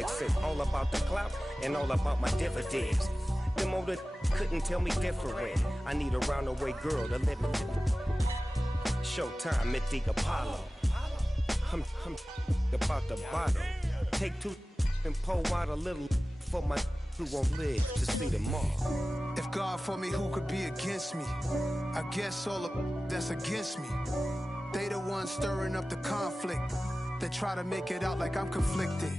success. All about the clout and all about my dividends. Them older couldn't tell me different. I need a roundaway girl to let me Showtime at the Apollo. I'm about the bottle. Take two and pour out a little for my who won't live to see tomorrow. If God for me, who could be against me? I guess all of that's against me. They the ones stirring up the conflict. They try to make it out like I'm conflicted.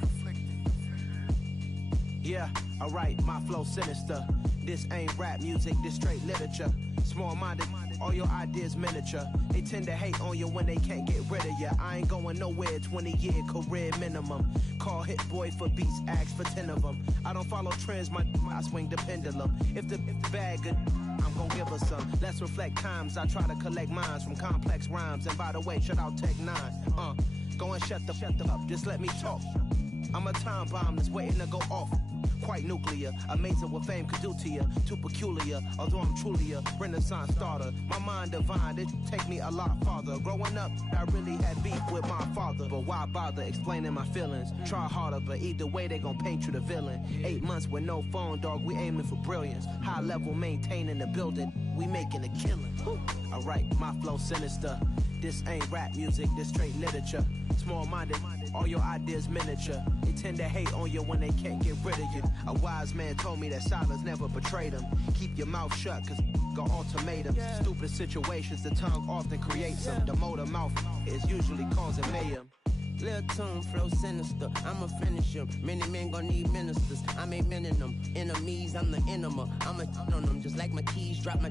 Yeah, alright, my flow sinister. This ain't rap music, this straight literature. Small-minded, all your ideas miniature. They tend to hate on you when they can't get rid of you. I ain't going nowhere, 20-year career minimum. Call Hit Boy for beats, ask for 10 of them. I don't follow trends, I swing the pendulum. If the bag good, I'm gon' give her some. Let's reflect times, I try to collect minds from complex rhymes. And by the way, shout out Tech 9. Go and shut the up, just let me talk. I'm a time bomb that's waiting to go off. Quite nuclear, amazing what fame could do to you. Too peculiar, although I'm truly a renaissance starter. My mind divine, it take me a lot farther. Growing up, I really had beef with my father. But why bother explaining my feelings? Try harder, but either way they gon' paint you the villain. 8 months with no phone, dog, we aiming for brilliance. High level maintaining the building, we making a killing. Alright, my flow sinister. This ain't rap music, this straight literature. Small-minded, all your ideas miniature. They tend to hate on you when they can't get rid of you. A wise man told me that silence never betrayed him. Keep your mouth shut, cause got ultimatums. Stupid situations, the tongue often creates them. The motor mouth is usually causing mayhem. Lil' tune, flow sinister, I'ma finish him. Many men gon' need ministers, I'm aiming them. Enemies, I'm the enema, I'ma on them. Just like my keys, drop my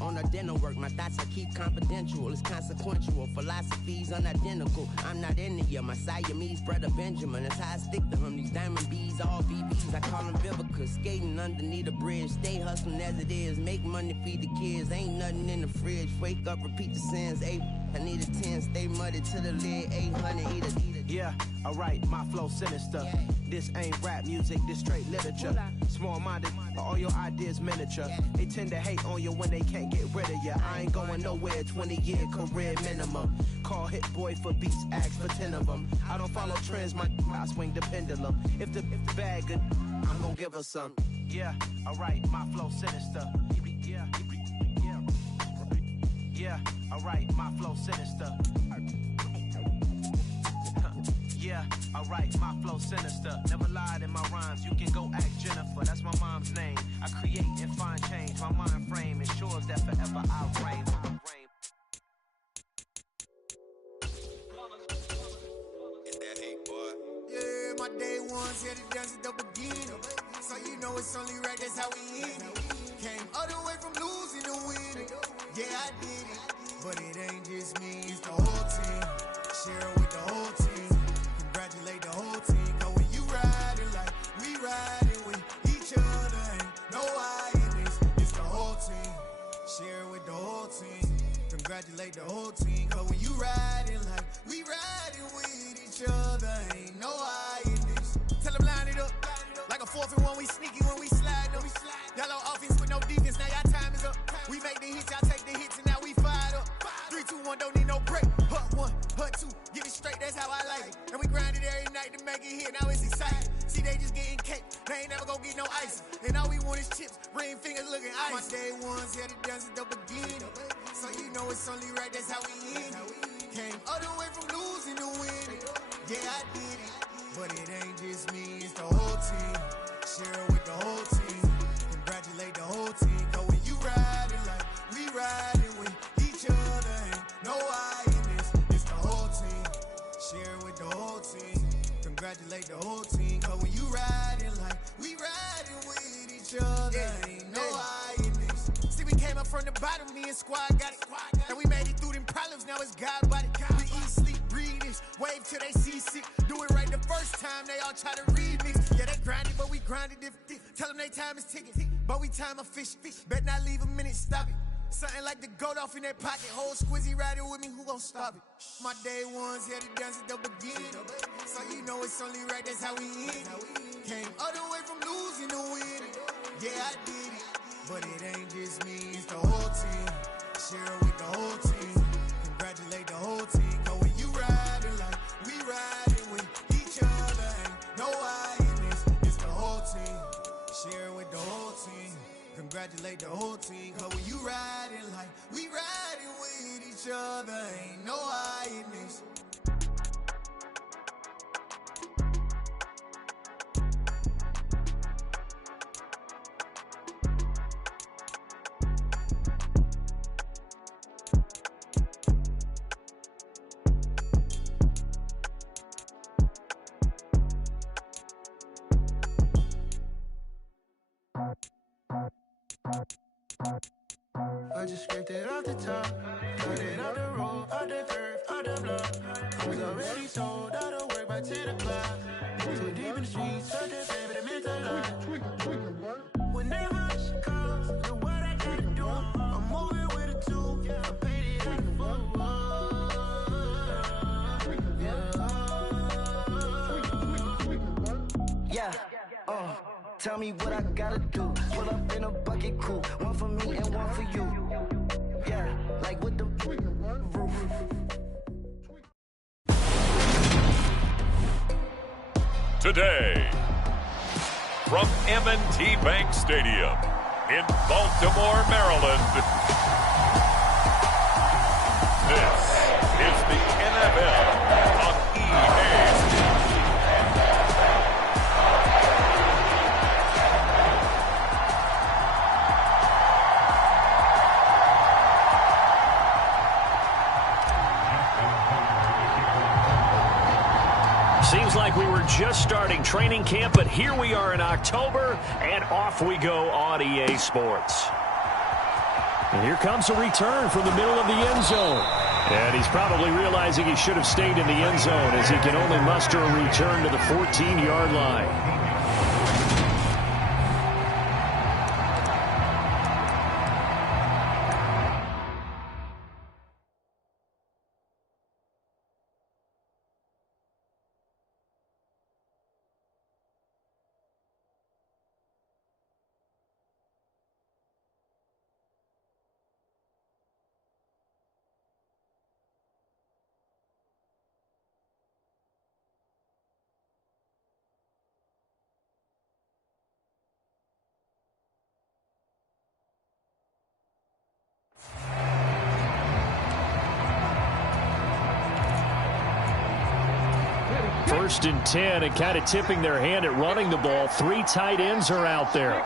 on our dinner work. My thoughts I keep confidential, it's consequential. Philosophies unidentical, I'm not in it yet. My Siamese brother Benjamin, that's how I stick to him. These diamond bees, all BBs, I call them Vivica. Skating underneath the bridge, stay hustling as it is. Make money, feed the kids, ain't nothing in the fridge. Wake up, repeat the sins, I need a 10, stay muddy to the lid, 800, eat it. Yeah, alright, my flow sinister. This ain't rap music, this straight literature. Small-minded, all your ideas miniature. They tend to hate on you when they can't get rid of you. I ain't going nowhere, 20-year career minimum. Call Hit Boy for beats, ask for 10 of them. I don't follow trends, I swing the pendulum. If the bag good, I'm gon' give her some. Yeah, alright, my flow sinister. Yeah, alright, my flow sinister. Yeah, alright, my flow sinister. Never lied in my rhymes, you can go ask Jennifer, that's my mom's name. I create and find change, my mind frame ensures that forever I reign. It's that hate, boy. Yeah, my day one's here to dance at the beginning. So you know it's only right, that's how we end it. Came all the way from losing to winning. Yeah, I did it, but it ain't just me, it's the whole team. Share it with the whole team. Congratulate the whole team, cause when you riding like we riding with each other, ain't no I in this, it's the whole team. Share it with the whole team. Congratulate the whole team, cause when you riding like we riding with each other, ain't no I in this. Tell them line it up, like a 4th and 1, we sneaky when we slide up. Y'all on offense with no defense, now y'all time is up. We make the hits, y'all take the hits, and now we fired up. 3, 2, 1, don't need no break. Hut 1, hut 2, get it straight, that's how I like it. And we grind it every night to make it hit, now it's exciting. See, they just getting cake, they ain't never gonna get no ice. And all we want is chips, ring fingers looking ice. My day one's here to dance at the beginning. So you know it's only right, that's how we end it. Came all the way from losing to winning. Yeah, I did it, but it ain't just me, it's the whole team. Share it with the whole team. Congratulate the whole team, cause when you riding like we riding with each other, ain't no I in this, it's the whole team. Share it with the whole team. Congratulate the whole team, cause when you riding like we riding with each other, ain't no I in this. See, we came up from the bottom, me and squad got it. And we made it through them problems, now it's God body. We eat, sleep, breathe this, wave till they see sick. Do it right the first time, they all try to remix. Yeah, they grinded, but we grinded different. Tell them they time is ticking, but we time a fish. Bet not leave a minute, stop it. Something like the goat off in that pocket. Whole squizzy riding with me, who gon' stop it? My day one's here to dance at the beginning. So you know it's only right, that's how we end it. Came all the way from losing to winning. Yeah, I did it, but it ain't just me, it's the whole team. Share it with the whole team. Congratulate the whole team, cause when you riding like we riding with each other, ain't no I congratulate the whole team. Cause when you riding like we riding with each other, ain't no hiding this. I just scraped it off the top, put it on the road, on the curve, on the block. I was already sold out of work by 10 o'clock. Too deep in the streets, so this baby, the mental lie. Whenever she calls, do what I gotta do. I'm moving with a two, I'm painted out the fool. Yeah, tell me what I gotta do. Pull up in a bucket coupe, one for me and one for you. Yeah, like with the roof. Today, from M&T Bank Stadium in Baltimore, Maryland, this is the NFL on EA. Seems like we were just starting training camp, but here we are in October, and off we go on EA Sports. And here comes a return from the middle of the end zone. And he's probably realizing he should have stayed in the end zone as he can only muster a return to the 14-yard line. First and 10, and kind of tipping their hand at running the ball. Three tight ends are out there.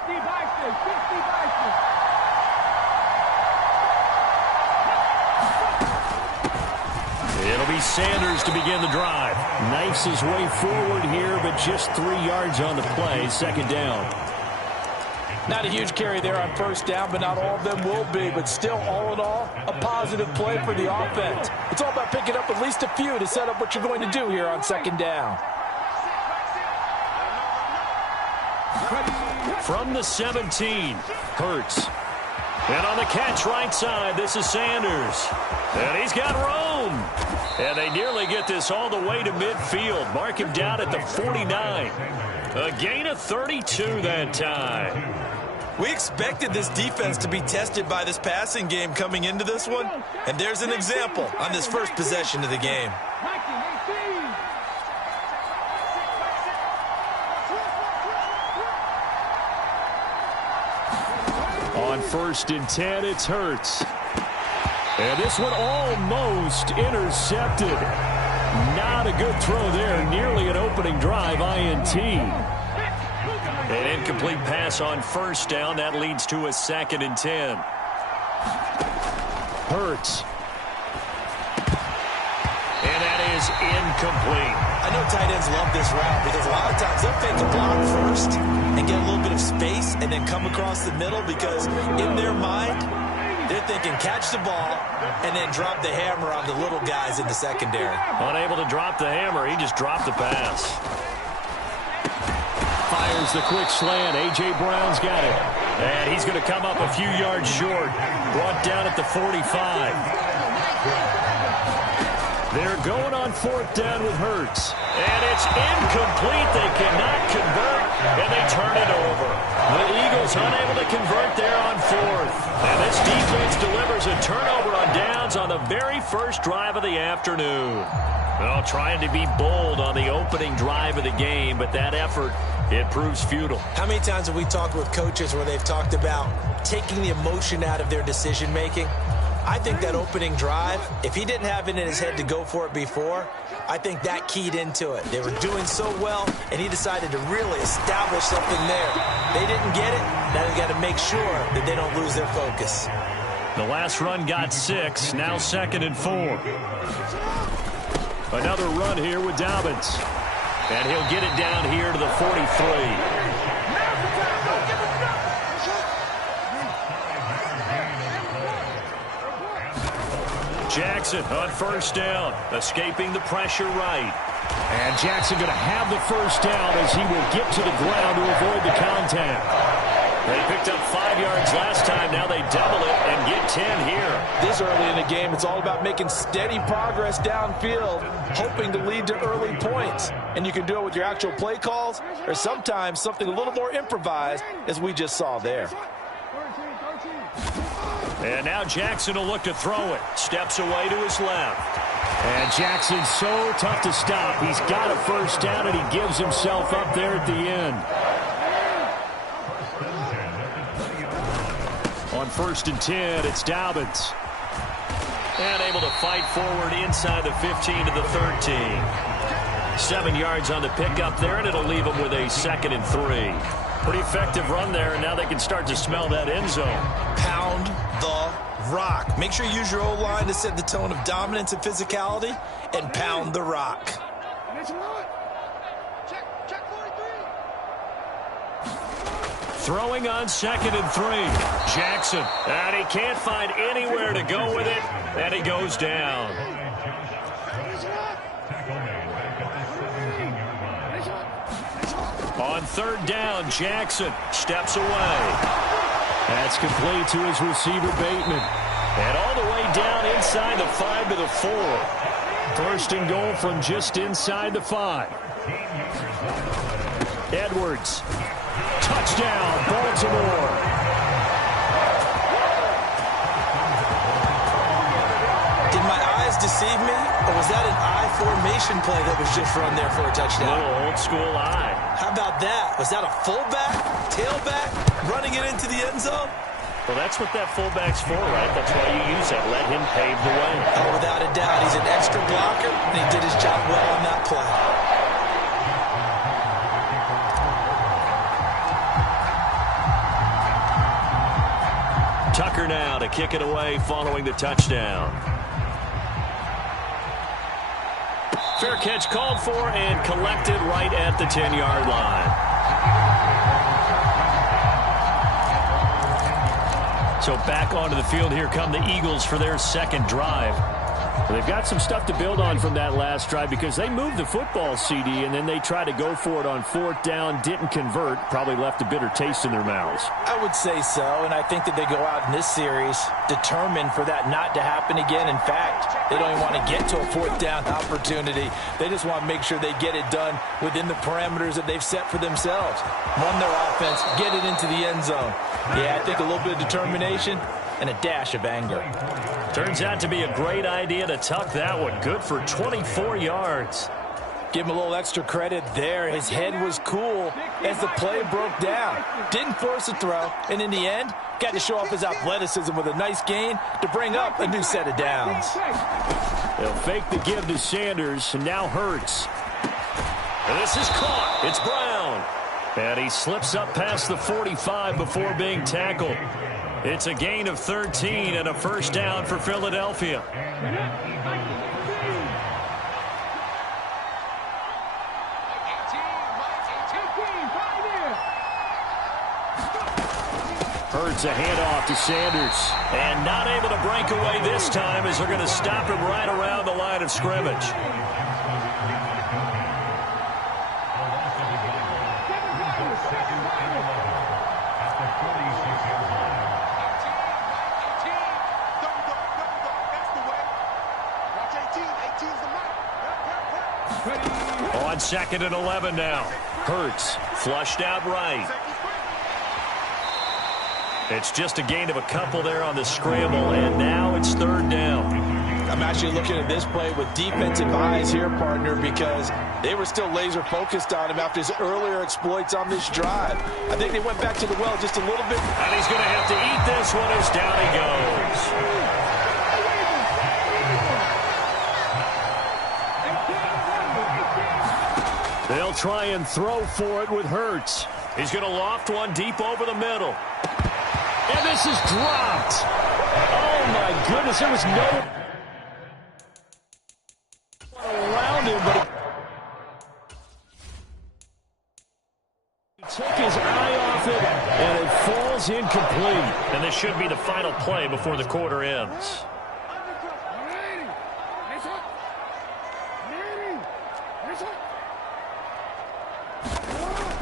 It'll be Sanders to begin the drive. Knifes his way forward here, but just 3 yards on the play. Second down. Not a huge carry there on first down, but not all of them will be. But still, all in all, a positive play for the offense. It's all about picking up at least a few to set up what you're going to do here on second down. From the 17, Hurts. And on the catch right side, this is Sanders. And he's got room. And they nearly get this all the way to midfield. Mark him down at the 49. A gain of 32 that time. We expected this defense to be tested by this passing game coming into this one, and there's an example on this first possession of the game. On first and 10, it's Hurts. And this one almost intercepted. Not a good throw there. Nearly an opening drive, INT. An incomplete pass on first down. That leads to a 2nd and 10. Hurts. And that is incomplete. I know tight ends love this route because a lot of times they'll fake a block first and get a little bit of space and then come across the middle because in their mind, they're thinking catch the ball and then drop the hammer on the little guys in the secondary. Unable to drop the hammer, he just dropped the pass. Fires the quick slant. A.J. Brown's got it. And he's going to come up a few yards short. Brought down at the 45. They're going on 4th down with Hurts. And it's incomplete. They cannot convert, and they turn it over. The Eagles unable to convert there on 4th. And this defense delivers a turnover on downs on the very first drive of the afternoon. Well, trying to be bold on the opening drive of the game, but that effort, it proves futile. How many times have we talked with coaches where they've talked about taking the emotion out of their decision-making? I think that opening drive, if he didn't have it in his head to go for it before, I think that keyed into it. They were doing so well, and he decided to really establish something there. They didn't get it. Now they've got to make sure that they don't lose their focus. The last run got 6, now 2nd and 4. Another run here with Dobbins. And he'll get it down here to the 43. Jackson on first down, escaping the pressure right. And Jackson going to have the first down as he will get to the ground to avoid the contact. They picked up 5 yards last time. Now they double it and get 10 here. This early in the game, it's all about making steady progress downfield, hoping to lead to early points. And you can do it with your actual play calls or sometimes something a little more improvised, as we just saw there. And now Jackson will look to throw it. Steps away to his left. And Jackson's so tough to stop. He's got a first down, and he gives himself up there at the end. On 1st and 10, it's Dobbins. And able to fight forward inside the 15 to the 13. 7 yards on the pickup there, and it'll leave him with a 2nd and 3. Pretty effective run there, and now they can start to smell that end zone. Pound the rock. Make sure you use your O-line to set the tone of dominance and physicality, and pound the rock. Throwing on 2nd and 3. Jackson. And he can't find anywhere to go with it, and he goes down. On 3rd down, Jackson steps away. That's complete to his receiver, Bateman. And all the way down inside the 5 to the 4. 1st and goal from just inside the 5. Edwards. Touchdown, Baltimore. Did my eyes deceive me, or was that an I formation play that was just run there for a touchdown? A little old school I. How about that? Was that a fullback, tailback, running it into the end zone? Well, that's what that fullback's for, right? That's why you use that. Let him pave the way. Oh, without a doubt. He's an extra blocker, and he did his job well on that play. Tucker now to kick it away following the touchdown. Fair catch called for and collected right at the 10-yard line. So back onto the field, here come the Eagles for their 2nd drive. Well, they've got some stuff to build on from that last drive because they moved the football, CD, and then they tried to go for it on 4th down, didn't convert, probably left a bitter taste in their mouths. I would say so, and I think that they go out in this series determined for that not to happen again. In fact, they don't even want to get to a 4th down opportunity. They just want to make sure they get it done within the parameters that they've set for themselves. Run their offense, get it into the end zone. Yeah, I think a little bit of determination and a dash of anger. Turns out to be a great idea to tuck that one. Good for 24 yards. Give him a little extra credit there. His head was cool as the play broke down. Didn't force a throw, and in the end, got to show off his athleticism with a nice gain to bring up a new set of downs. They'll fake the give to Sanders, and now Hurts. And this is caught. It's Brown. And he slips up past the 45 before being tackled. It's a gain of 13 and a first down for Philadelphia. Hurts a handoff to Sanders. And not able to break away this time as they're going to stop him right around the line of scrimmage. On 2nd and 11 now. Hurts flushed out right. It's just a gain of a couple there on the scramble, and now it's 3rd down. I'm actually looking at this play with defensive eyes here, partner, because they were still laser focused on him after his earlier exploits on this drive. I think they went back to the well just a little bit. And he's going to have to eat this one as down he goes. They'll try and throw for it with Hurts. He's going to loft one deep over the middle. And this is dropped. Oh, my goodness. There was no around him, but he took his eye off it, and it falls incomplete. And this should be the final play before the quarter ends.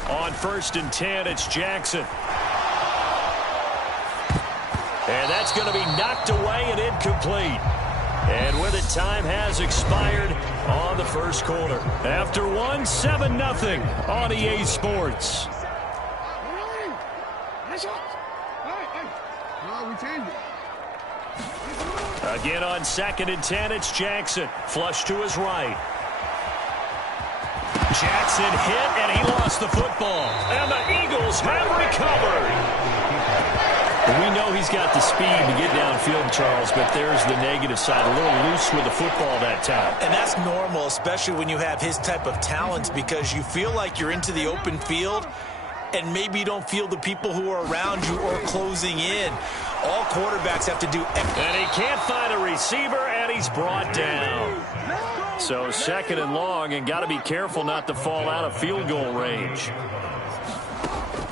On 1st and 10, it's Jackson. And that's going to be knocked away and incomplete. And with it, time has expired on the first quarter. After one, 7-0 on EA Sports. Again on 2nd and 10, it's Jackson. Flush to his right. Jackson hit, and he lost the football. And the Eagles have recovered. We know he's got the speed to get downfield, Charles, but there's the negative side. A little loose with the football that time. And that's normal, especially when you have his type of talent, because you feel like you're into the open field, and maybe you don't feel the people who are around you or closing in. All quarterbacks have to do. And he can't find a receiver, and he's brought down. So 2nd and long, and got to be careful not to fall out of field goal range.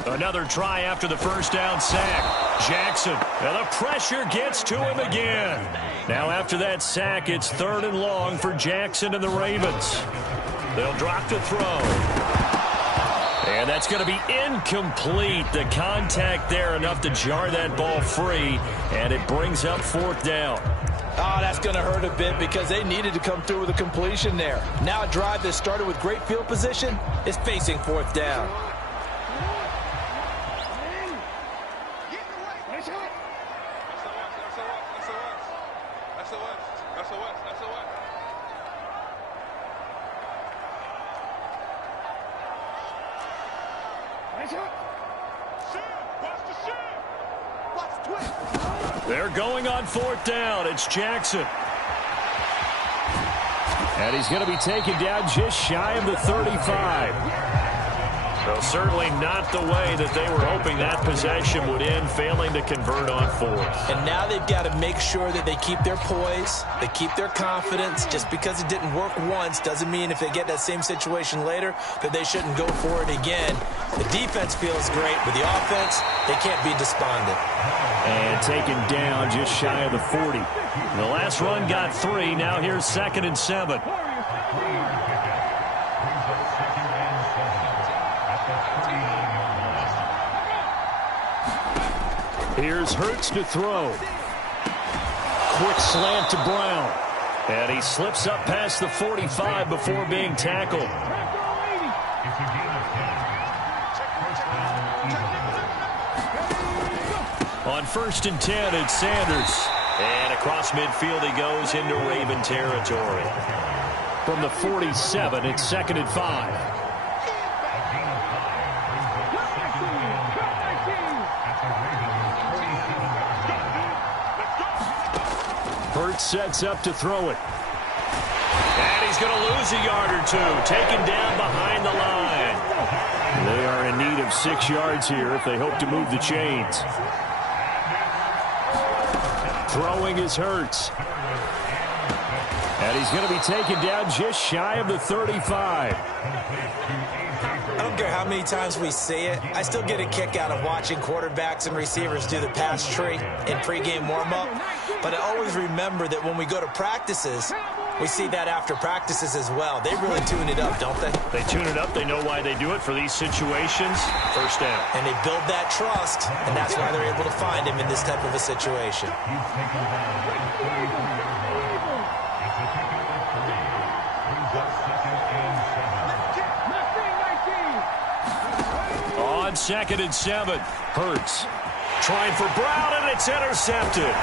Another try after the first down sack. Jackson, and the pressure gets to him again. Now after that sack, it's 3rd and long for Jackson and the Ravens. They'll drop to throw. And that's going to be incomplete. The contact there enough to jar that ball free, and it brings up 4th down. Oh, that's going to hurt a bit because they needed to come through with a completion there. Now a drive that started with great field position is facing 4th down. They're going on 4th down. It's Jackson. And he's going to be taken down just shy of the 35. So certainly not the way that they were hoping that possession would end, failing to convert on 4th. And now they've got to make sure that they keep their poise, they keep their confidence. Just because it didn't work once doesn't mean if they get that same situation later that they shouldn't go for it again. The defense feels great, but the offense, they can't be despondent. And taken down just shy of the 40. The last run got 3. Now here's 2nd and 7. Here's Hurts to throw. Quick slant to Brown. And he slips up past the 45 before being tackled. On 1st and 10, it's Sanders. And across midfield he goes into Raven territory. From the 47, it's 2nd and 5. Hurts sets up to throw it. And he's going to lose a yard or 2. Taken down behind the line. They are in need of 6 yards here if they hope to move the chains. Throwing is Hurts. And he's going to be taken down just shy of the 35. I don't care how many times we see it. I still get a kick out of watching quarterbacks and receivers do the pass tree in pregame warm-up. But I always remember that when we go to practices, we see that after practices as well. They really tune it up, don't they? They tune it up. They know why they do it for these situations. First down. And they build that trust, and that's why they're able to find him in this type of a situation. On 2nd and 7, Hurts. Trying for Brown, and it's intercepted.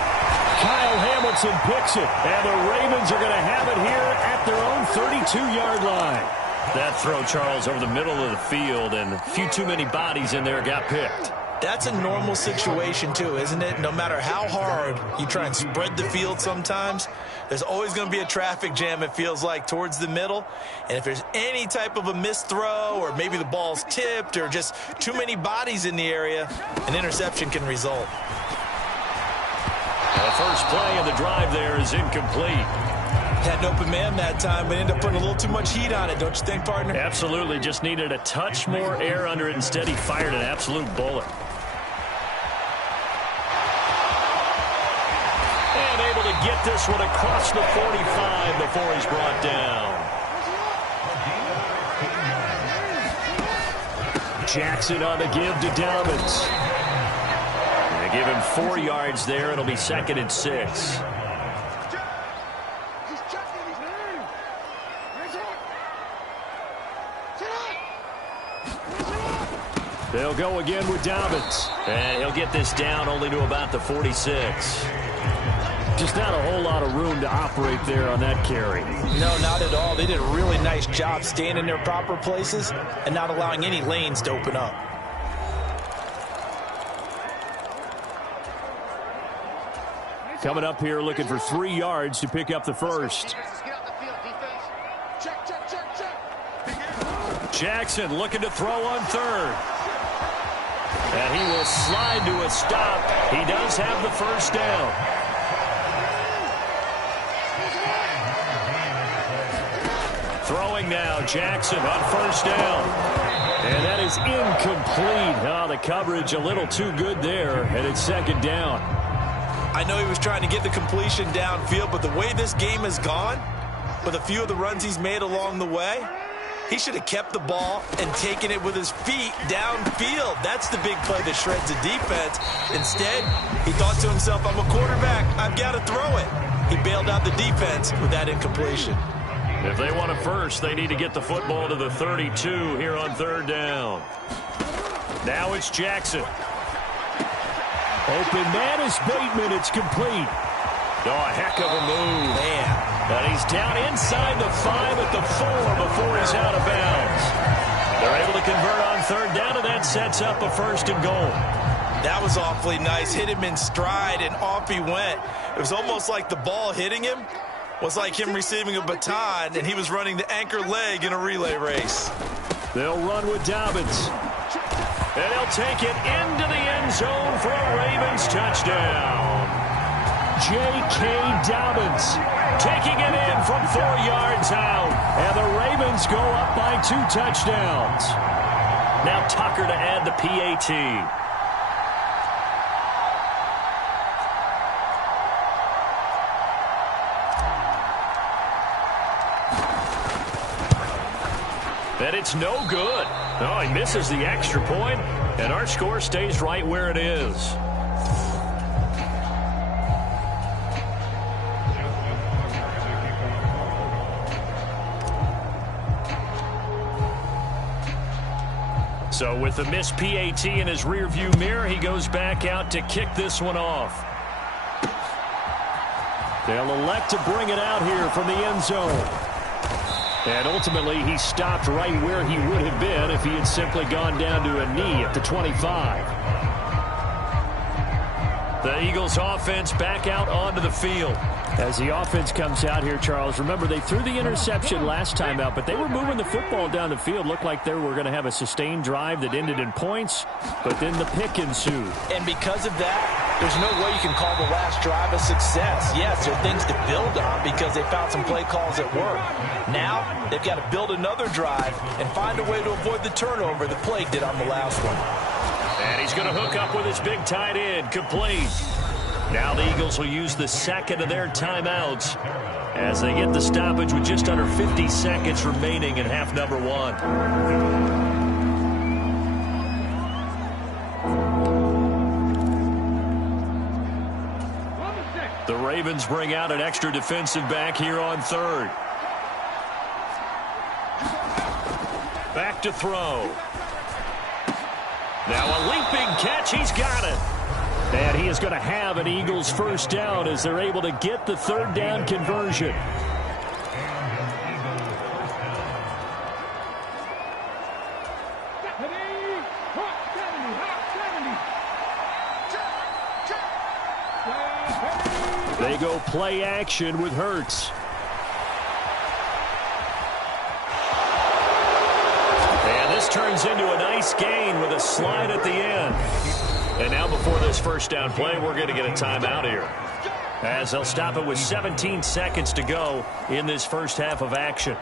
Kyle Hamilton picks it, and the Ravens are going to have it here at their own 32-yard line. That throw, Charles, over the middle of the field, and a few too many bodies in there got picked. That's a normal situation, too, isn't it? No matter how hard you try and spread the field sometimes, there's always going to be a traffic jam, it feels like, towards the middle. And if there's any type of a missed throw or maybe the ball's tipped or just too many bodies in the area, an interception can result. The first play of the drive there is incomplete. Had an open man that time, but ended up putting a little too much heat on it, don't you think, partner? Absolutely. Just needed a touch more air under it. Instead, he fired an absolute bullet. And able to get this one across the 45 before he's brought down. Jackson on the give to Dobbins. They give him 4 yards there. It'll be 2nd and 6. They'll go again with Dobbins. And he'll get this down only to about the 46. Just not a whole lot of room to operate there on that carry. No, not at all. They did a really nice job staying in their proper places and not allowing any lanes to open up. Coming up here looking for 3 yards to pick up the first. Jackson looking to throw on 3rd. And he will slide to a stop. He does have the first down. Throwing now, Jackson on 1st down. And that is incomplete. Oh, the coverage a little too good there, and it's 2nd down. I know he was trying to get the completion downfield, but the way this game has gone, with a few of the runs he's made along the way, he should have kept the ball and taken it with his feet downfield. That's the big play that shreds the defense. Instead, he thought to himself, I'm a quarterback. I've got to throw it. He bailed out the defense with that incompletion. If they want it first, they need to get the football to the 32 here on 3rd down. Now it's Jackson. Open man is Bateman. It's complete. Oh, a heck of a move. Man. And he's down inside the 5 at the 4 before he's out of bounds. They're able to convert on 3rd down, and that sets up a 1st and goal. That was awfully nice. Hit him in stride, and off he went. It was almost like the ball hitting him was like him receiving a baton, and he was running the anchor leg in a relay race. They'll run with Dobbins. And he'll take it into the end zone for a Ravens touchdown. J.K. Dobbins taking it in from 4 yards out. And the Ravens go up by 2 touchdowns. Now Tucker to add the PAT. And it's no good. Oh, he misses the extra point, and our score stays right where it is. So with the missed PAT in his rearview mirror, he goes back out to kick this one off. They'll elect to bring it out here from the end zone. And ultimately, he stopped right where he would have been if he had simply gone down to a knee at the 25. The Eagles offense back out onto the field. As the offense comes out here, Charles, remember they threw the interception last time out, but they were moving the football down the field. Looked like they were going to have a sustained drive that ended in points, but then the pick ensued. And because of that, there's no way you can call the last drive a success. Yes, there are things to build on because they found some play calls that work. Now, they've got to build another drive and find a way to avoid the turnover the Plague did on the last one. And he's going to hook up with his big tight end, complete. Now the Eagles will use the second of their timeouts as they get the stoppage with just under 50 seconds remaining in half number 1. The Ravens bring out an extra defensive back here on 3rd. Back to throw. Now a leaping catch. He's got it. And he is going to have an Eagles first down as they're able to get the third down conversion. They go play action with Hurts. And this turns into a nice gain with a slide at the end. And now before this first down play, we're going to get a timeout here, as they'll stop it with 17 seconds to go in this first half of action.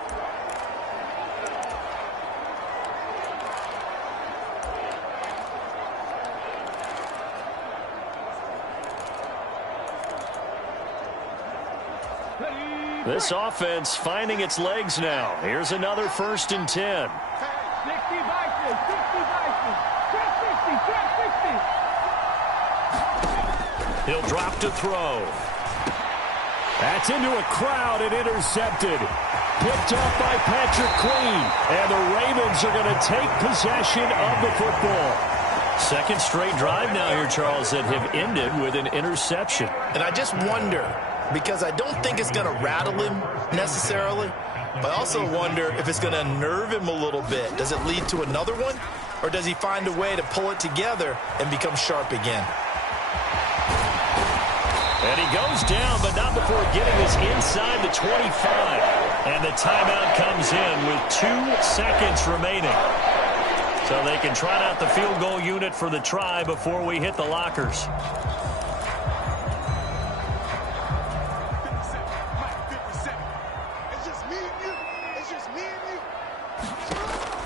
This offense finding its legs now. Here's another 1st and 10. He'll drop to throw. That's into a crowd and intercepted. Picked off by Patrick Queen. And the Ravens are going to take possession of the football. Second straight drive now here, Charles, that have ended with an interception. And I just wonder, because I don't think it's going to rattle him necessarily, but I also wonder if it's going to unnerve him a little bit. Does it lead to another one? Or does he find a way to pull it together and become sharp again? And he goes down, but not before getting us inside the 25. And the timeout comes in with 2 seconds remaining. So they can trot out the field goal unit for the try before we hit the lockers.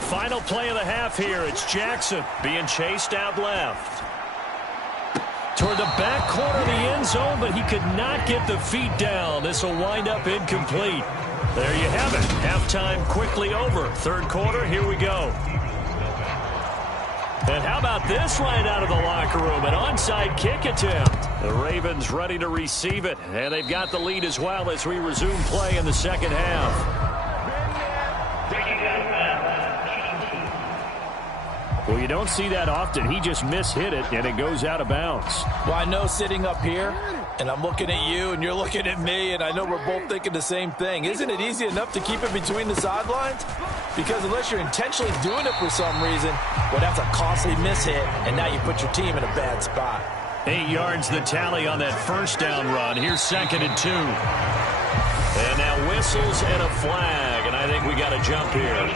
Final play of the half here. It's Jackson being chased out left. Toward the back corner of the end zone, but he could not get the feet down. This will wind up incomplete. There you have it. Halftime quickly over. Third quarter, here we go. And how about this right out of the locker room? An onside kick attempt. The Ravens ready to receive it. And they've got the lead as well as we resume play in the second half. Well, you don't see that often. He just mishit it, and it goes out of bounds. Well, I know sitting up here, and I'm looking at you, and you're looking at me, and I know we're both thinking the same thing. Isn't it easy enough to keep it between the sidelines? Because unless you're intentionally doing it for some reason, well, that's a costly mishit, and now you put your team in a bad spot. 8 yards the tally on that first down run. Here's 2nd and 2. And now whistles and a flag, and I think we got a jump here.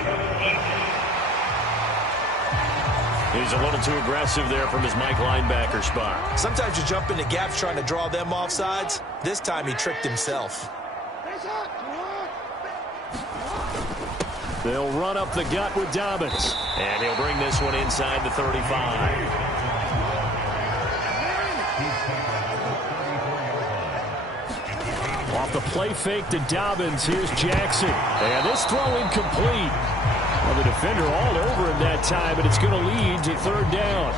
He's a little too aggressive there from his Mike linebacker spot. Sometimes you jump into gaps trying to draw them off sides. This time he tricked himself. They'll run up the gut with Dobbins. And he'll bring this one inside the 35. Off the play fake to Dobbins, here's Jackson. And this throw incomplete. Well, the defender all over him that time, but it's going to lead to third down.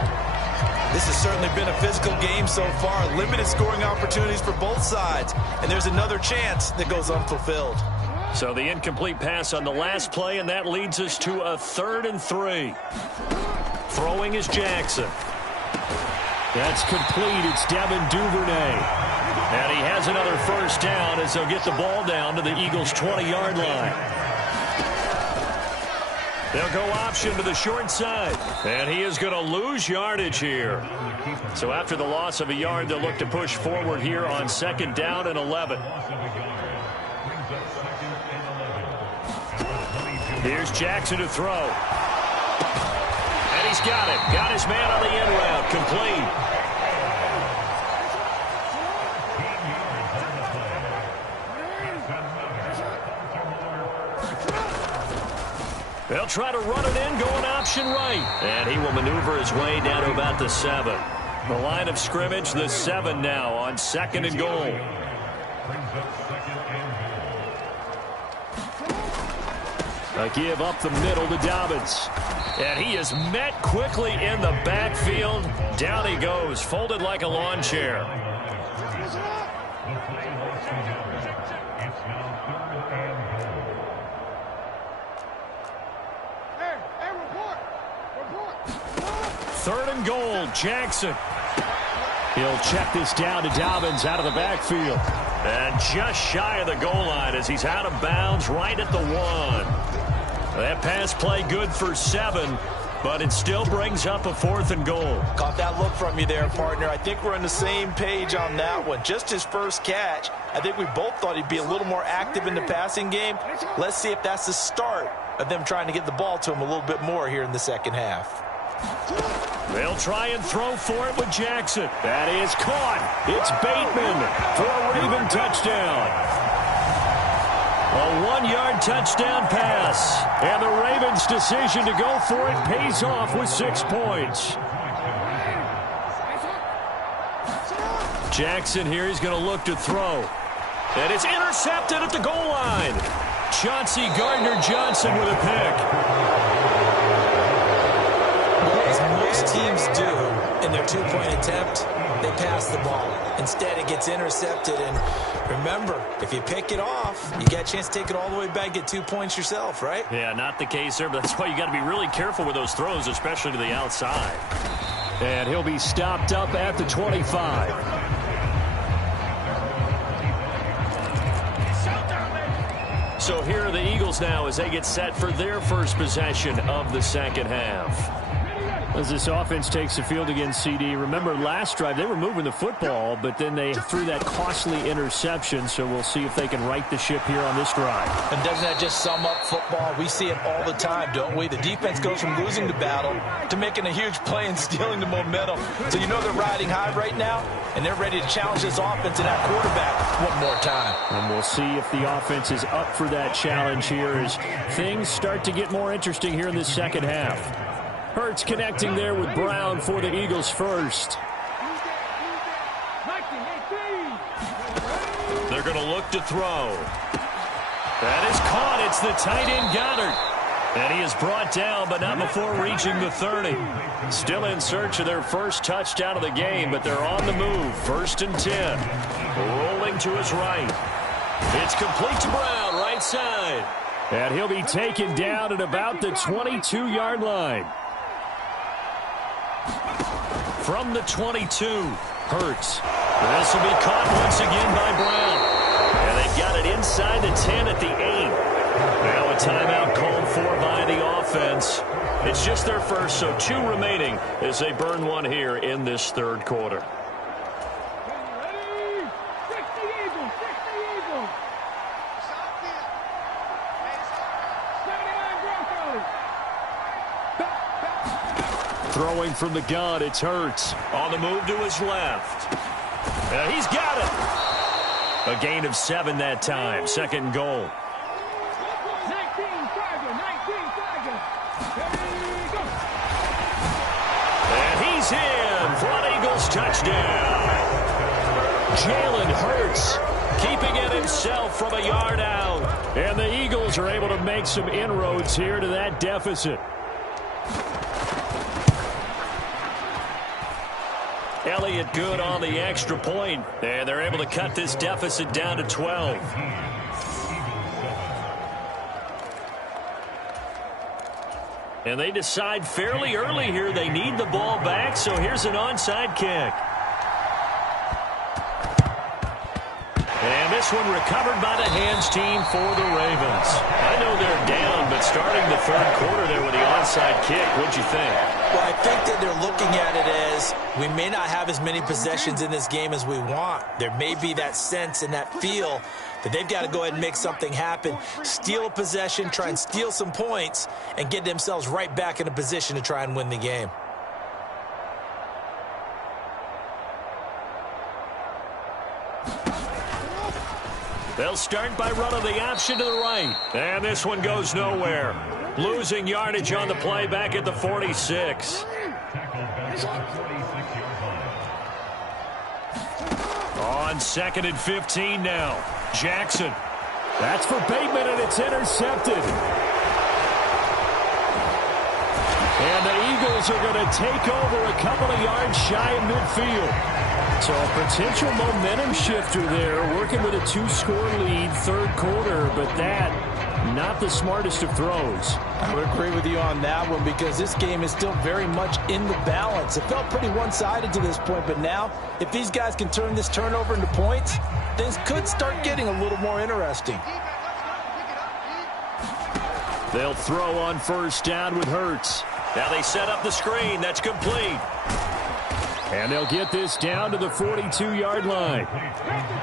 This has certainly been a physical game so far. Limited scoring opportunities for both sides. And there's another chance that goes unfulfilled. So the incomplete pass on the last play, and that leads us to a 3rd and 3. Throwing is Jackson. That's complete. It's Devin Duvernay. And he has another first down as they'll get the ball down to the Eagles' 20-yard line. They'll go option to the short side. And he is going to lose yardage here. So after the loss of a yard, they'll look to push forward here on 2nd down and 11. Here's Jackson to throw. And he's got it. Got his man on the end route. Complete. They'll try to run it in, going option right. And he will maneuver his way down to about the 7. The line of scrimmage, the 7 now on 2nd and goal. A give up the middle to Dobbins. And he is met quickly in the backfield. Down he goes, folded like a lawn chair. Third and goal, Jackson. He'll check this down to Dobbins out of the backfield. And just shy of the goal line as he's out of bounds right at the 1. That pass play good for 7, but it still brings up a 4th and goal. Caught that look from you there, partner. I think we're on the same page on that one. Just his first catch. I think we both thought he'd be a little more active in the passing game. Let's see if that's the start of them trying to get the ball to him a little bit more here in the second half. They'll try and throw for it with Jackson. That is caught. It's Bateman for a Raven touchdown. A 1-yard touchdown pass. And the Ravens' decision to go for it pays off with 6 points. Jackson here, he's going to look to throw. And it's intercepted at the goal line. Chauncey Gardner-Johnson with a pick. As most teams do in their 2-point attempt, they pass the ball. Instead, it gets intercepted. And remember, if you pick it off, you get a chance to take it all the way back, get 2 points yourself, right? Yeah, not the case there, but that's why you got to be really careful with those throws, especially to the outside. And he'll be stopped up at the 25. So here are the Eagles now as they get set for their first possession of the second half. As this offense takes the field against CD, remember last drive they were moving the football, but then they threw that costly interception, so we'll see if they can right the ship here on this drive. And doesn't that just sum up football? We see it all the time, don't we? The defense goes from losing the battle to making a huge play and stealing the momentum. So you know they're riding high right now, and they're ready to challenge this offense and that quarterback one more time. And we'll see if the offense is up for that challenge here as things start to get more interesting here in this second half. Hurts connecting there with Brown for the Eagles first. They're going to look to throw. That is caught. It's the tight end Goddard. And he is brought down, but not before reaching the 30. Still in search of their first touchdown of the game, but they're on the move. 1st and 10. Rolling to his right. It's complete to Brown, right side. And he'll be taken down at about the 22-yard line. From the 22, Hurts. This will be caught once again by Brown. And they've got it inside the 10 at the 8. Now a timeout called for by the offense. It's just their first, so 2 remaining as they burn one here in this third quarter. Throwing from the gun, it's Hurts. On the move to his left. He's got it. A gain of 7 that time. 2nd goal. And he's in for an Eagles touchdown. Jalen Hurts keeping it himself from a yard out. And the Eagles are able to make some inroads here to that deficit. Elliott good on the extra point, and they're able to cut this deficit down to 12. And they decide fairly early here they need the ball back, so here's an onside kick. And this one recovered by the hands team for the Ravens. I know they're down, but starting the third quarter there with the onside kick, what'd you think? Well, I think that they're looking at it as we may not have as many possessions in this game as we want. There may be that sense and that feel that they've got to go ahead and make something happen, steal a possession, try and steal some points, and get themselves right back in a position to try and win the game. They'll start by running the option to the right. And this one goes nowhere. Losing yardage on the play back at the 46. On 2nd and 15 now. Jackson. That's for Bateman, and it's intercepted. And the Eagles are going to take over a couple of yards shy of midfield. So a potential momentum shifter there, working with a 2-score lead, third quarter, but that Not the smartest of throws. I would agree with you on that one because this game is still very much in the balance. It felt pretty one-sided to this point, but now if these guys can turn this turnover into points, things could start getting a little more interesting. They'll throw on first down with Hurts. Now they set up the screen. That's complete. And they'll get this down to the 42-yard line.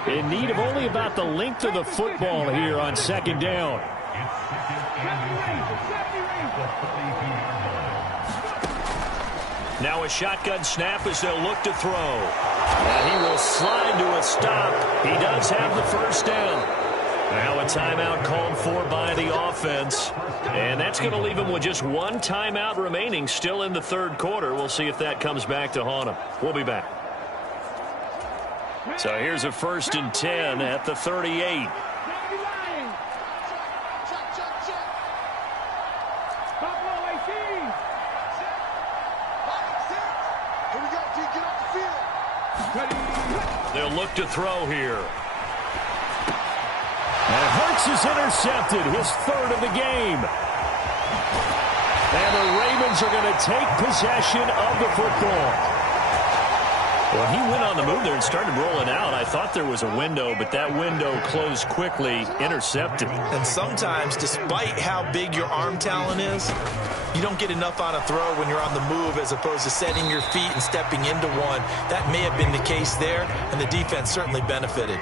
In need of only about the length of the football here on second down. Now a shotgun snap as they'll look to throw. And he will slide to a stop. He does have the first down. Now a timeout called for by the offense. And that's going to leave him with just one timeout remaining still in the third quarter. We'll see if that comes back to haunt him. We'll be back. So here's a 1st and 10 at the 38. They'll look to throw here. And Hurts is intercepted, his third of the game. And the Ravens are going to take possession of the football. Well, he went on the move there and started rolling out. I thought there was a window, but that window closed quickly, intercepted. And sometimes, despite how big your arm talent is, you don't get enough on a throw when you're on the move as opposed to setting your feet and stepping into one. That may have been the case there, and the defense certainly benefited.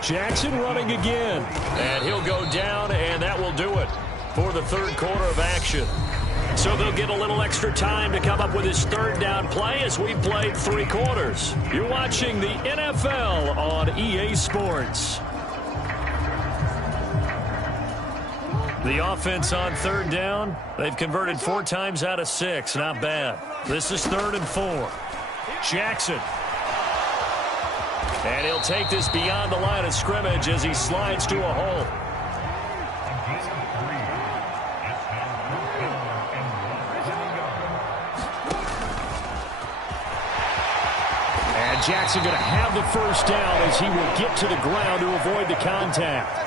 Jackson running again. And he'll go down, and that will do it for the third quarter of action. So they'll get a little extra time to come up with his third down play as we've played 3 quarters. You're watching the NFL on EA Sports. The offense on third down, they've converted 4 times out of 6. Not bad. This is 3rd and 4. Jackson. And he'll take this beyond the line of scrimmage as he slides to a hole. And Jackson going to have the first down as he will get to the ground to avoid the contact.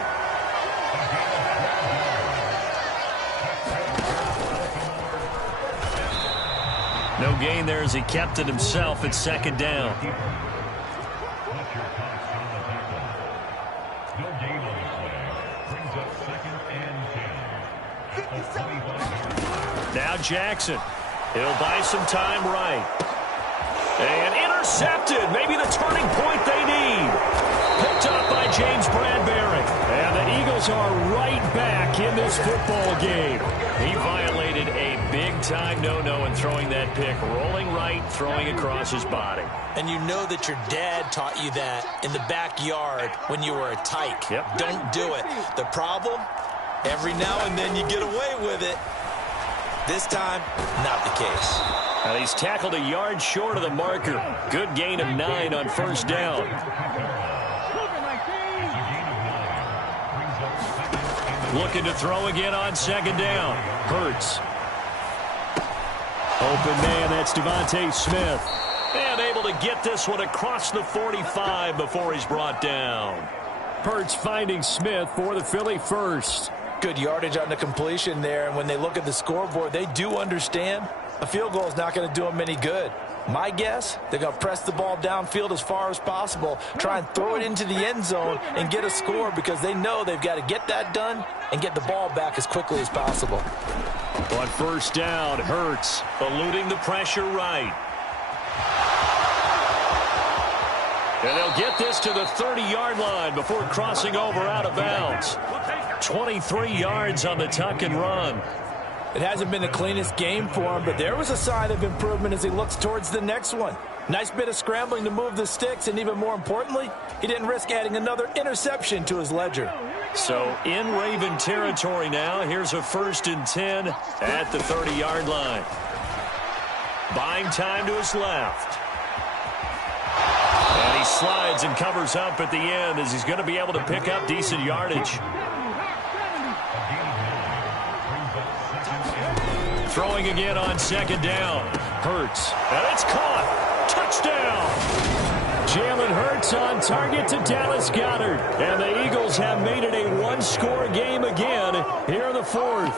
No gain there as he kept it himself at second down. Now Jackson. He'll buy some time right. And intercepted. Maybe the turning point they need. Picked up by James Bradbury. And the Eagles are right back in this football game. He violated a big-time no-no in throwing that pick. Rolling right, throwing across his body. And you know that your dad taught you that in the backyard when you were a tyke. Yep. Don't do it. The problem, every now and then you get away with it. This time, not the case. Now he's tackled a yard short of the marker. Good gain of 9 on first down. Looking to throw again on second down. Hurts. Open man, that's Devontae Smith. And able to get this one across the 45 before he's brought down. Hurts finding Smith for the Philly first. Good yardage on the completion there, and when they look at the scoreboard, they do understand a field goal is not going to do them any good. My guess, they're going to press the ball downfield as far as possible, try and throw it into the end zone and get a score because they know they've got to get that done and get the ball back as quickly as possible. On first down, Hurts eluding the pressure right. And they'll get this to the 30-yard line before crossing over out of bounds. 23 yards on the tuck and run. It hasn't been the cleanest game for him, but there was a sign of improvement as he looks towards the next one. Nice bit of scrambling to move the sticks, and even more importantly, he didn't risk adding another interception to his ledger. So in Raven territory now, here's a 1st and 10 at the 30-yard line. Buying time to his left. And he slides and covers up at the end as he's going to be able to pick up decent yardage. Throwing again on second down. Hurts. And it's caught. Touchdown. Jalen Hurts on target to Dallas Goedert. And the Eagles have made it a one-score game again here in the fourth.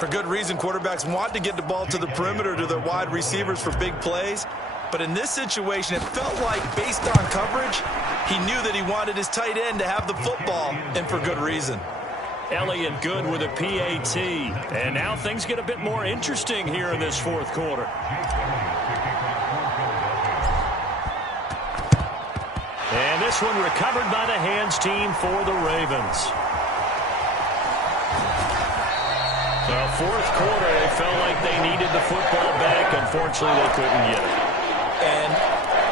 For good reason, quarterbacks want to get the ball to the perimeter to their wide receivers for big plays. But in this situation, it felt like, based on coverage, he knew that he wanted his tight end to have the football, and for good reason. Elliott good with a PAT. And now things get a bit more interesting here in this fourth quarter. And this one recovered by the hands team for the Ravens. The fourth quarter, they felt like they needed the football back. Unfortunately, they couldn't get it. And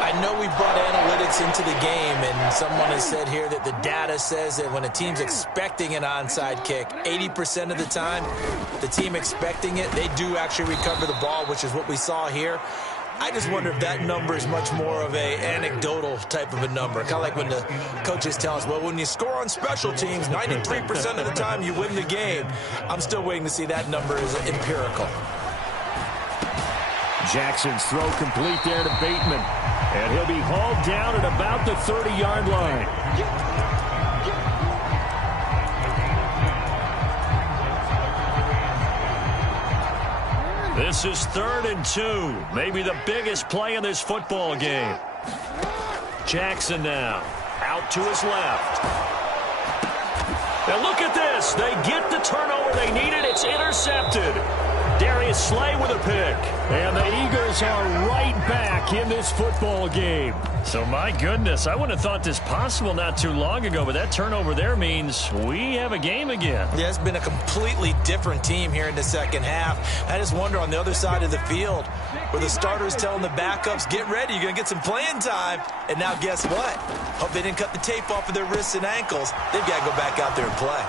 I know we brought analytics into the game, and someone has said here that the data says that when a team's expecting an onside kick, 80% of the time, the team expecting it, they do actually recover the ball, which is what we saw here. I just wonder if that number is much more of a anecdotal type of a number. Kind of like when the coaches tell us, well, when you score on special teams, 93% of the time you win the game. I'm still waiting to see that number is empirical. Jackson's throw complete there to Bateman. And he'll be hauled down at about the 30-yard line. This is 3rd and 2. Maybe the biggest play in this football game. Jackson now. Out to his left. Now look at this. They get the turnover they needed. It's intercepted. Darius Slay with a pick. And the Eagles are right back in this football game. So, my goodness, I wouldn't have thought this possible not too long ago, but that turnover there means we have a game again. Yeah, it's been a completely different team here in the second half. I just wonder on the other side of the field where the starters telling the backups, get ready, you're going to get some playing time. And now guess what? Hope they didn't cut the tape off of their wrists and ankles. They've got to go back out there and play.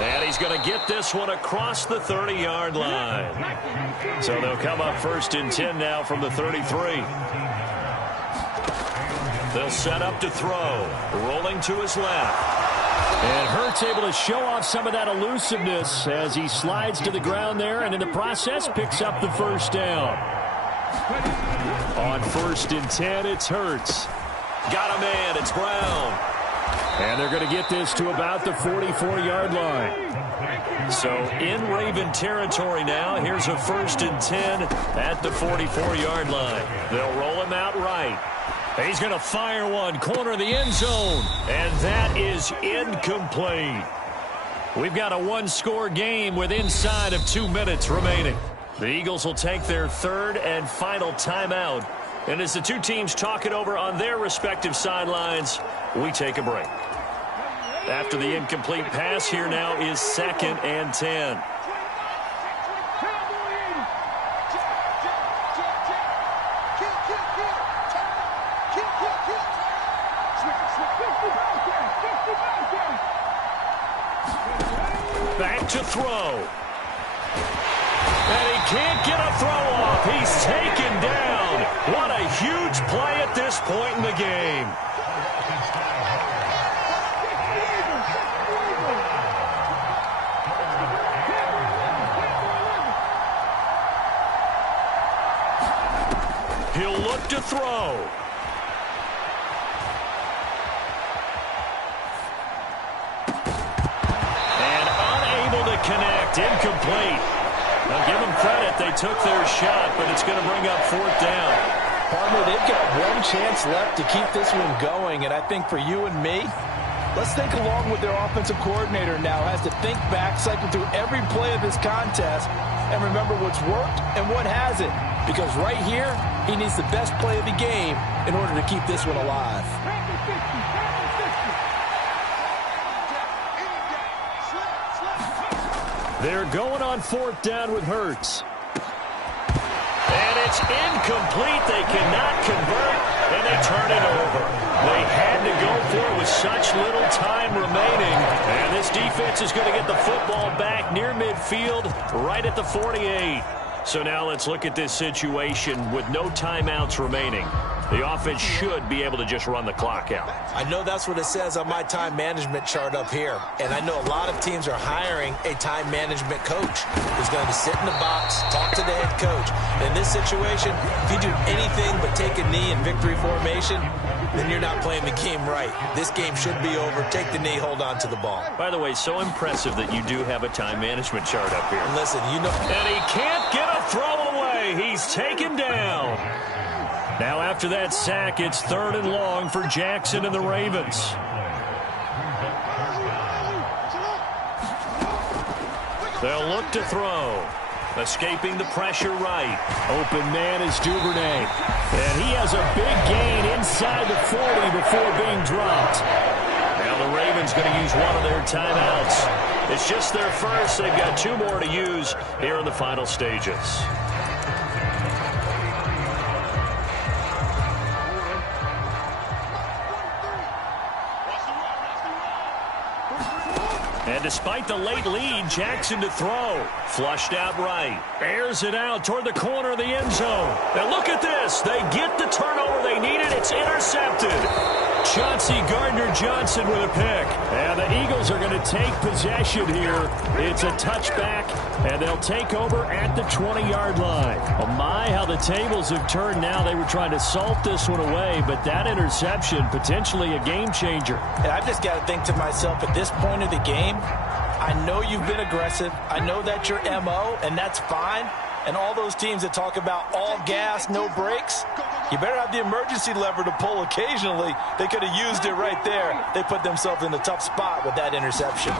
And he's going to get this one across the 30-yard line. So they'll come up 1st and 10 now from the 33. They'll set up to throw. Rolling to his left. And Hurts able to show off some of that elusiveness as he slides to the ground there, and in the process picks up the first down. On 1st and 10, it's Hurts. Got a man. It's Brown. And they're going to get this to about the 44-yard line. So in Raven territory now. Here's a 1st and 10 at the 44-yard line. They'll roll him out right. He's going to fire one, corner of the end zone. And that is incomplete. We've got a one-score game with inside of 2 minutes remaining. The Eagles will take their 3rd and final timeout. And as the two teams talk it over on their respective sidelines, we take a break. After the incomplete pass, here now is 2nd and 10. Back to throw. And he can't get a throw off. He's taken down. What a huge play at this point in the game. He'll look to throw. And unable to connect. Incomplete. Now give them credit. They took their shot, but it's going to bring up 4th down. Partner, they've got one chance left to keep this one going, and I think for you and me, let's think along with their offensive coordinator now. Has to think back, cycle through every play of this contest, and remember what's worked and what hasn't. Because right here, he needs the best play of the game in order to keep this one alive. They're going on 4th down with Hurts. And it's incomplete. They cannot convert, and they turn it over. They had to go for it with such little time remaining. And this defense is going to get the football back near midfield, right at the 48. So now let's look at this situation with no timeouts remaining. The offense should be able to just run the clock out. I know that's what it says on my time management chart up here. And I know a lot of teams are hiring a time management coach who's going to sit in the box, talk to the head coach. In this situation, if you do anything but take a knee in victory formation, then you're not playing the game right. This game should be over. Take the knee, hold on to the ball. By the way, so impressive that you do have a time management chart up here. And listen, you know. And he can't get a throw away. He's taken down. Now after that sack, it's 3rd and long for Jackson and the Ravens. They'll look to throw. Escaping the pressure right. Open man is Duvernay. And he has a big gain inside the 40 before being dropped. Now the Ravens going to use one of their timeouts. It's just their first. They've got 2 more to use here in the final stages. And despite the late lead, Jackson to throw. Flushed out right. Airs it out toward the corner of the end zone. And look at this. They get the turnover they needed. It's intercepted. Chauncey Gardner-Johnson with a pick. And the Eagles are going to take possession here. It's a touchback, and they'll take over at the 20-yard line. Oh, my, how the tables have turned now. They were trying to salt this one away, but that interception, potentially a game changer. And I've just got to think to myself, at this point of the game, I know you've been aggressive. I know that's your MO, and that's fine. And all those teams that talk about all gas, no brakes, you better have the emergency lever to pull occasionally. They could have used it right there. They put themselves in a tough spot with that interception.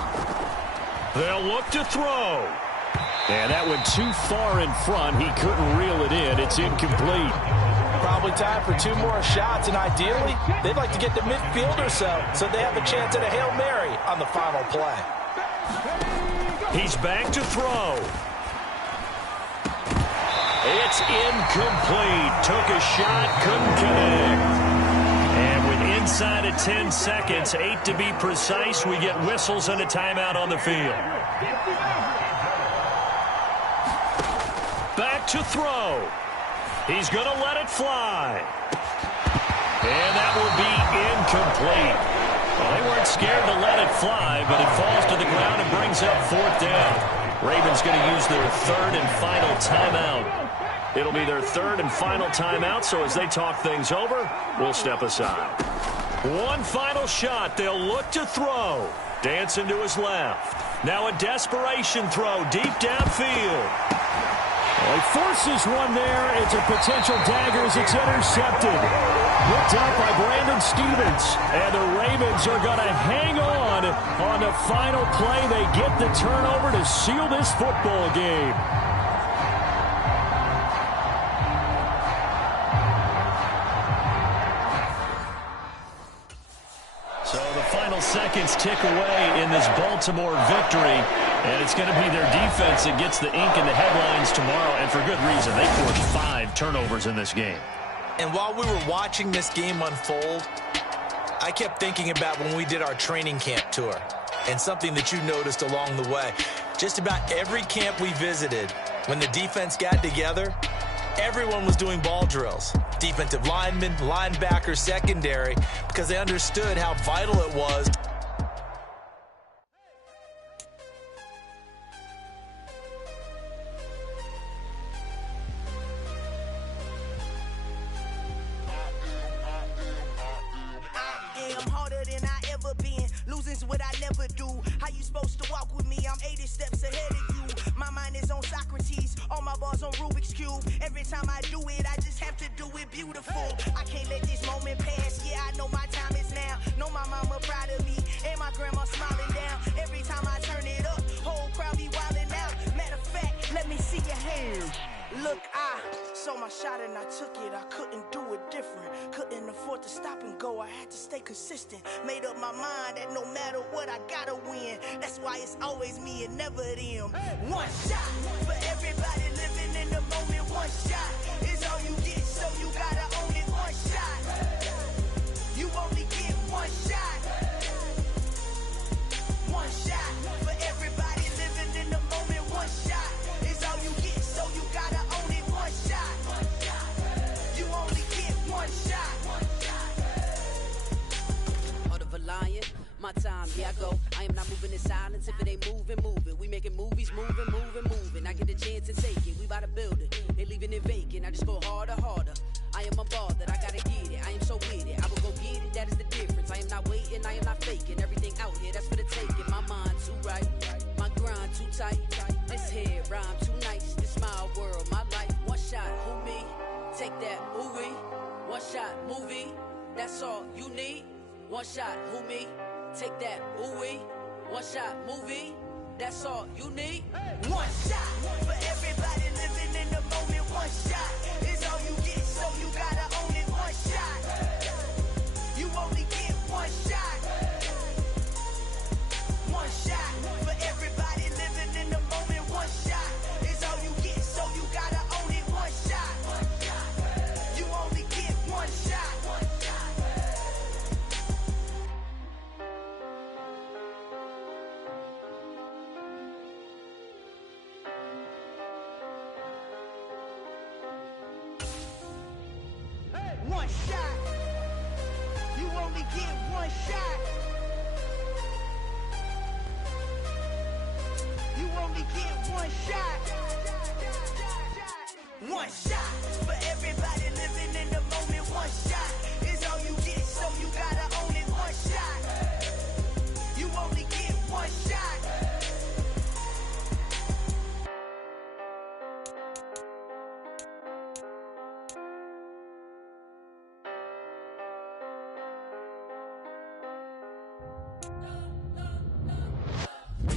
They'll look to throw. And that went too far in front. He couldn't reel it in. It's incomplete. Probably time for 2 more shots, and ideally, they'd like to get to midfield or so they have a chance at a Hail Mary on the final play. He's back to throw. It's incomplete. Took a shot, couldn't connect. And with inside of 10 seconds, 8 to be precise, we get whistles and a timeout on the field. Back to throw. He's going to let it fly. And that will be incomplete. Well, they weren't scared to let it fly, but it falls to the ground and brings up 4th down. Ravens going to use their 3rd and final timeout. It'll be their 3rd and final timeout, so as they talk things over, we'll step aside. One final shot. They'll look to throw. Dancing to his left. Now a desperation throw deep downfield. Well, he forces one there. It's a potential dagger as it's intercepted. Looked up by Brandon Stevens. And the Ravens are going to hang on the final play. They get the turnover to seal this football game. So the final seconds tick away in this Baltimore victory. And it's going to be their defense that gets the ink in the headlines tomorrow, and for good reason. They forced 5 turnovers in this game. And while we were watching this game unfold, I kept thinking about when we did our training camp tour and something that you noticed along the way. Just about every camp we visited, when the defense got together, everyone was doing ball drills. Defensive linemen, linebackers, secondary, because they understood how vital it was. What I never do. How you supposed to walk with me? I'm 80 steps ahead of you. My mind is on Socrates, all my bars on Rubik's Cube. Every time I do it, I just have to do it beautiful. I can't let this moment pass. Yeah, I know my time is now. Know my mama proud of me, and my grandma smiling down. Every time I turn it up, whole crowd be wilding out. Matter of fact, let me see your hands. Look, I saw my shot and I took it. I couldn't do it different. Couldn't afford to stop and go. I had to stay consistent. Made up my mind that no matter what, I gotta win. That's why it's always me and never them. One shot for everybody living in the moment. One shot is all you get, so you gotta own it. One shot. You only get one shot. One shot for everybody living in the moment. One shot is all you get, so you gotta own it. One shot. You only get one shot. chance and take it. We bout to build it. They leaving it vacant. I just go harder, harder. I am a baller, I gotta get it. I am so with it. I will go get it, that is the difference. I am not waiting, I am not faking. Everything out here, that's for the taking. My mind too right, my grind too tight. This head rhyme too nice. This my world, my life. One shot, who me? Take that, ooh-wee. One shot, movie. That's all you need. One shot, who me? Take that, ooh-wee. One shot, movie. That's all you need. One shot for everybody living in the moment. One shot is all you get, so you gotta own it. One shot, you only get one shot. One shot for everybody living in the moment. One shot is all you get, so you gotta own it. One shot, you only get one shot. One shot. You only get one shot. You only get one shot. One shot for everybody living in the moment. One shot is all you get, so you gotta own it. One shot. You only get one shot.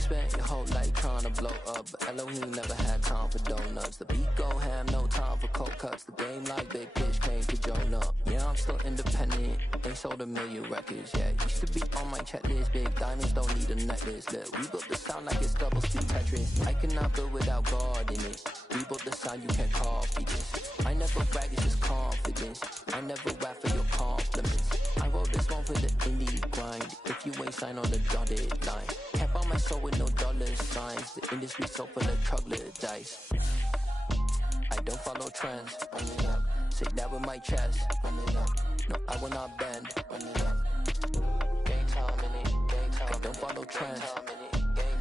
Spent your whole life trying to blow up, but Elohim never had time for donuts. The beat go ham, no time for cold cuts. The game like Big Fish came to Jonah. Yeah, I'm still independent, ain't sold 1 million records yet. Used to be on my checklist, big diamonds don't need a necklace. Look, we built the sound like it's double speed Tetris. I cannot build without God in it. We built the sound, you can't copy this. I never brag, it's just confidence. I never rap for your compliments. I wrote this one for the indie grind. If you ain't signed on the dotted line, can't buy my soul with no dollar signs. The industry so full of troglodytes. I don't follow trends. Run it up. Say that with my chest. Run it up. No, I will not bend. Run it up. Gang time in it. Gang time. I don't follow trends.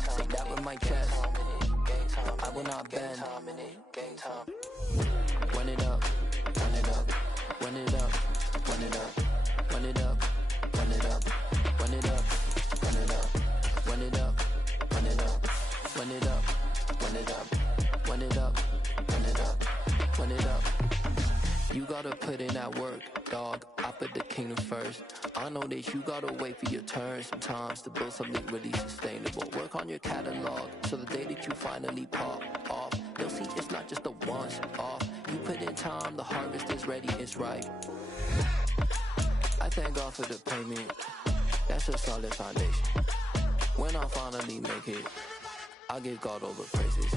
Say that with my chest. No, I will not bend. Gang time. Run it up. Run it up. Run it up. Run it up. Run it up. Run it up. Run it up. Run it up. Run it up. Run it up. Run it up. Run it up. Run it up. Run it up. Run it up. You gotta put in that work, dog. I put the kingdom first. I know that you gotta wait for your turn sometimes to build something really sustainable. Work on your catalog, so the day that you finally pop off, you'll see it's not just a once off. You put in time, the harvest is ready, it's ripe. I thank God for the payment. That's a solid foundation. When I finally make it, I'll give God all the praises.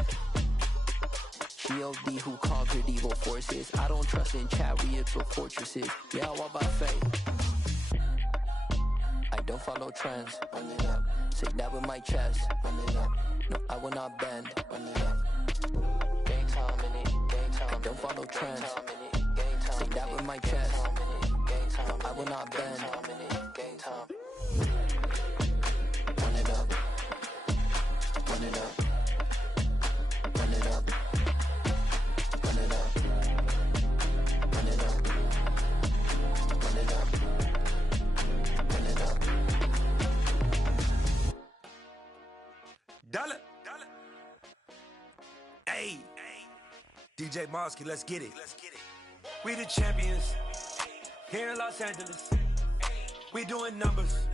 G.O.D. who conquered evil forces. I don't trust in chariots or fortresses. Yeah, I walk by faith. I don't follow trends. Run it up. Say that with my chest. Run it up. No, I will not bend. Run it up. Gang time in it. Gang time. I don't follow trends. Say that with my chest. No, I will not bend. Gang time. Run it up. Run it up. Run it up. Run it up. Run it up. Run it up. Run it up. Dollar. Hey. DJ Mosky, let's get it. We the champions. Here in Los Angeles. We doing numbers.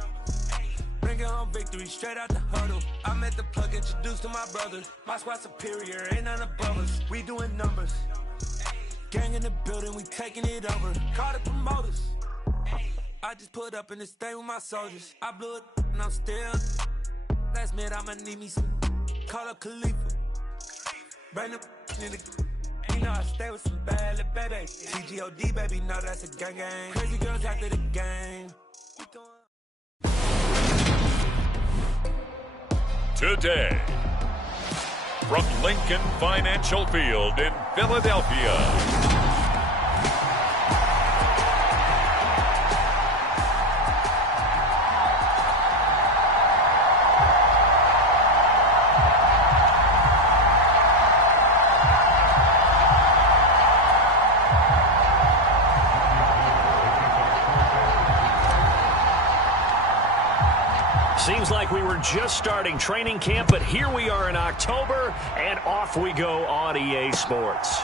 Bringing home victory straight out the huddle. I met the plug, introduced to my brother. My squad superior, ain't none above us. We doing numbers. Gang in the building, we taking it over. Call the promoters. I just put up in this thing with my soldiers. I blew it and I'm still. Last minute I'ma need me some. Call up Khalifa. Bring them in the. You know I stay with some bad little baby. CGOD baby, know that's a gang gang. Crazy girls after the game. Today, from Lincoln Financial Field in Philadelphia. Seems like we were just starting training camp, but here we are in October, and off we go on EA Sports.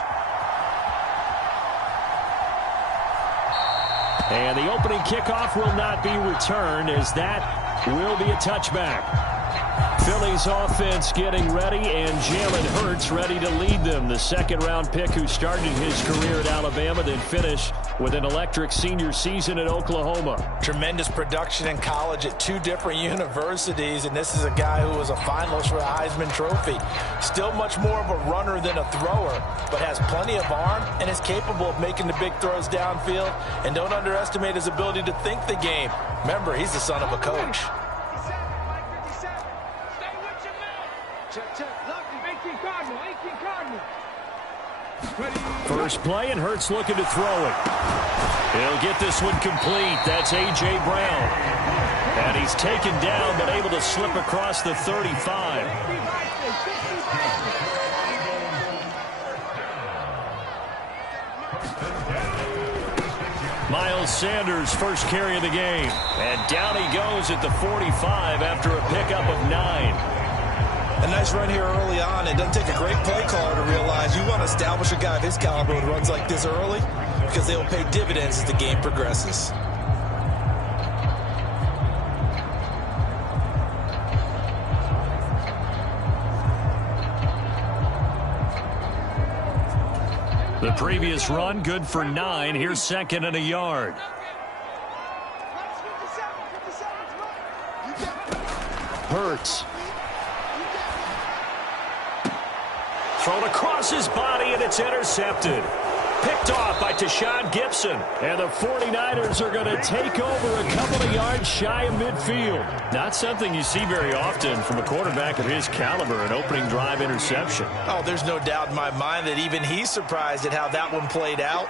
And the opening kickoff will not be returned, as that will be a touchback. Phillies offense getting ready, and Jalen Hurts ready to lead them. The second-round pick who started his career at Alabama, then finished with an electric senior season at Oklahoma. Tremendous production in college at 2 different universities, and this is a guy who was a finalist for the Heisman Trophy. Still much more of a runner than a thrower, but has plenty of arm and is capable of making the big throws downfield. And don't underestimate his ability to think the game. Remember, he's the son of a coach. First play, and Hurts looking to throw it. He'll get this one complete. That's A.J. Brown. And he's taken down, but able to slip across the 35. Miles Sanders, first carry of the game. And down he goes at the 45 after a pickup of 9. A nice run here early on. It doesn't take a great play caller to realize you want to establish a guy of his caliber who runs like this early, because they will pay dividends as the game progresses. The previous run, good for 9. Here's second and a yard. Hurts. Thrown across his body, and it's intercepted. Picked off by Tashawn Gibson. And the 49ers are going to take over a couple of yards shy of midfield. Not something you see very often from a quarterback of his caliber, an opening drive interception. Oh, there's no doubt in my mind that even he's surprised at how that one played out.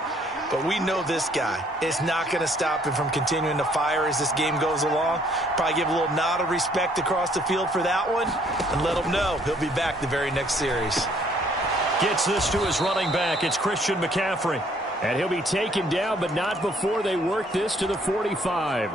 But we know this guy is not going to stop him from continuing to fire as this game goes along. Probably give a little nod of respect across the field for that one, and let him know he'll be back the very next series. Gets this to his running back. It's Christian McCaffrey. And he'll be taken down, but not before they work this to the 45.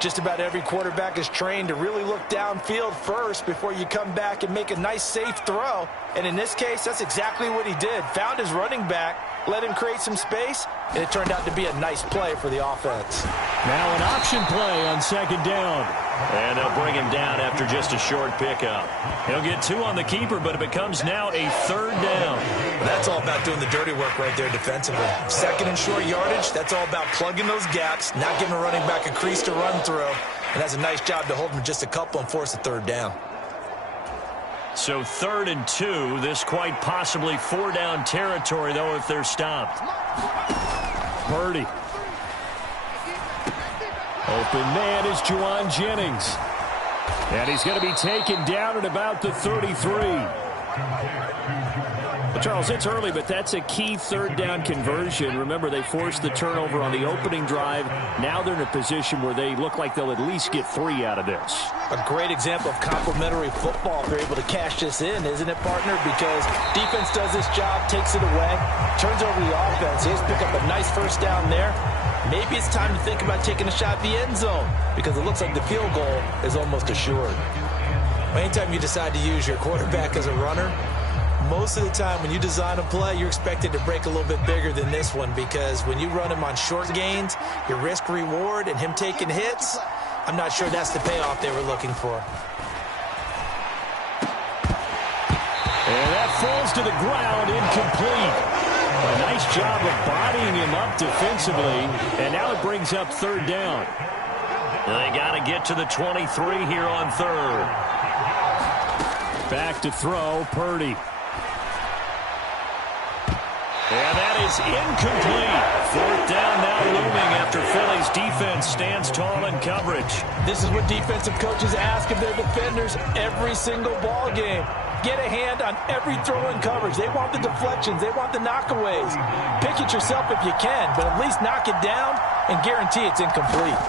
Just about every quarterback is trained to really look downfield first before you come back and make a nice, safe throw. And in this case, that's exactly what he did. Found his running back, let him create some space, and it turned out to be a nice play for the offense. Now an option play on second down. And they'll bring him down after just a short pickup. He'll get 2 on the keeper, but it becomes now a third down. That's all about doing the dirty work right there defensively. Second and short yardage, that's all about plugging those gaps, not giving a running back a crease to run through. And that's a nice job to hold him just a couple and force a third down. So 3rd and 2, this quite possibly 4-down territory, though, if they're stopped. Purdy. Open man is Juwan Jennings. And he's going to be taken down at about the 33. But Charles, it's early, but that's a key third down conversion. Remember, they forced the turnover on the opening drive. Now they're in a position where they look like they'll at least get 3 out of this. A great example of complementary football if they're able to cash this in, isn't it, partner? Because defense does this job, takes it away, turns over the offense. He has pick up a nice first down there. Maybe it's time to think about taking a shot at the end zone, because it looks like the field goal is almost assured. Anytime you decide to use your quarterback as a runner, most of the time when you design a play, you're expected to break a little bit bigger than this one, because when you run him on short gains, your risk reward and him taking hits, I'm not sure that's the payoff they were looking for. And that falls to the ground, incomplete. A nice job of bodying him up defensively, and now it brings up third down. They got to get to the 23 here on third. Back to throw, Purdy. And that is incomplete. 4th down now looming after Philly's defense stands tall in coverage. This is what defensive coaches ask of their defenders every single ball game. Get a hand on every throw in coverage. They want the deflections. They want the knockaways. Pick it yourself if you can, but at least knock it down and guarantee it's incomplete.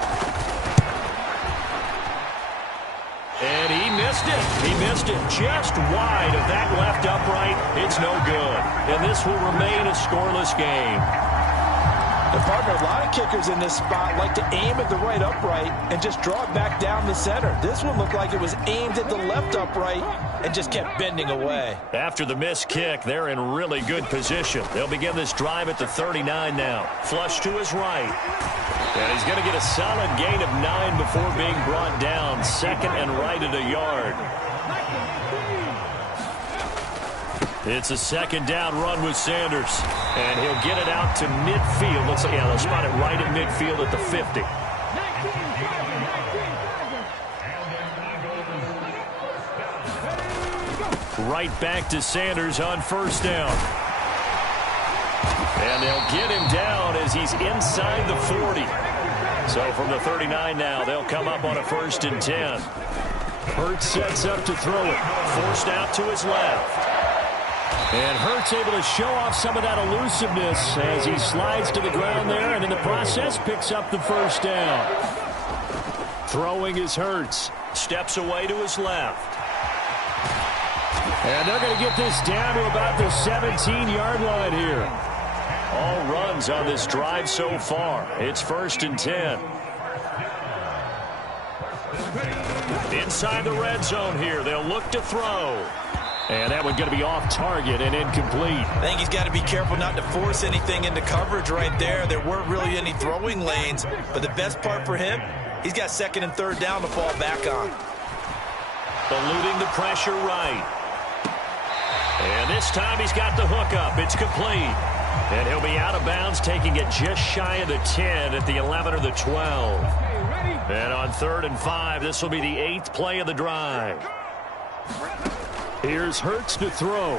And he missed it. He missed it just wide of that left upright. It's no good. And this will remain a scoreless game. And partner, a lot of kickers in this spot like to aim at the right upright and just draw it back down the center. This one looked like it was aimed at the left upright and just kept bending away. After the missed kick, they're in really good position. They'll begin this drive at the 39 now. Flush to his right. And he's going to get a solid gain of 9 before being brought down. Second and right at a yard. It's a second down run with Sanders. And he'll get it out to midfield. Looks like, yeah, they'll spot it right at midfield at the 50. Right back to Sanders on first down. And they'll get him down as he's inside the 40. So from the 39 now, they'll come up on a 1st and 10. Hurts sets up to throw it. Forced out to his left. And Hurts able to show off some of that elusiveness as he slides to the ground there, and in the process picks up the 1st down. Throwing is Hurts. Steps away to his left. And they're going to get this down to about the 17-yard line here. All runs on this drive so far. It's 1st and 10. Inside the red zone here. They'll look to throw. And that one's going to be off target and incomplete. I think he's got to be careful not to force anything into coverage right there. There weren't really any throwing lanes. But the best part for him, he's got 2nd and 3rd down to fall back on. Eluding the pressure right. And this time he's got the hook up. It's complete. And he'll be out of bounds, taking it just shy of the 10 at the 11 or the 12. And on 3rd and 5, this will be the 8th play of the drive. Here's Hurts to throw.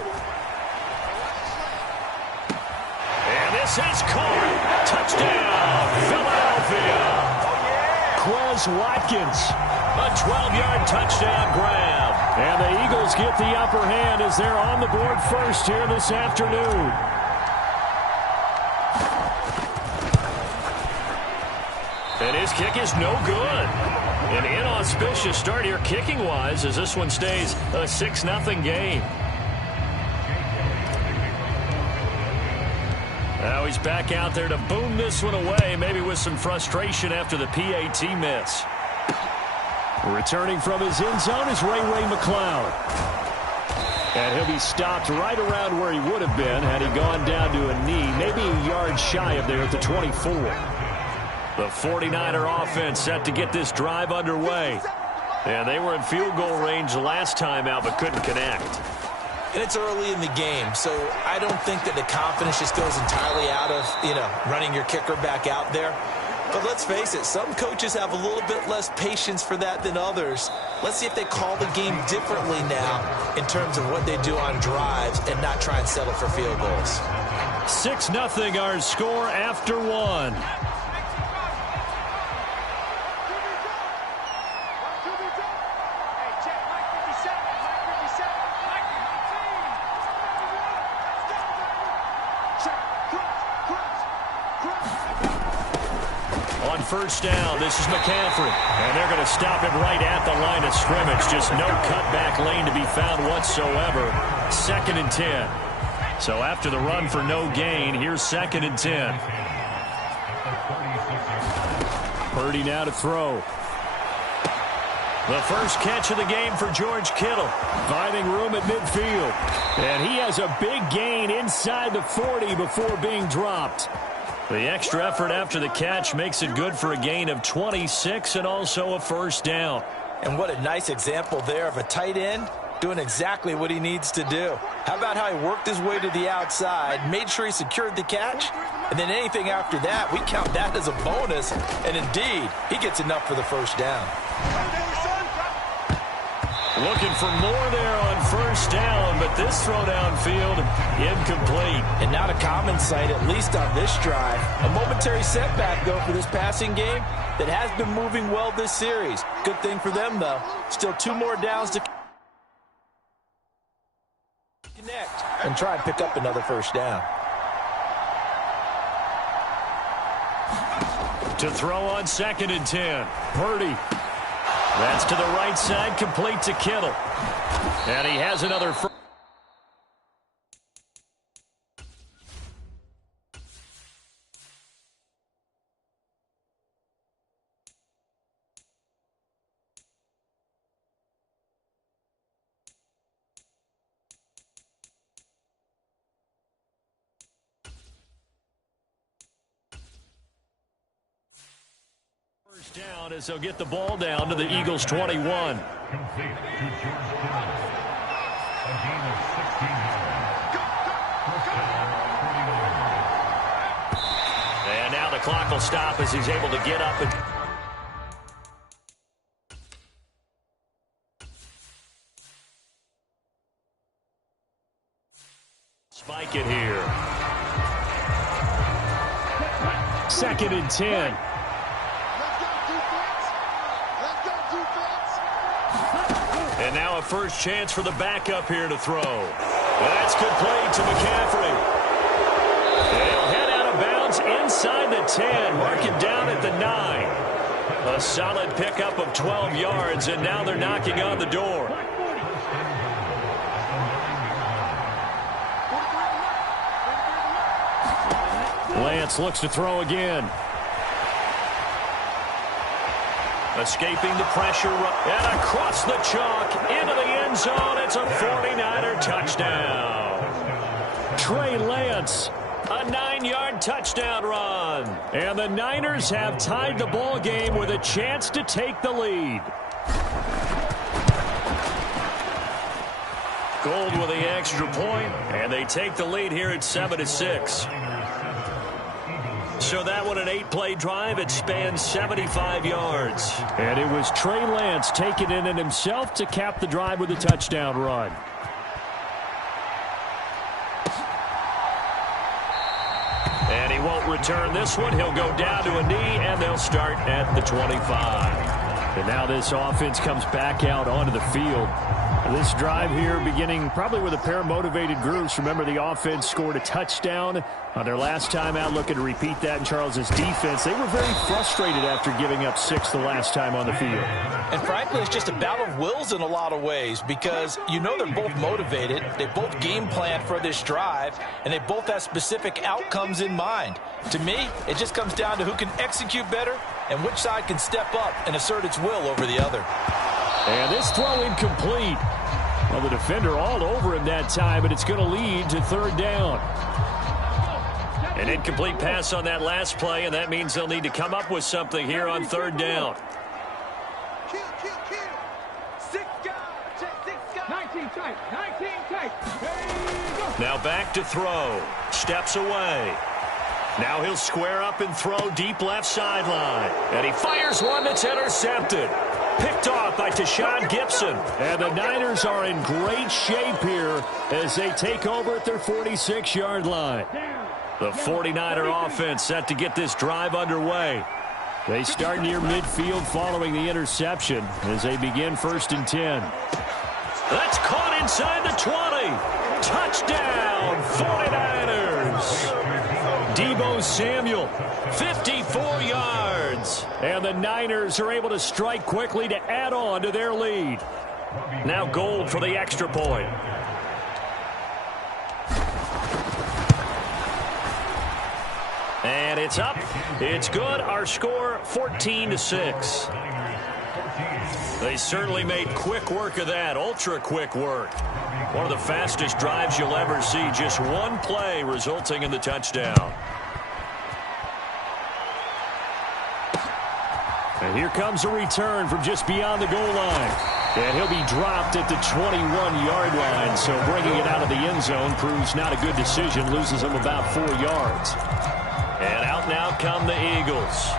And this is caught. Touchdown, Philadelphia. Quez Watkins. A 12-yard touchdown grab. And the Eagles get the upper hand as they're on the board first here this afternoon. And his kick is no good. An inauspicious start here kicking-wise as this one stays a 6-0 game. Now he's back out there to boom this one away, maybe with some frustration after the PAT miss. Returning from his end zone is Ray McCloud. And he'll be stopped right around where he would have been had he gone down to a knee, maybe a yard shy of there at the 24. The 49er offense set to get this drive underway. And they were in field goal range last time out but couldn't connect. And it's early in the game, so I don't think that the confidence just goes entirely out of, running your kicker back out there. But let's face it, some coaches have a little bit less patience for that than others. Let's see if they call the game differently now in terms of what they do on drives and not try and settle for field goals. 6-0 our score after one. First down, this is McCaffrey. And they're going to stop it right at the line of scrimmage. Just no cutback lane to be found whatsoever. 2nd and 10. So after the run for no gain, here's 2nd and 10. Purdy now to throw. The first catch of the game for George Kittle. Finding room at midfield. And he has a big gain inside the 40 before being dropped. The extra effort after the catch makes it good for a gain of 26 and also a first down. And what a nice example there of a tight end doing exactly what he needs to do. How about how he worked his way to the outside, made sure he secured the catch, and then anything after that, we count that as a bonus. And indeed, he gets enough for the first down. Looking for more there on first down, but this throw downfield, incomplete. And not a common sight, at least on this drive. A momentary setback, though, for this passing game that has been moving well this series. Good thing for them, though. Still 2 more downs to connect and try and pick up another first down. To throw on 2nd and 10. Purdy. That's to the right side, complete to Kittle. And he has another first. Down as they'll get the ball down to the Eagles 21. And now the clock will stop as he's able to get up and spike it here. 2nd and 10. And now a first chance for the backup here to throw. That's good play to McCaffrey. He'll head out of bounds inside the 10. Mark it down at the 9. A solid pickup of 12 yards, and now they're knocking on the door. Lance looks to throw again. Escaping the pressure, and across the chalk, into the end zone. It's a 49er touchdown. Trey Lance, a 9-yard touchdown run. And the Niners have tied the ball game with a chance to take the lead. Gold with the extra point, and they take the lead here at 7-6. So that one, an 8-play drive. It spans 75 yards. And it was Trey Lance taking it in himself to cap the drive with a touchdown run. And he won't return this one. He'll go down to a knee, and they'll start at the 25. And now this offense comes back out onto the field. This drive here beginning probably with a pair of motivated groups. Remember, the offense scored a touchdown on their last time out, looking to repeat that in Charles's defense. They were very frustrated after giving up 6 the last time on the field. And frankly, it's just a battle of wills in a lot of ways, because you know they're both motivated. They both game plan for this drive, and they both have specific outcomes in mind. To me, it just comes down to who can execute better and which side can step up and assert its will over the other. And this throw incomplete. Well, the defender all over him that time, but it's going to lead to 3rd down. An incomplete pass on that last play, and that means they'll need to come up with something here on 3rd down. 19 tight. Now back to throw. Steps away. Now he'll square up and throw deep left sideline. And he fires one that's intercepted. Picked off by Tashawn Gibson. And the Niners are in great shape here as they take over at their 46-yard line. The 49er offense set to get this drive underway. They start near midfield following the interception as they begin 1st and 10. That's caught inside the 20. Touchdown, 49ers. Deebo Samuel, 54 yards. And the Niners are able to strike quickly to add on to their lead. Now Gold for the extra point. And it's up. It's good. Our score, 14-6. They certainly made quick work of that, ultra-quick work. One of the fastest drives you'll ever see. Just one play resulting in the touchdown. And here comes a return from just beyond the goal line. And he'll be dropped at the 21-yard line, so bringing it out of the end zone proves not a good decision. Loses him about 4 yards. And out now come the Eagles.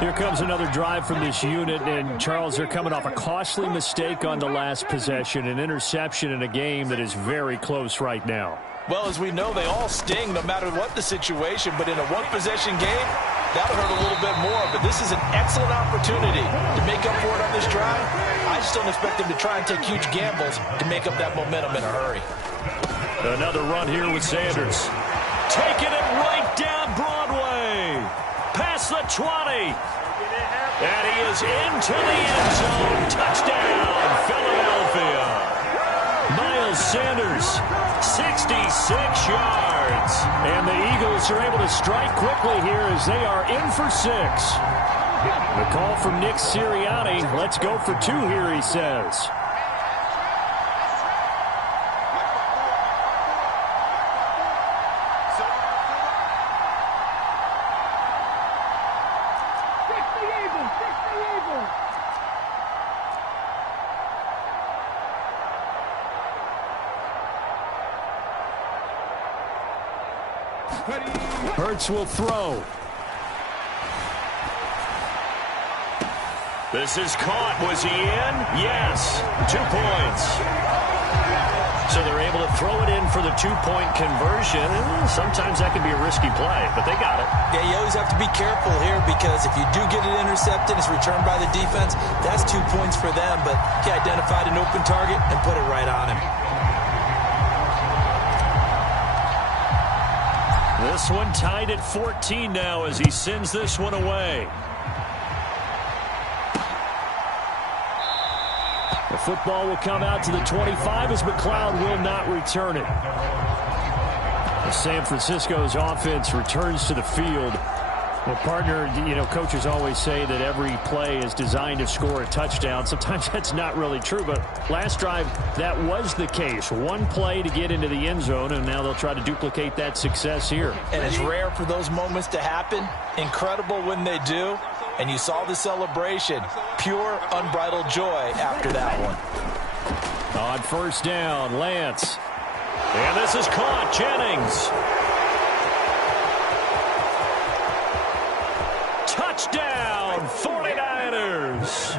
Here comes another drive from this unit, and Charles, they're coming off a costly mistake on the last possession, an interception in a game that is very close right now. Well, as we know, they all sting no matter what the situation, but in a one-possession game, that'll hurt a little bit more. But this is an excellent opportunity to make up for it on this drive. I just don't expect them to try and take huge gambles to make up that momentum in a hurry. Another run here with Sanders. Taking it right down Broadway. Past the 20. And he is into the end zone. Touchdown, Philadelphia. Miles Sanders, 66 yards. And the Eagles are able to strike quickly here as they are in for 6. The call from Nick Sirianni. Let's go for 2 here, he says. Hurts will throw. This is caught. Was he in? Yes. 2 points. So they're able to throw it in for the 2-point conversion. Sometimes that can be a risky play, but they got it. Yeah, you always have to be careful here because if you do get it intercepted, it's returned by the defense. That's 2 points for them, but he identified an open target and put it right on him. This one tied at 14 now as he sends this one away. The football will come out to the 25 as McLeod will not return it. San Francisco's offense returns to the field. Well, partner, coaches always say that every play is designed to score a touchdown. Sometimes that's not really true, but last drive, that was the case. One play to get into the end zone, and now they'll try to duplicate that success here. And it's rare for those moments to happen. Incredible when they do. And you saw the celebration. Pure, unbridled joy after that one. On first down, Lance. And this is caught. Jennings. Touchdown, 49ers.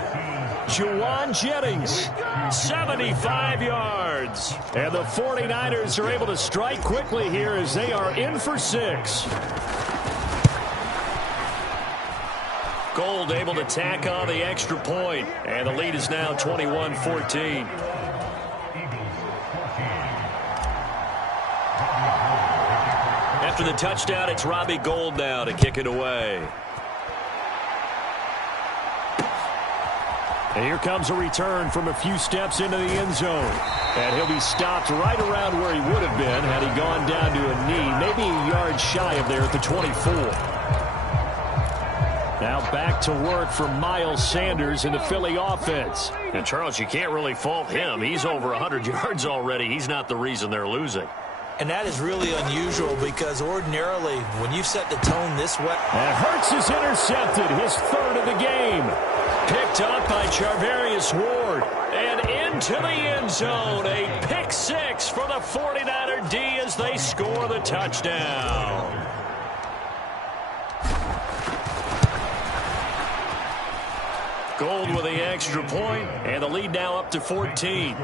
Juwan Jennings, 75 yards. And the 49ers are able to strike quickly here as they are in for 6. Gold able to tack on the extra point, and the lead is now 21-14. After the touchdown, it's Robbie Gould now to kick it away. And here comes a return from a few steps into the end zone. And he'll be stopped right around where he would have been had he gone down to a knee, maybe a yard shy of there at the 24. Now back to work for Miles Sanders in the Philly offense. And, Charles, you can't really fault him. He's over 100 yards already. He's not the reason they're losing. And that is really unusual because ordinarily when you set the tone this way. And Hurts is intercepted, his 3rd of the game. Picked up by Charvarius Ward. And into the end zone. A pick 6 for the 49er D as they score the touchdown. Gold with the extra point, and the lead now up to 14.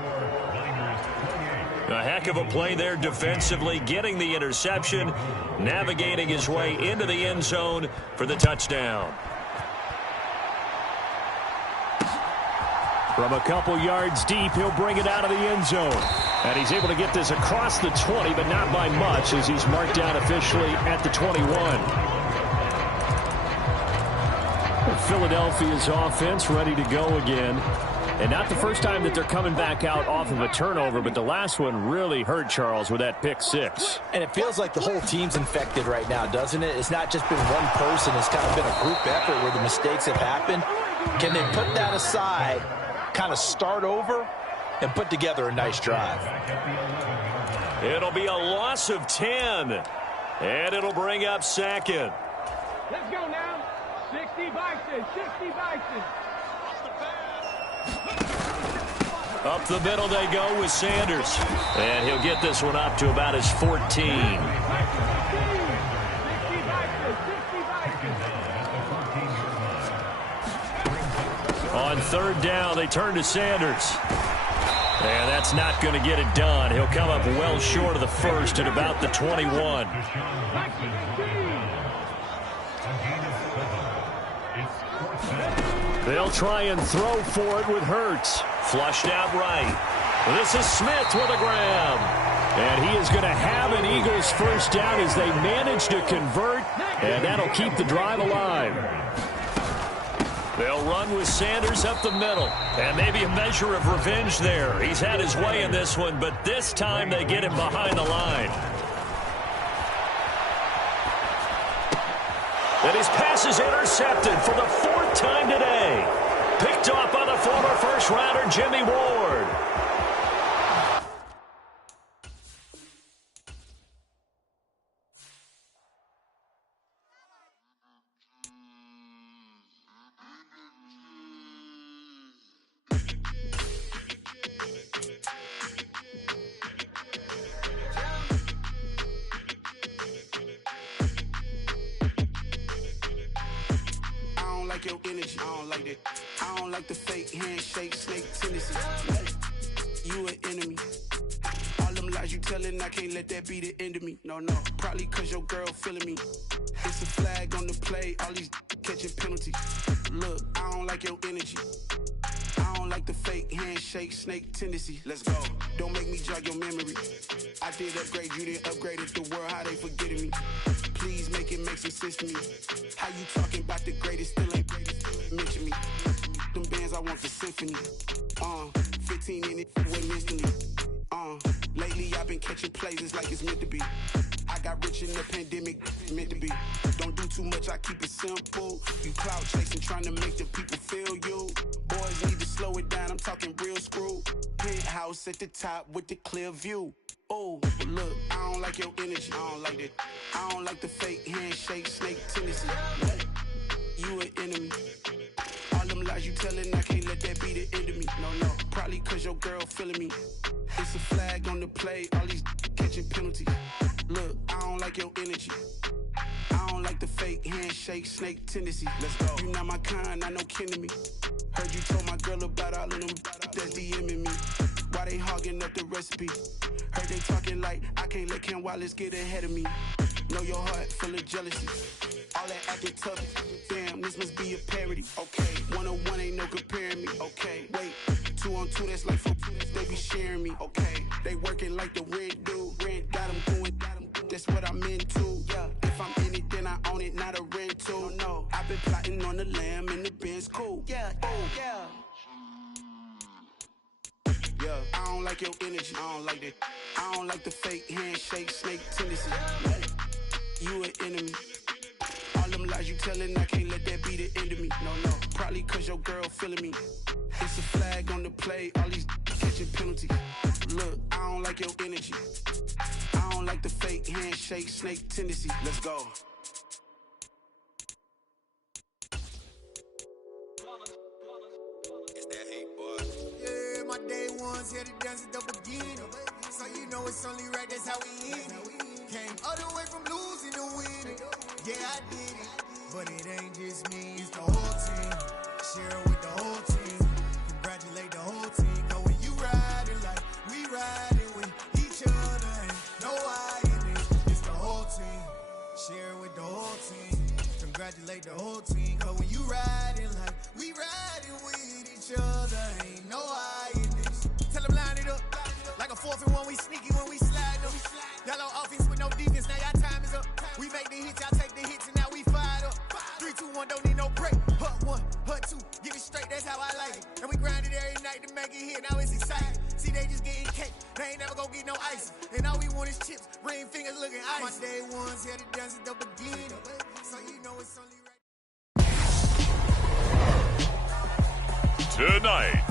A heck of a play there defensively, getting the interception, navigating his way into the end zone for the touchdown. From a couple yards deep, he'll bring it out of the end zone. And he's able to get this across the 20, but not by much as he's marked down officially at the 21. Philadelphia's offense ready to go again. And not the first time that they're coming back out off of a turnover, but the last one really hurt Charles with that pick 6. And it feels like the whole team's infected right now, doesn't it? It's not just been one person. It's kind of been a group effort where the mistakes have happened. Can they put that aside, kind of start over, and put together a nice drive? It'll be a loss of 10, and it'll bring up 2nd. Let's go now. 60 Bison, 60 Bison. Up the middle they go with Sanders. And he'll get this one up to about his 14. On 3rd down, they turn to Sanders. And that's not going to get it done. He'll come up well short of the 1st at about the 21. They'll try and throw for it with Hurts. Flushed out right. This is Smith with a grab. And he is going to have an Eagles 1st down as they manage to convert. And that'll keep the drive alive. They'll run with Sanders up the middle. And maybe a measure of revenge there. He's had his way in this one, but this time they get him behind the line. And his pass is intercepted for the 4th time today. Picked off by the former first-rounder Jimmy Ward. like your energy. I don't like that. I don't like the fake handshake, snake tendencies. You an enemy. All them lies you telling, I can't let that be the end of me. No, probably cause your girl feeling me. It's a flag on the play, all these catching penalties. Look, I don't like your energy. I don't like the fake handshake, snake tendency. Let's go. Don't make me jog your memory. I did upgrade, you didn't upgrade it. The world, how they forgetting me. Please make it make some sense to me. How you talking about the greatest, still ain't mention me. Them bands I want for symphony. 15 in it, went instantly. Lately I've been catching plays, it's like it's meant to be. I got rich in the pandemic, meant to be. Don't do too much, I keep it simple. You clout chasing, trying to make the people feel you. Boys need to slow it down, I'm talking real screw. Penthouse at the top with the clear view. Oh, look, I don't like your energy. I don't like that. I don't like the fake handshake, snake tendency. You an enemy. All them lies you telling, I can't let that be the end of me. No, probably cause your girl feeling me. It's a flag on the play, all these catching penalties. Look, I don't like your energy. I don't like the fake handshake, snake tendency. Let's go. You not my kind, I know kin to me. Heard you told my girl about all of them that's DMing me. Why they hogging up the recipe? Heard they talking like I can't let Ken Wallace get ahead of me. Know your heart full of jealousy. All that acting tough. Damn, this must be a parody. Okay, 101 ain't no comparing me. Okay, wait, 2 on 2, that's like 4. They be sharing me. Okay, they working like the rent do. Rent got them going. That's what I'm into. Yeah, if I'm in it, then I own it, not a rental. No, I've been plotting on the lamb and the Benz cool. Yeah, yeah. Yeah, I don't like your energy. I don't like that. I don't like the fake handshake, snake tendency. You an enemy. All them lies you telling, I can't let that be the end of me. No, probably cause your girl feeling me. It's a flag on the play, all these catching penalties. Look, I don't like your energy. I don't like the fake handshake, snake tendency. Let's go. It's that hate, boy. Yeah, my day ones here to dance at the beginning. So you know it's only right, that's how we end it. Came all the way from losing to winning. Yeah, I did it. But it ain't just me, it's the whole team. Share it with the whole team. Congratulate the whole team. Cause when you riding like we riding with each other, ain't no I in it. It's the whole team. Share it with the whole team. Congratulate the whole team. Cause when you riding like we riding with each other, ain't no I in this. Tell them line it up. Like a 4th and 1, we sneaky when we slide them. Y'all on offense with no defense, now y'all time is up. We make the hits, y'all take the hits, and now we fired up. 3, 2, 1, don't need no break. Hut 1, hut 2, get it straight, that's how I like it. And we grind it every night to make it hit, now it's exciting. See, they just getting cake, they ain't never gonna get no ice. And all we want is chips, ring fingers looking ice. My day ones here to dance at the beginning. So you know it's only right. Tonight,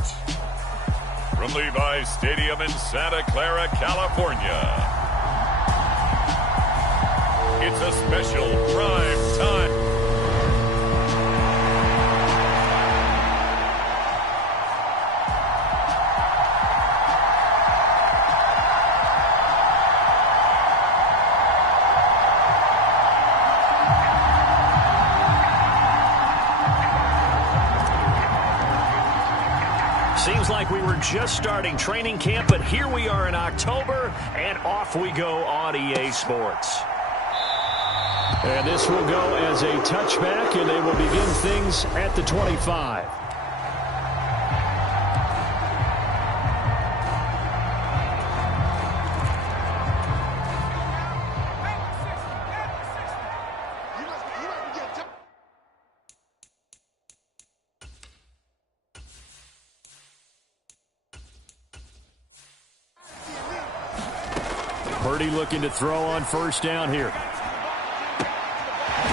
from Levi's Stadium in Santa Clara, California, it's a special prime time. Seems like we were just starting training camp, but here we are in October, and off we go on EA Sports. And this will go as a touchback, and they will begin things at the 25. Purdy looking to throw on first down here.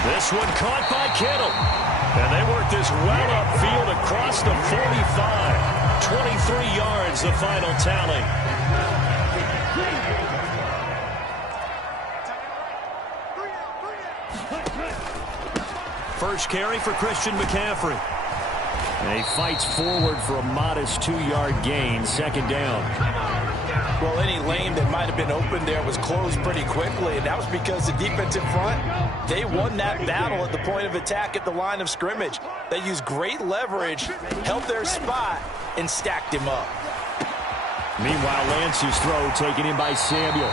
This one caught by Kittle. And they work this well upfield across the 45. 23 yards, the final tally. First carry for Christian McCaffrey. And he fights forward for a modest 2-yard gain, second down. Well, any lane that might have been open there was closed pretty quickly, and that was because the defensive front, they won that battle at the point of attack at the line of scrimmage. They used great leverage, held their spot, and stacked him up. Meanwhile, Lance's throw taken in by Samuel.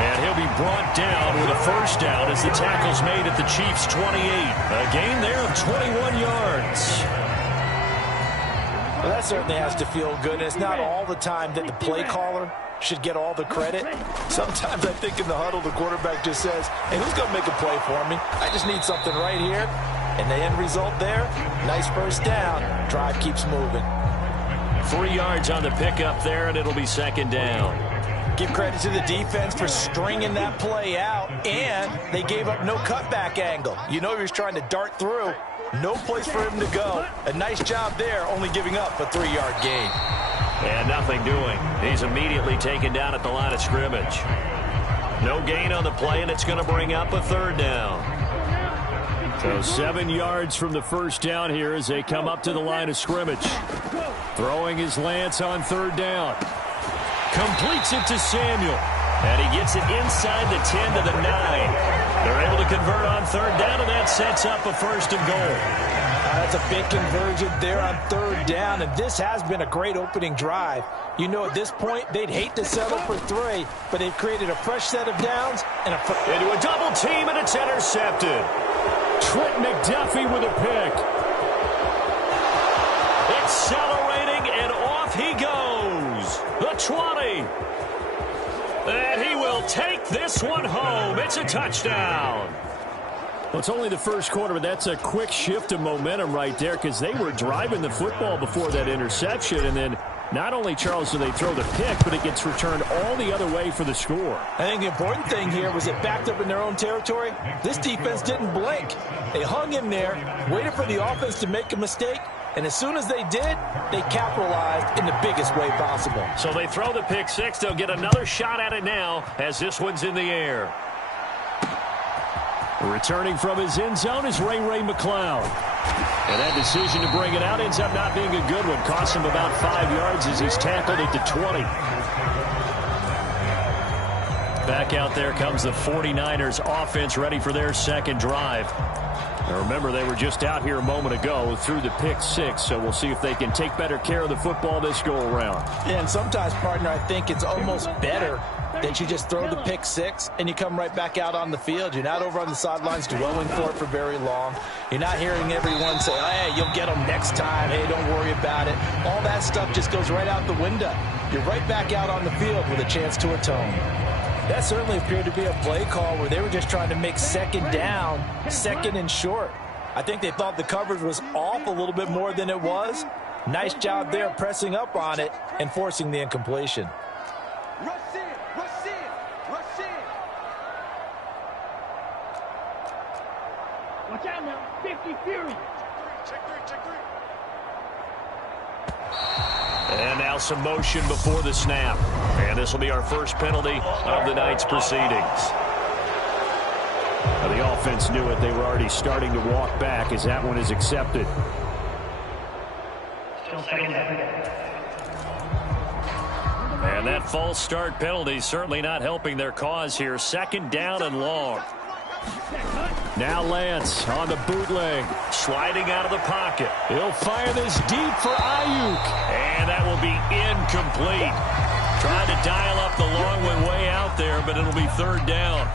And he'll be brought down with a first down as the tackle's made at the Chiefs' 28. A gain there of 21 yards. Well, that certainly has to feel good. And it's not all the time that the play caller should get all the credit. Sometimes I think in the huddle, the quarterback just says, hey, who's going to make a play for me? I just need something right here. And the end result there, nice first down. Drive keeps moving. 3 yards on the pickup there, and it'll be second down. Give credit to the defense for stringing that play out, and they gave up no cutback angle. You know he was trying to dart through. No place for him to go. A nice job there, only giving up a 3-yard gain. And nothing doing. He's immediately taken down at the line of scrimmage. No gain on the play, and it's going to bring up a third down. So 7 yards from the first down here as they come up to the line of scrimmage. Throwing his Lance on third down. Completes it to Samuel. And he gets it inside the 10 to the 9. They're able to convert on third down, and that sets up a first and goal. That's a big conversion there on third down, and this has been a great opening drive. You know, at this point, they'd hate to settle for 3, but they've created a fresh set of downs. And into a double team, and it's intercepted. Trent McDuffie with a pick. Accelerating, and off he goes. The 20. And he will take this one home. It's a touchdown. Well, it's only the first quarter, but that's a quick shift of momentum right there because they were driving the football before that interception. And then not only, Charles, do they throw the pick, but it gets returned all the other way for the score. I think the important thing here was it backed up in their own territory. This defense didn't blink. They hung in there, waited for the offense to make a mistake, and as soon as they did, they capitalized in the biggest way possible. So they throw the pick six. They'll get another shot at it now as this one's in the air. Returning from his end zone is Ray McCloud. And that decision to bring it out ends up not being a good one. Costs him about 5 yards as he's tackled at the 20. Back out there comes the 49ers offense ready for their second drive. Now remember, they were just out here a moment ago through the pick six, so we'll see if they can take better care of the football this go-around. Yeah, and sometimes, partner, I think it's almost better that you just throw the pick six and you come right back out on the field. You're not over on the sidelines dwelling for it for very long. You're not hearing everyone say, oh, hey, you'll get them next time. Hey, don't worry about it. All that stuff just goes right out the window. You're right back out on the field with a chance to atone. That certainly appeared to be a play call where they were just trying to make second down, second and short. I think they thought the coverage was off a little bit more than it was. Nice job there pressing up on it and forcing the incompletion. Rush in, rush in, rush in. Watch out now, 50 Fury. Check three. And now some motion before the snap. And this will be our first penalty of the night's proceedings. Now the offense knew it. They were already starting to walk back as that one is accepted. And that false start penalty certainly not helping their cause here. Second down and long. Now Lance on the bootleg, sliding out of the pocket. He'll fire this deep for Ayuk. And that will be incomplete. Trying to dial up the long one way out there, but it'll be third down.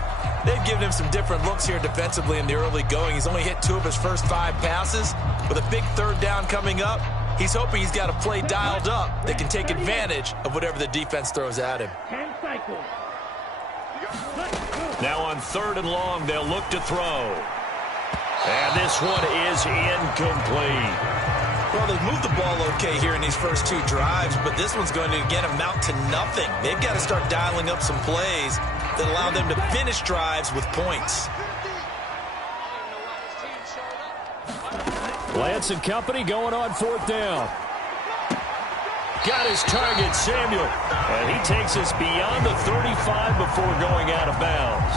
They've given him some different looks here defensively in the early going. He's only hit 2 of his first 5 passes. With a big third down coming up, he's hoping he's got a play dialed up that can take advantage of whatever the defense throws at him. 10 cycles. Now on third and long, they'll look to throw. And this one is incomplete. Well, they've moved the ball okay here in these first 2 drives, but this one's going to, again, amount to nothing. They've got to start dialing up some plays that allow them to finish drives with points. Lance and company going on fourth down. Got his target, Samuel. And he takes us beyond the 35 before going out of bounds.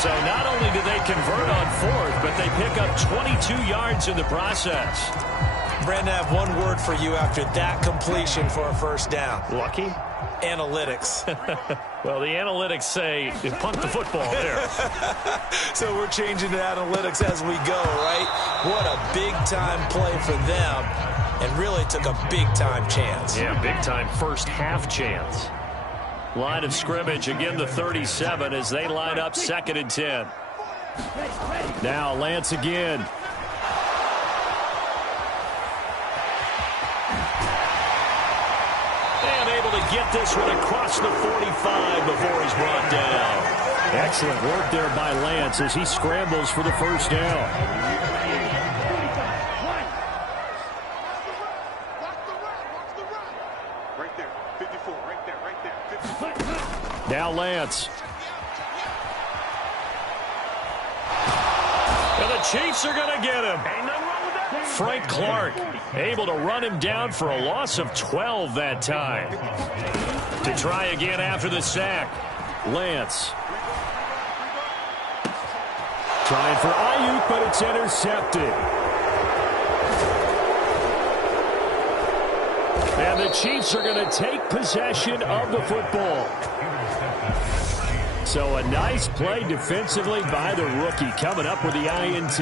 So not only do they convert on fourth, but they pick up 22 yards in the process. Brandon, I have one word for you after that completion for a first down. Lucky? Analytics. Well, the analytics say you punt the football there. So we're changing to analytics as we go, right? What a big-time play for them, and really took a big-time chance. Yeah, big-time first-half chance. Line of scrimmage, again the 37 as they line up 2nd and 10. Now Lance again. And able to get this one across the 45 before he's brought down. Excellent work there by Lance as he scrambles for the first down. Right there, 54, right there. Now Lance. And the Chiefs are going to get him. Frank Clark able to run him down for a loss of 12 that time. To try again after the sack. Lance. Trying for Ayuk, but it's intercepted. And the Chiefs are going to take possession of the football. So a nice play defensively by the rookie coming up with the INT.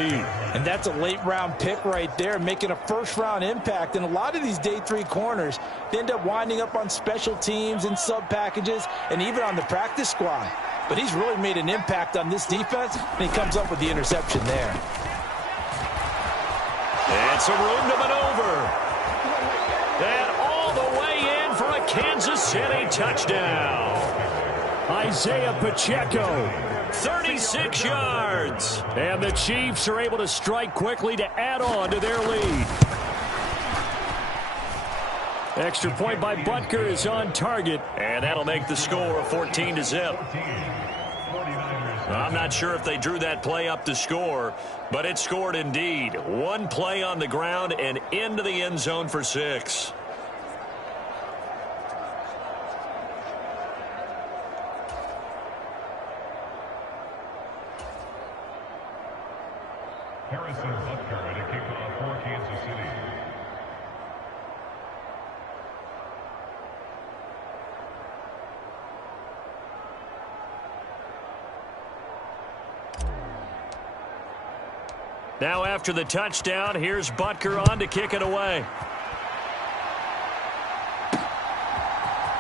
And that's a late-round pick right there, making a first-round impact. And a lot of these day 3 corners, they end up winding up on special teams and sub-packages and even on the practice squad. But he's really made an impact on this defense, and he comes up with the interception there. It's a room to maneuver. And all the way in for a Kansas City touchdown. Isaiah Pacheco, 36 yards. And the Chiefs are able to strike quickly to add on to their lead. Extra point by Butker is on target, and that'll make the score 14-0. I'm not sure if they drew that play up to score, but it scored indeed. One play on the ground and into the end zone for 6. Harrison Butker at a kickoff for Kansas City. Now after the touchdown, here's Butker on to kick it away.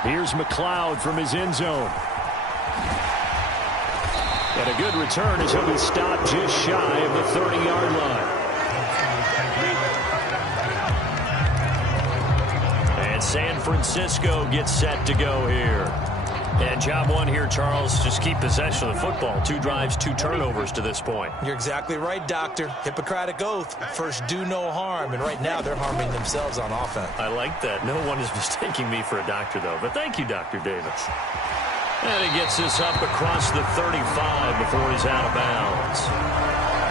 Here's McLeod from his end zone. And a good return as he'll be stopped just shy of the 30-yard line. And San Francisco gets set to go here. And job one here, Charles, just keep possession of the football. 2 drives, 2 turnovers to this point. You're exactly right, Doctor. Hippocratic oath. First, do no harm. And right now, they're harming themselves on offense. I like that. No one is mistaking me for a doctor, though. But thank you, Dr. Davis. And he gets this up across the 35 before he's out of bounds.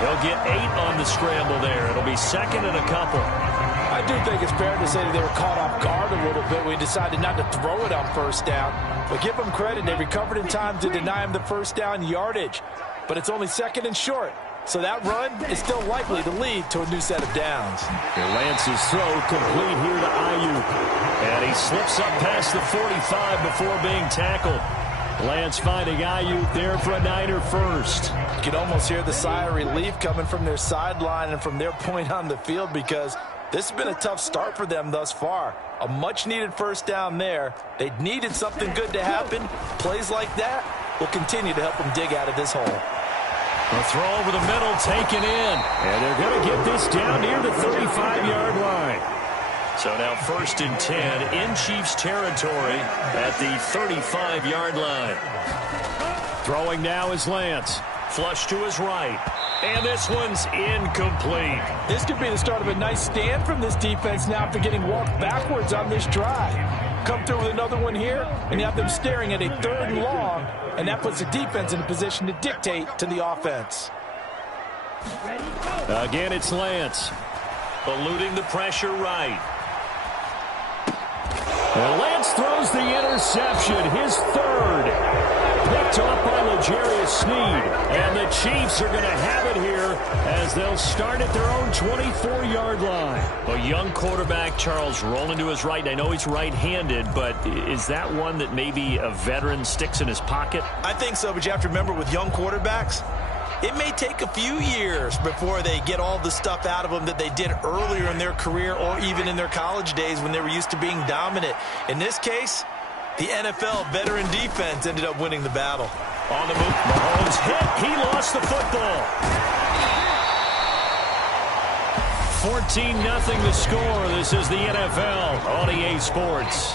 They'll get 8 on the scramble there. It'll be 2nd and a couple. I do think it's fair to say that they were caught off guard a little bit. We decided not to throw it on first down. But give them credit. They recovered in time to deny him the first down yardage. But it's only 2nd and short. So that run is still likely to lead to a new set of downs. And Lance's throw complete here to Ayuk. And he slips up past the 45 before being tackled. Lance finding Ayuk there for a Niner first. You can almost hear the sigh of relief coming from their sideline and from their point on the field, because this has been a tough start for them thus far. A much-needed first down there. They needed something good to happen. Plays like that will continue to help them dig out of this hole. A throw over the middle taken in. And they're going to get this down near the 35-yard line. So now 1st and 10 in Chiefs territory at the 35-yard line. Throwing now is Lance. Flush to his right. And this one's incomplete. This could be the start of a nice stand from this defense now after getting walked backwards on this drive. Come through with another one here, and you have them staring at a 3rd and long, and that puts the defense in a position to dictate to the offense. Again, it's Lance. Eluding the pressure right. And Lance throws the interception, his 3rd. Picked off by L'Jarius to Snead. And the Chiefs are going to have it here as they'll start at their own 24-yard line. A young quarterback, Charles, rolling to his right. I know he's right-handed, but is that one that maybe a veteran sticks in his pocket? I think so, but you have to remember with young quarterbacks, it may take a few years before they get all the stuff out of them that they did earlier in their career or even in their college days when they were used to being dominant. In this case, the NFL veteran defense ended up winning the battle. On the move, Mahomes hit. He lost the football. 14-0 the score. This is the NFL on EA Sports.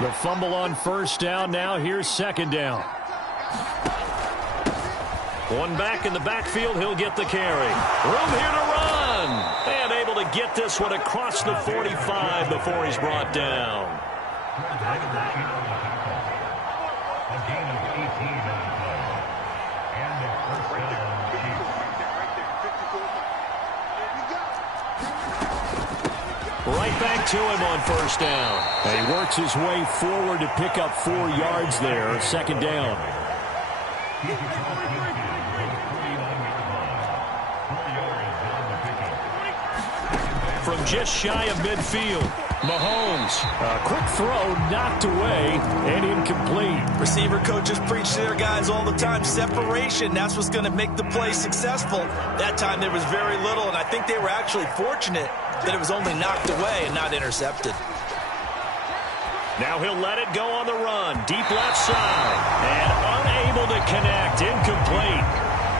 The fumble on first down. Now here's second down. One back in the backfield. He'll get the carry. Room here to run. And able to get this one across the 45 before he's brought down. Right back to him on first down. And he works his way forward to pick up 4 yards there. Second down. From just shy of midfield, Mahomes. A quick throw knocked away and incomplete. Receiver coaches preach to their guys all the time. Separation, that's what's going to make the play successful. That time there was very little, and I think they were actually fortunate that it was only knocked away and not intercepted. Now he'll let it go on the run. Deep left side. And unable to connect. Incomplete.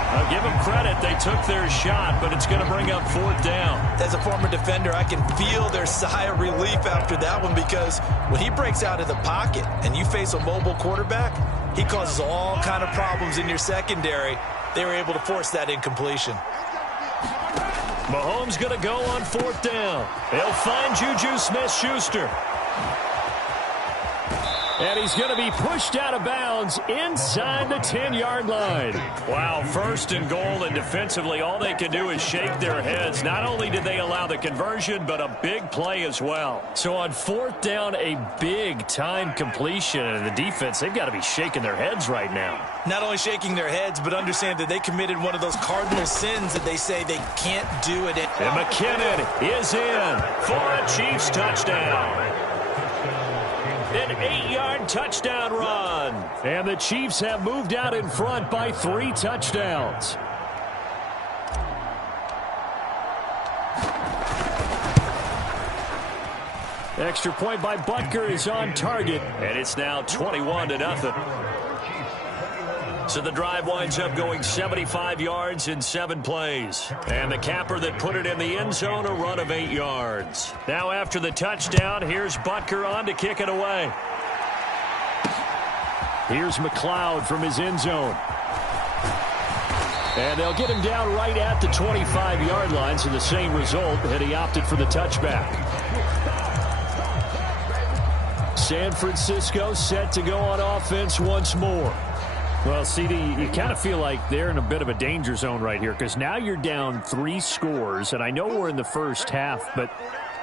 I'll give them credit. They took their shot, but it's going to bring up fourth down. As a former defender, I can feel their sigh of relief after that one because when he breaks out of the pocket and you face a mobile quarterback, he causes all kind of problems in your secondary. They were able to force that incompletion. Mahomes going to go on fourth down. He'll find Juju Smith-Schuster. And he's going to be pushed out of bounds inside the 10-yard line. Wow, first and goal, and defensively all they can do is shake their heads. Not only did they allow the conversion, but a big play as well. So on fourth down, a big-time completion. And the defense, they've got to be shaking their heads right now. Not only shaking their heads, but understand that they committed one of those cardinal sins that they say they can't do it. And McKinnon is in for a Chiefs touchdown. An 8-yard touchdown run. And the Chiefs have moved out in front by 3 touchdowns. Extra point by Butker is on target. And it's now 21-0. So the drive winds up going 75 yards in 7 plays. And the capper that put it in the end zone, a run of 8 yards. Now after the touchdown, here's Butker on to kick it away. Here's McLeod from his end zone. And they'll get him down right at the 25-yard line, so the same result, and he opted for the touchback. San Francisco set to go on offense once more. Well, CD, you kind of feel like they're in a bit of a danger zone right here because now you're down 3 scores, and I know we're in the first half, but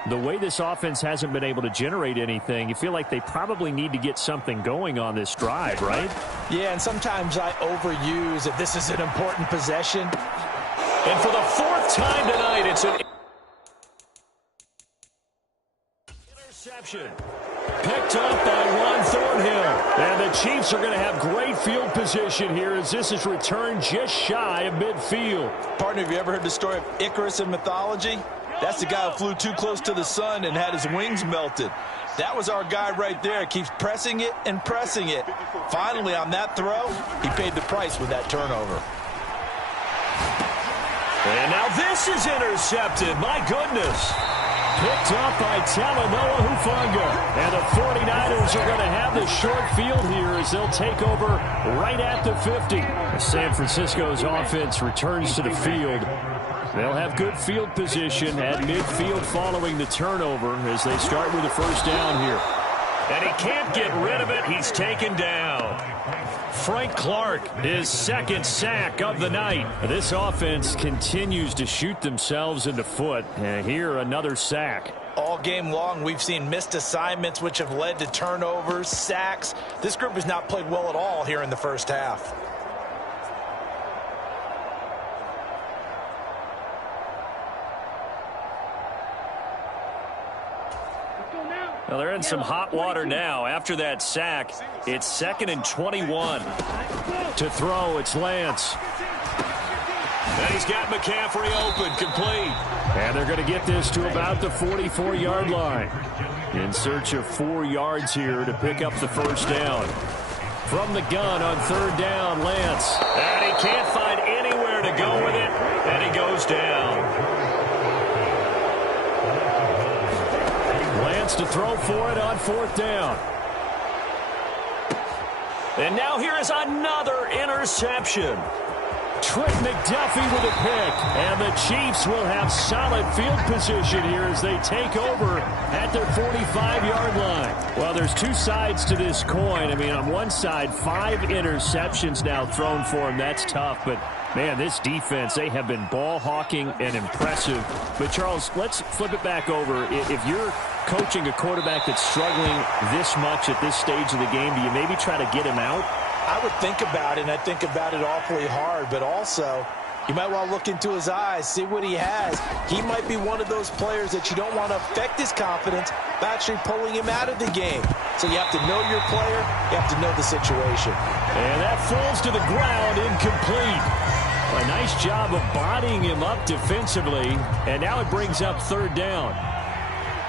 the way this offense hasn't been able to generate anything, you feel like they probably need to get something going on this drive, right? Yeah, and sometimes I overuse if this is an important possession. And for the 4th time tonight, it's an interception. Picked up by Juan Thornhill. And the Chiefs are going to have great field position here as this is returned just shy of midfield. Partner, have you ever heard the story of Icarus in mythology? That's the guy who flew too close to the sun and had his wings melted. That was our guy right there. Keeps pressing it and pressing it. Finally, on that throw, he paid the price with that turnover. And now this is intercepted. My goodness. Picked up by Talanoa Hufanga. And the 49ers are going to have the short field here as they'll take over right at the 50. San Francisco's offense returns to the field. They'll have good field position at midfield following the turnover as they start with the first down here. And he can't get rid of it. He's taken down. Frank Clark, his 2nd sack of the night. This offense continues to shoot themselves in the foot. And here, another sack. All game long, we've seen missed assignments, which have led to turnovers, sacks. This group has not played well at all here in the first half. Well, they're in some hot water now. After that sack, it's 2nd and 21. To throw, it's Lance. And he's got McCaffrey open, complete. And they're going to get this to about the 44-yard line. In search of 4 yards here to pick up the first down. From the gun on 3rd down, Lance. And he can't find anywhere to go with it, and he goes down. Lance to throw for it on 4th down. And now here is another interception. Trent McDuffie with a pick. And the Chiefs will have solid field position here as they take over at their 45-yard line. Well, there's two sides to this coin. I mean, on one side, 5 interceptions now thrown for him. That's tough, but man, this defense, they have been ball hawking and impressive. But, Charles, let's flip it back over. If you're coaching a quarterback that's struggling this much at this stage of the game, do you maybe try to get him out? I would think about it, and I think about it awfully hard, but also you might want to look into his eyes, see what he has. He might be one of those players that you don't want to affect his confidence by actually pulling him out of the game. So you have to know your player, you have to know the situation. And that falls to the ground, incomplete. A nice job of bodying him up defensively, and now it brings up 3rd down.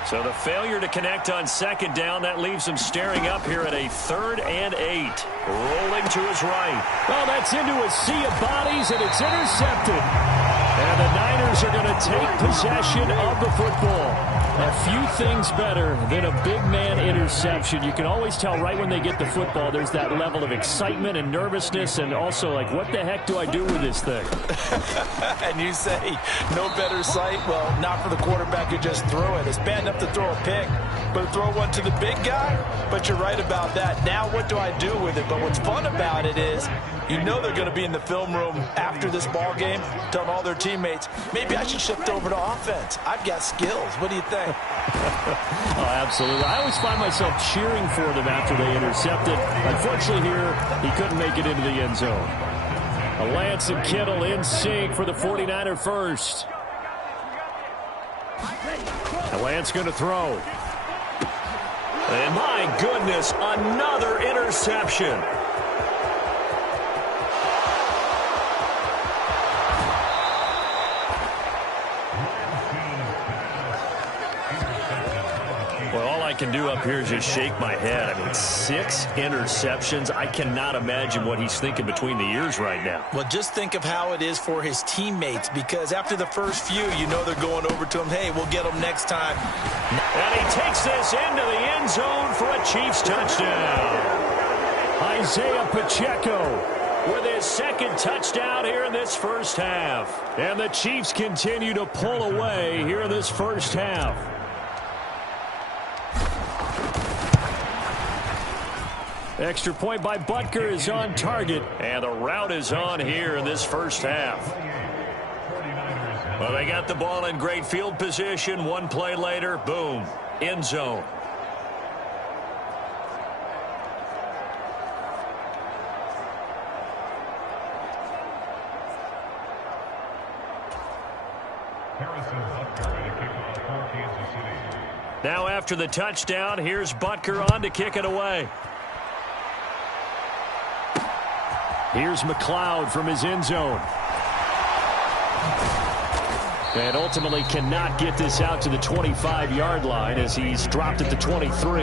So the failure to connect on 2nd down, that leaves him staring up here at a 3rd and 8. Rolling to his right. Oh, that's into a sea of bodies, and it's intercepted. And the Niners are going to take possession of the football. A few things better than a big man interception. You can always tell right when they get the football, there's that level of excitement and nervousness, and also like, what the heck do I do with this thing? And you say, no better sight? Well, not for the quarterback who just threw it. It's bad enough to throw a pick, but throw one to the big guy? But you're right about that. Now what do I do with it? But what's fun about it is, you know they're going to be in the film room after this ball game, telling all their teammates, maybe I should shift over to offense. I've got skills. What do you think? Oh, absolutely. I always find myself cheering for them after they intercept it. Unfortunately here, he couldn't make it into the end zone. Lance and Kittle in sync for the 49er first. Lance going to throw. And my goodness, another interception. I can do up here is just shake my head. I mean, 6 interceptions. I cannot imagine what he's thinking between the ears right now. Well, just think of how it is for his teammates, because after the first few, you know they're going over to him, hey, we'll get him next time. And he takes this into the end zone for a Chiefs touchdown. Isaiah Pacheco with his 2nd touchdown here in this first half. And the Chiefs continue to pull away here in this first half. Extra point by Butker is on target, and the route is on here in this first half. Well, they got the ball in great field position. One play later, boom, end zone. Now after the touchdown, here's Butker on to kick it away. Here's McLeod from his end zone. And ultimately cannot get this out to the 25-yard line as he's dropped at the 23.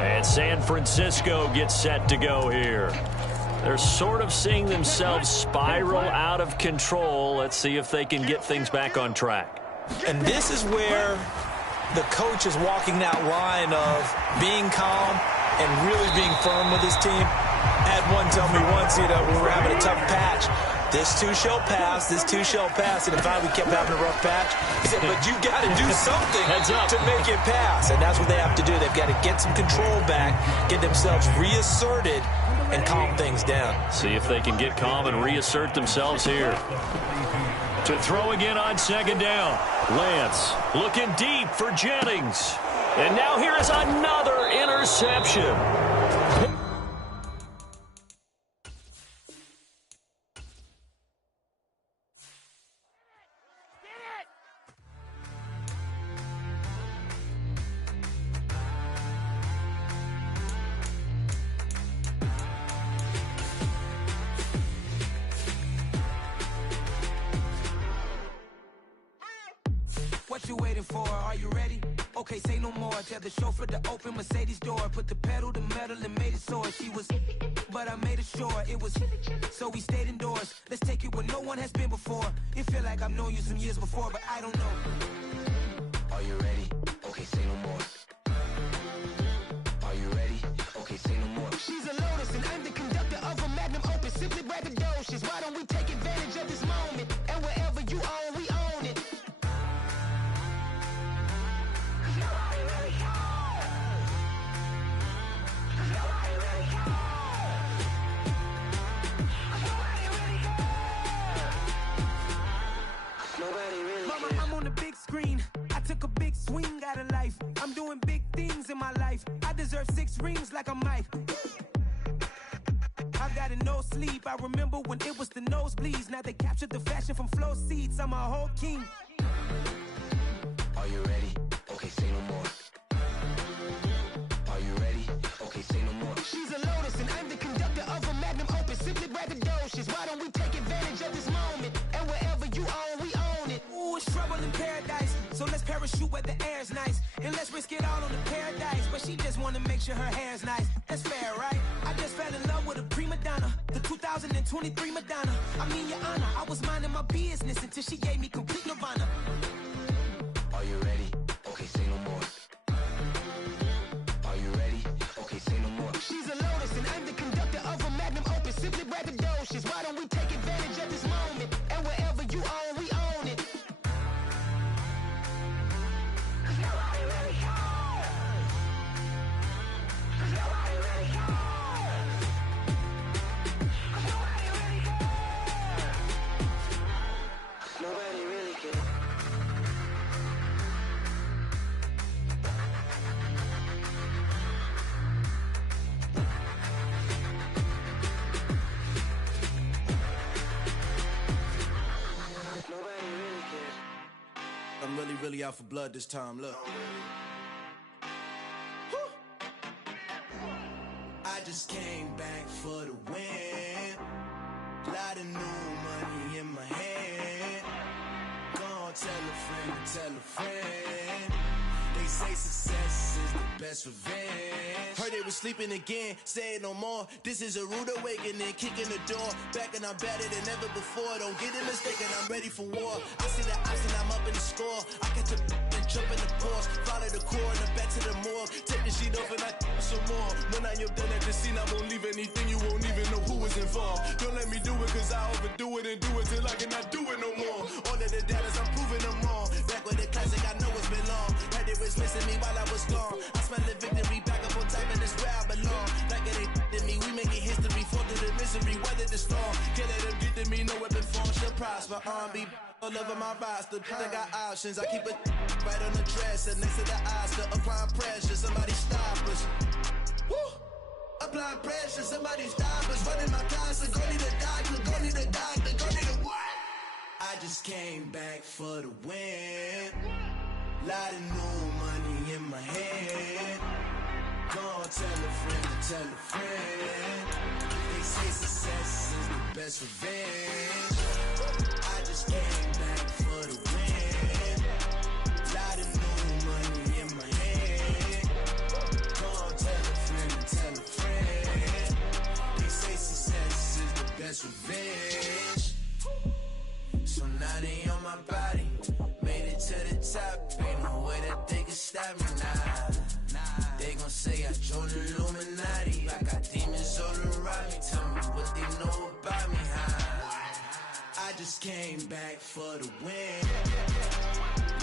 And San Francisco gets set to go here. They're sort of seeing themselves spiral out of control. Let's see if they can get things back on track. And this is where the coach is walking that line of being calm and really being firm with his team. I had one tell me once, you know, when we were having a tough patch, this too shall pass, this too shall pass. And in fact, we kept having a rough patch. He said, but you got to do something to make it pass. And that's what they have to do. They've got to get some control back, get themselves reasserted, and calm things down. See if they can get calm and reassert themselves here. To throw again on second down. Lance looking deep for Jennings. And now here is another interception. What you waiting for? Are you ready? Okay, say no more. Tell the chauffeur to open Mercedes door. Put the pedal to metal and made it soar. She was, but I made it sure it was. So we stayed indoors. Let's take it where no one has been before. It feel like I've known you some years before, but I don't know. Are you ready? Okay, say no more. Are you ready? Okay, say no more. She's a Lotus and I'm the conductor of a magnum opus. Simply braggadocious. Why don't we take advantage of this moment? And wherever you own, we own it. Mama, I'm on the big screen. I took a big swing out of life. I'm doing big things in my life. I deserve 6 rings like I'm Mike. I've got no sleep. I remember when it was the nosebleeds. Now they captured the fashion from flow seats. I'm a whole king. Are you ready? Okay, say no more. Are you ready? Okay, say no more. She's a Lotus and I'm the conductor of a magnum opus. Simply braggadocious. Why don't we take advantage of this moment? And wherever you own, we own it. Ooh, it's trouble in paradise. So let's parachute where the air's nice. And let's risk it all on the paradise. But she just wanna make sure her hair's nice. That's fair, right? I just fell in love with a prima donna. The 2023 Madonna. I mean, your honor, I was minding my business until she gave me complete nirvana. Are you ready? Okay, say no more. Are you ready? Okay, say no more. She's a Lotus and I'm the conductor of a magnum opus. Simply braggadocious. Why don't we take advantage of this moment? And wherever you own, we own it. Nobody really cares. I'm really out for blood this time, look. I just came back for the win. Lot of new money in my hand. Gonna tell a friend to tell a friend. They say success is the best revenge. Heard they was sleeping again, say it no more. This is a rude awakening, kicking the door. Back and I'm better than ever before. Don't get it mistaken, I'm ready for war. I see the ops and I'm up in the score. I catch a and jump in the pause. Follow the core and then back to the morgue. Take the sheet off and I some more. When I am done at the scene, I won't leave anything. You won't even know who was involved. Don't let me do it cause I overdo it and do it till I cannot do it no more. All of the doubters, I'm proving them wrong. Back with the classic, I know it's been long. Heard it was missing me while I was gone. I smell the victory, back up on time and it's where I belong. Like it ain't to me, we making history. Fall through the misery, weather the storm. Can't let them get to me, no weapon form should prosper. R&B all over my roster, I got options. I keep it right on the dresser, next to the Oscar. Applying pressure, somebody stop us. Woo! Applying pressure, somebody stop us. Running my closet, go need a doctor, go need a doctor, go need a what? I just came back for the win. Lot of new money in my hand. Gonna tell a friend to tell a friend. They say success is the best revenge. I just came back for the win. Lot of new money in my hand. Gonna tell a friend to tell a friend. They say success is the best revenge. So now they on my body. Made it to the top. Ain't no way that they can stop me now. They gon' say I joined the Illuminati. I got demons all around me. Tell me what they know about me, huh? I just came back for the win.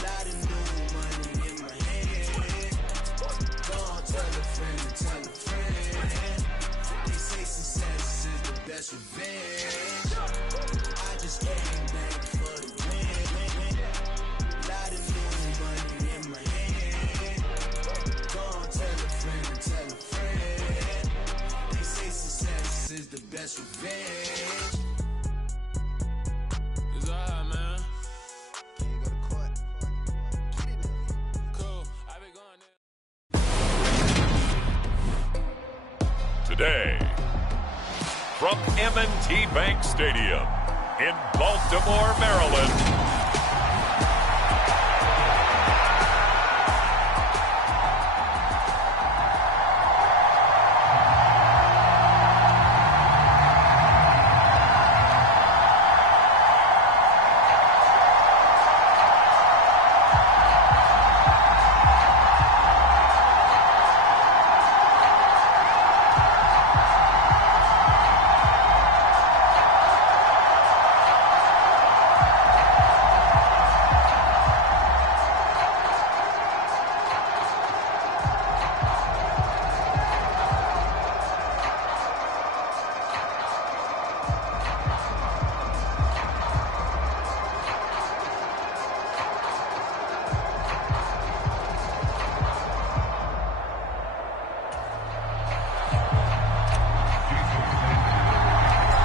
Lot of new money in my hand. Gonna tell a friend to tell a friend. They say success is the best revenge. I just came back for the win. day. From M&T Bank Stadium in Baltimore, Maryland.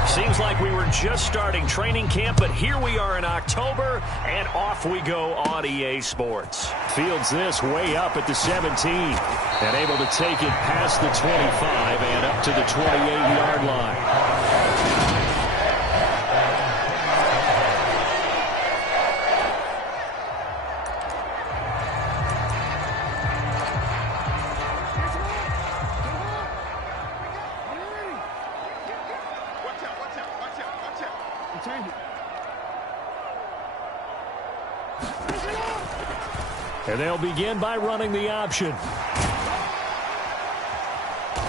Seems like we were just starting training camp, but here we are in October, and off we go on EA Sports. Fields this way up at the 17, and able to take it past the 25 and up to the 28-yard line. And they'll begin by running the option.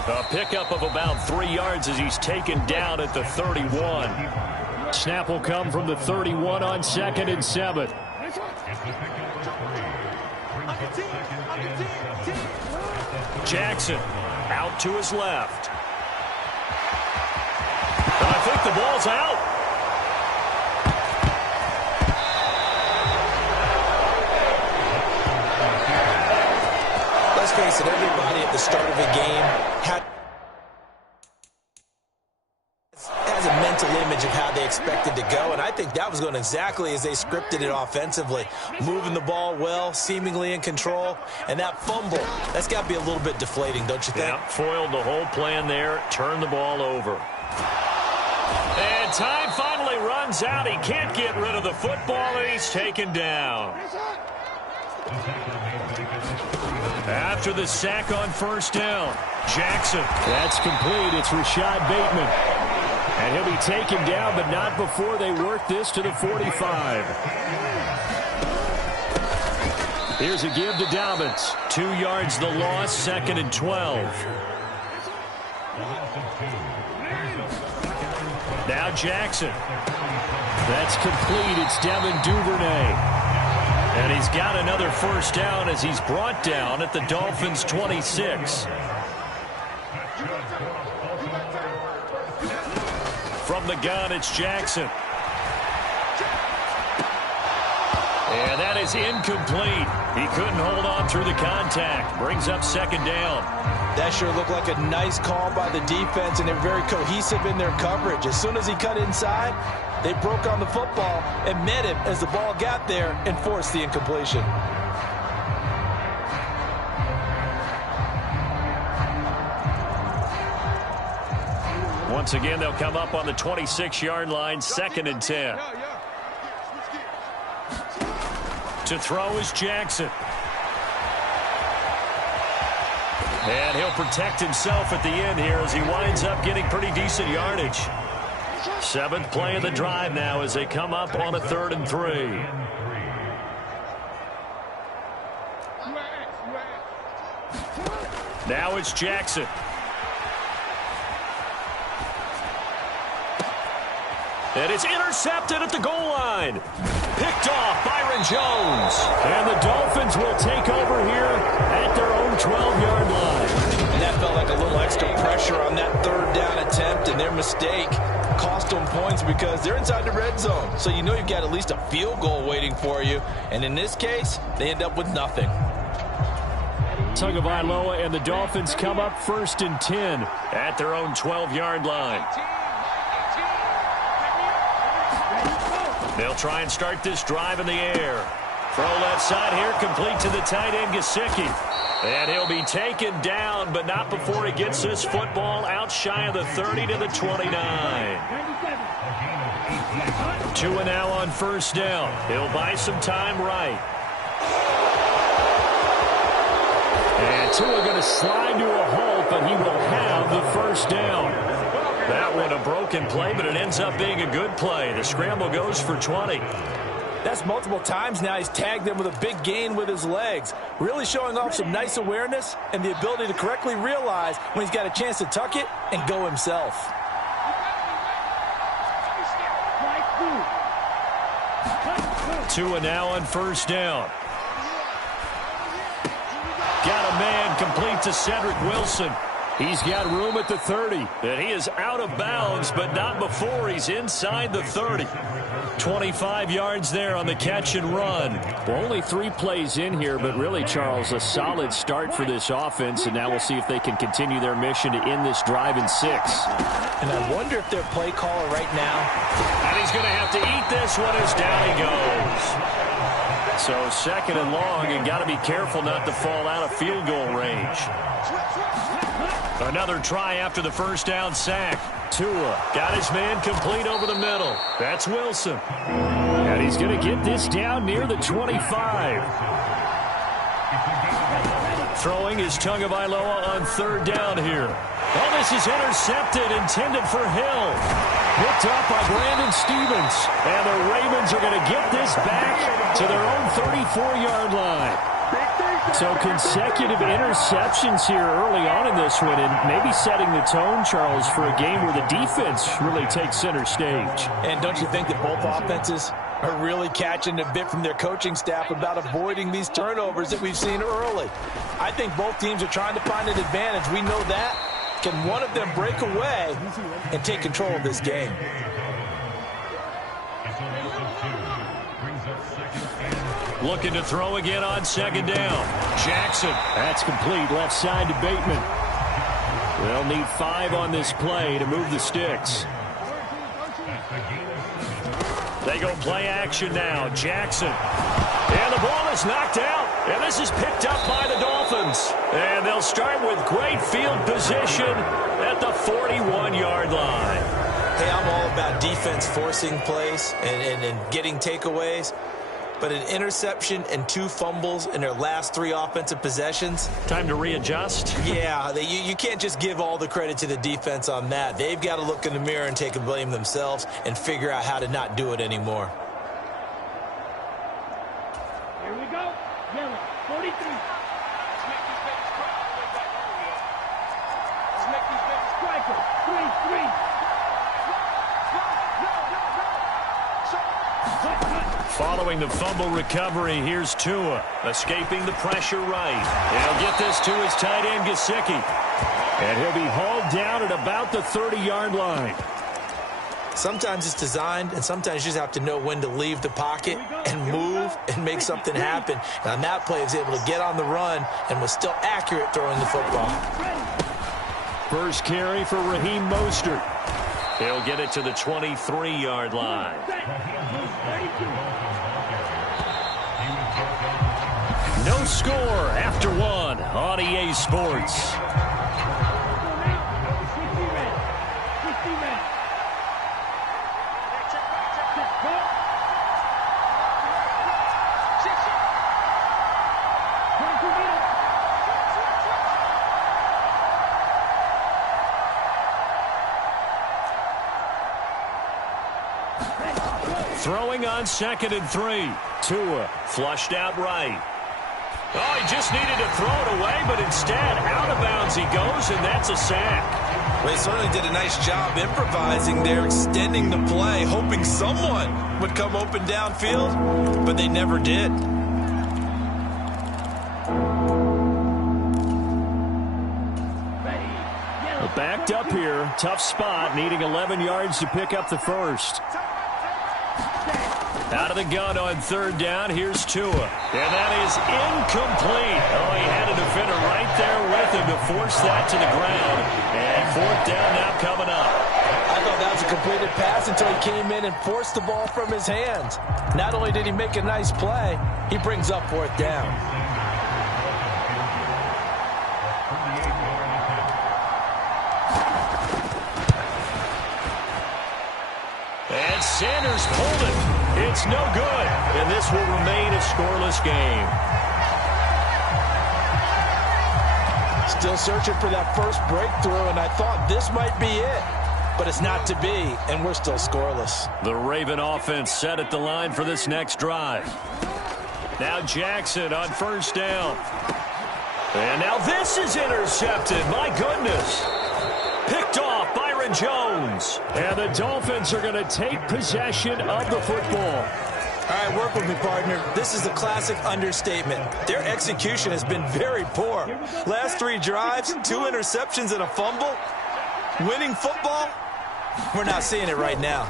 A pickup of about 3 yards as he's taken down at the 31. Snap will come from the 31 on 2nd and 7. Jackson out to his left. And I think the ball's out. Let's face it, everybody at the start of a game has a mental image of how they expected to go, and I think that was going exactly as they scripted it offensively. Moving the ball well, seemingly in control, and that fumble, that's got to be a little bit deflating, don't you think? Yeah, foiled the whole plan there, turned the ball over. And time finally runs out. He can't get rid of the football, and he's taken down. After the sack on first down, Jackson. That's complete. It's Rashad Bateman. And he'll be taken down, but not before they work this to the 45. Here's a give to Dobbins. 2 yards the loss, 2nd and 12. Now Jackson. That's complete. It's Devin Duvernay. And he's got another first down as he's brought down at the Dolphins' 26. From the gun, it's Jackson. And that is incomplete. He couldn't hold on through the contact. Brings up 2nd down. That sure looked like a nice call by the defense, and they're very cohesive in their coverage. As soon as he cut inside, they broke on the football and met him as the ball got there and forced the incompletion. Once again, they'll come up on the 26-yard line, 2nd and 10. To throw is Jackson. And he'll protect himself at the end here as he winds up getting pretty decent yardage. 7th play of the drive now as they come up on a 3rd and 3. Now it's Jackson. And it's intercepted at the goal line. Picked off Byron Jones. And the Dolphins will take over here at their own 12-yard line. And that felt like a little extra pressure on that 3rd down attempt, and their mistake cost them points because they're inside the red zone. So you know you've got at least a field goal waiting for you. And in this case, they end up with nothing. Tagovailoa and the Dolphins come up 1st and 10 at their own 12-yard line. They'll try and start this drive in the air. Throw left side here, complete to the tight end, Gesicki. And he'll be taken down, but not before he gets this football out shy of the 30 to the 29. Tua now on first down. He'll buy some time right. And Tua going to slide to a halt, but he will have the first down. That one a broken play, but it ends up being a good play. The scramble goes for 20. That's multiple times now he's tagged them with a big gain with his legs. Really showing off some nice awareness and the ability to correctly realize when he's got a chance to tuck it and go himself. Tua now on first down. Got a man complete to Cedric Wilson. He's got room at the 30. And he is out of bounds, but not before he's inside the 30. 25 yards there on the catch and run. Well, only 3 plays in here, but really, Charles, a solid start for this offense, and now we'll see if they can continue their mission to end this drive in 6. And I wonder if their play caller right now. And he's going to have to eat this one as down he goes. So second and long, and got to be careful not to fall out of field goal range. Another try after the first down sack. Tua got his man complete over the middle. That's Wilson. And he's going to get this down near the 25. Throwing is Tagovailoa on third down here. Oh, this is intercepted, intended for Hill. Picked up by Brandon Stevens. And the Ravens are going to get this back to their own 34-yard line. So consecutive interceptions here early on in this one, and maybe setting the tone, Charles, for a game where the defense really takes center stage. And don't you think that both offenses are really catching a bit from their coaching staff about avoiding these turnovers that we've seen early? I think both teams are trying to find an advantage. We know that. Can one of them break away and take control of this game? Looking to throw again on second down. Jackson. That's complete left side to Bateman. They'll need 5 on this play to move the sticks. They go play action now. Jackson. And the ball is knocked out. And this is picked up by the Dolphins. And they'll start with great field position at the 41-yard line. Hey, I'm all about defense forcing plays and getting takeaways. But an interception and 2 fumbles in their last 3 offensive possessions. Time to readjust? Yeah, you can't just give all the credit to the defense on that. They've got to look in the mirror and take a blame themselves and figure out how to not do it anymore. Here we go. Yellow, 43. Let's make these babies striker. 3-3. Following the fumble recovery, here's Tua, escaping the pressure right. He'll get this to his tight end, Gesicki. And he'll be hauled down at about the 30-yard line. Sometimes it's designed, and sometimes you just have to know when to leave the pocket and move and make something happen. And on that play, he was able to get on the run and was still accurate throwing the football. First carry for Raheem Mostert. He'll get it to the 23-yard line. No score after 1 on EA Sports. Throwing on second and 3. Tua flushed out right. Oh, he just needed to throw it away, but instead, out of bounds he goes, and that's a sack. Well, they certainly did a nice job improvising there, extending the play, hoping someone would come open downfield, but they never did. Backed up here, tough spot, needing 11 yards to pick up the first. Out of the gun on third down, here's Tua. And that is incomplete. Oh, he had a defender right there with him to force that to the ground. And fourth down now coming up. I thought that was a completed pass until he came in and forced the ball from his hands. Not only did he make a nice play, he brings up fourth down. Sanders pulled it. It's no good, and this will remain a scoreless game. Still searching for that first breakthrough, and I thought this might be it. But it's not to be, and we're still scoreless. The Raven offense set at the line for this next drive. Now Jackson on first down. And now this is intercepted. My goodness. Picked off Byron Jones. And the Dolphins are going to take possession of the football. All right, work with me, partner. This is a classic understatement. Their execution has been very poor. Last 3 drives, 2 interceptions and a fumble. Winning football? We're not seeing it right now.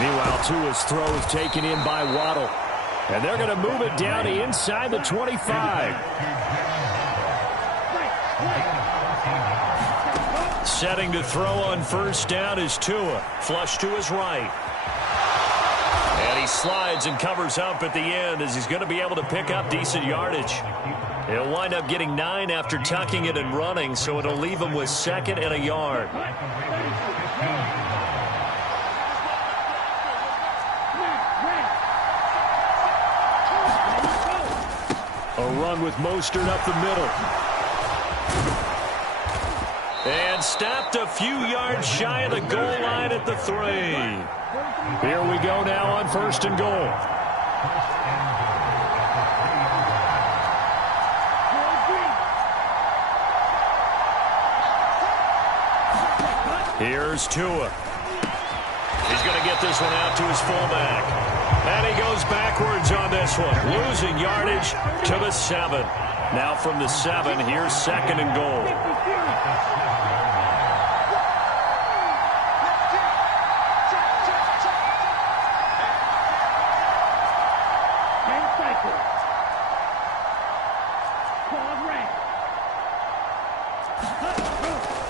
Meanwhile, Tua's throw is taken in by Waddle. And they're going to move it down to inside the 25. Setting to throw on first down is Tua. Flush to his right. And he slides and covers up at the end as he's going to be able to pick up decent yardage. He'll wind up getting 9 after tucking it and running, so it'll leave him with 2nd and a yard. A run with Mostert up the middle. And stopped a few yards shy of the goal line at the 3. Here we go now on 1st and goal. Here's Tua. He's going to get this one out to his fullback. And he goes backwards on this one, losing yardage to the 7. Now from the 7, here's 2nd and goal.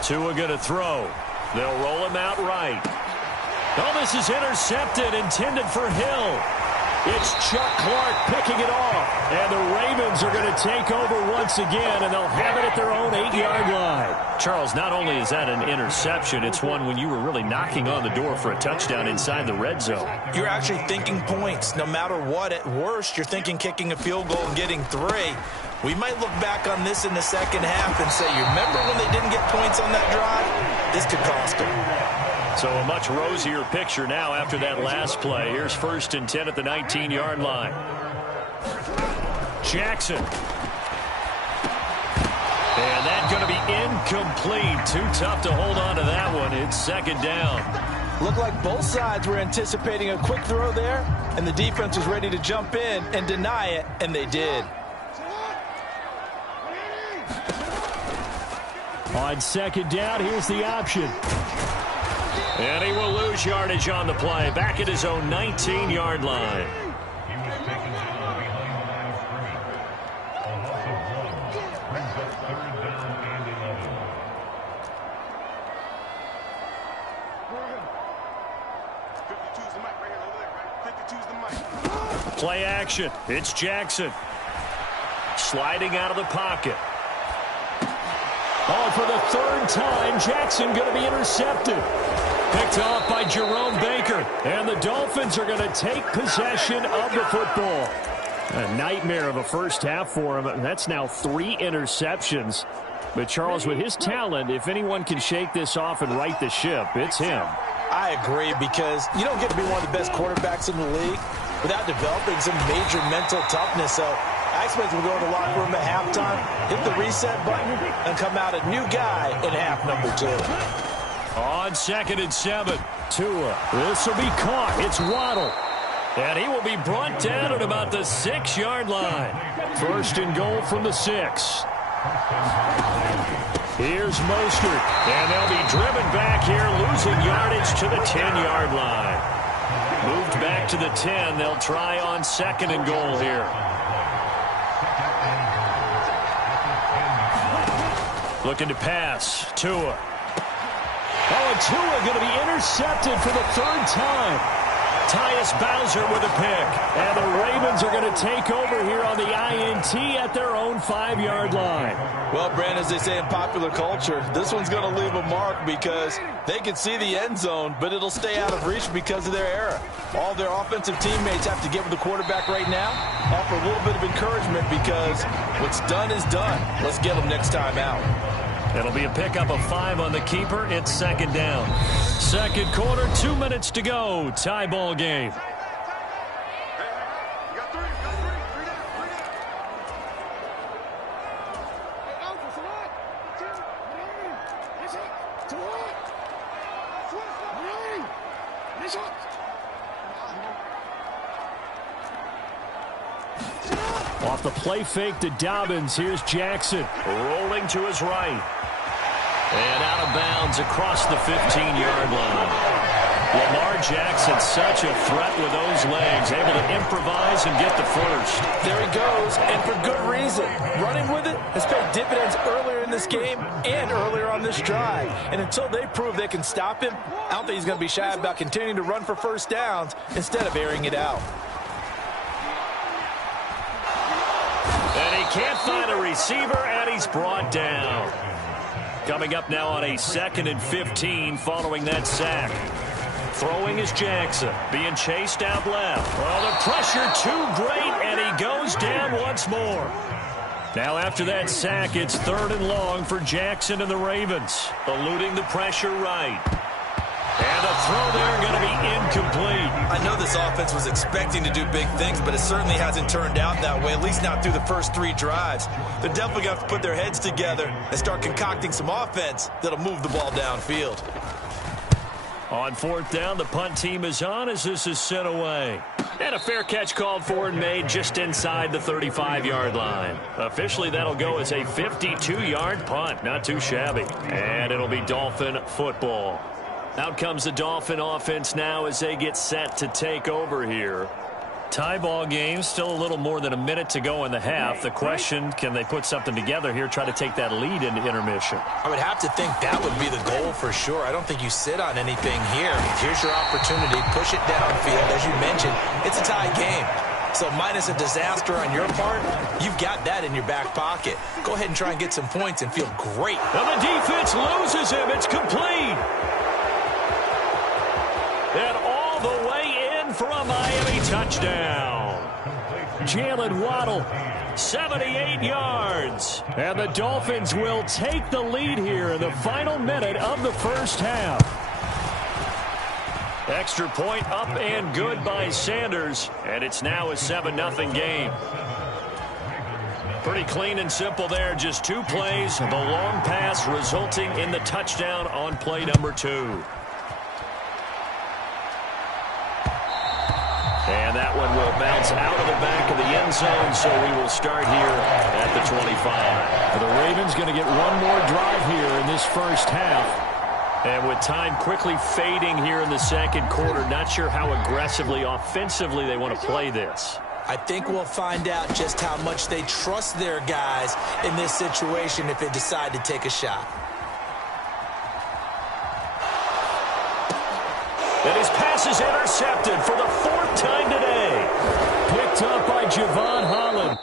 Tua going to throw. They'll roll him out right. Oh, this is intercepted, intended for Hill. It's Chuck Clark picking it off. And the Ravens are going to take over once again, and they'll have it at their own 8-yard line. Charles, not only is that an interception, it's one when you were really knocking on the door for a touchdown inside the red zone. You're actually thinking points. No matter what, at worst, you're thinking kicking a field goal and getting 3. We might look back on this in the second half and say, you remember when they didn't get points on that drive? This could cost them. So a much rosier picture now after that last play. Here's 1st and 10 at the 19-yard line. Jackson. And that's going to be incomplete. Too tough to hold on to that one. It's 2nd down. Looked like both sides were anticipating a quick throw there, and the defense was ready to jump in and deny it, and they did. On 2nd down, here's the option. And he will lose yardage on the play. Back at his own 19-yard line. Play action. It's Jackson. Sliding out of the pocket. Oh, for the 3rd time, Jackson going to be intercepted. Picked off by Jerome Baker. And the Dolphins are going to take possession of the football. A nightmare of a first half for him. That's now 3 interceptions. But, Charles, with his talent, if anyone can shake this off and right the ship, it's him. I agree, because you don't get to be one of the best quarterbacks in the league without developing some major mental toughness. So I expect we'll go to the locker room at halftime, hit the reset button, and come out a new guy in half number 2. On 2nd and 7. Tua. This will be caught. It's Waddle. And he will be brought down at about the 6-yard line. 1st and goal from the 6. Here's Mostert. And they'll be driven back here, losing yardage to the 10-yard line. Moved back to the 10. They'll try on 2nd and goal here. Looking to pass. Tua. Oh, and Tua going to be intercepted for the 3rd time. Tyus Bowser with a pick. And the Ravens are going to take over here on the INT at their own 5-yard line. Well, Brandon, as they say in popular culture, this one's going to leave a mark because they can see the end zone, but it'll stay out of reach because of their error. All their offensive teammates have to get with the quarterback right now, offer a little bit of encouragement because what's done is done. Let's get them next time out. It'll be a pickup of 5 on the keeper. It's second down. Second quarter, 2 minutes to go. Tie ball game. Off the play fake to Dobbins. Here's Jackson rolling to his right. And out of bounds across the 15-yard line. Lamar Jackson, such a threat with those legs, able to improvise and get the first. There he goes, and for good reason. Running with it has paid dividends earlier in this game and earlier on this drive. And until they prove they can stop him, I don't think he's going to be shy about continuing to run for first downs instead of airing it out. And he can't find a receiver, and he's brought down. Coming up now on a 2nd and 15 following that sack. Throwing is Jackson, being chased out left. Well, the pressure too great, and he goes down once more. Now after that sack, it's 3rd and long for Jackson and the Ravens. Eluding the pressure right. And the throw there going to be incomplete. I know this offense was expecting to do big things, but it certainly hasn't turned out that way, at least not through the first 3 drives. They're definitely going to have to put their heads together and start concocting some offense that'll move the ball downfield. On 4th down, the punt team is on as this is sent away. And a fair catch called for and made just inside the 35-yard line. Officially, that'll go as a 52-yard punt. Not too shabby. And it'll be Dolphin football. Out comes the Dolphin offense now as they get set to take over here. Tie ball game, still a little more than a minute to go in the half. The question, can they put something together here, try to take that lead into intermission? I would have to think that would be the goal for sure. I don't think you sit on anything here. Here's your opportunity. Push it downfield. As you mentioned, it's a tie game. So minus a disaster on your part, you've got that in your back pocket. Go ahead and try and get some points and feel great. And the defense loses him. It's complete. And all the way in for a Miami touchdown. Jalen Waddle, 78 yards. And the Dolphins will take the lead here in the final minute of the first half. Extra point up and good by Sanders. And it's now a 7-0 game. Pretty clean and simple there. Just 2 plays. The long pass resulting in the touchdown on play number 2. And that one will bounce out of the back of the end zone, so we will start here at the 25. The Ravens going to get one more drive here in this first half. And with time quickly fading here in the second quarter, not sure how aggressively, offensively they want to play this. I think we'll find out just how much they trust their guys in this situation if they decide to take a shot. And his pass is intercepted for the 4th time today. Picked up by Javon Holland.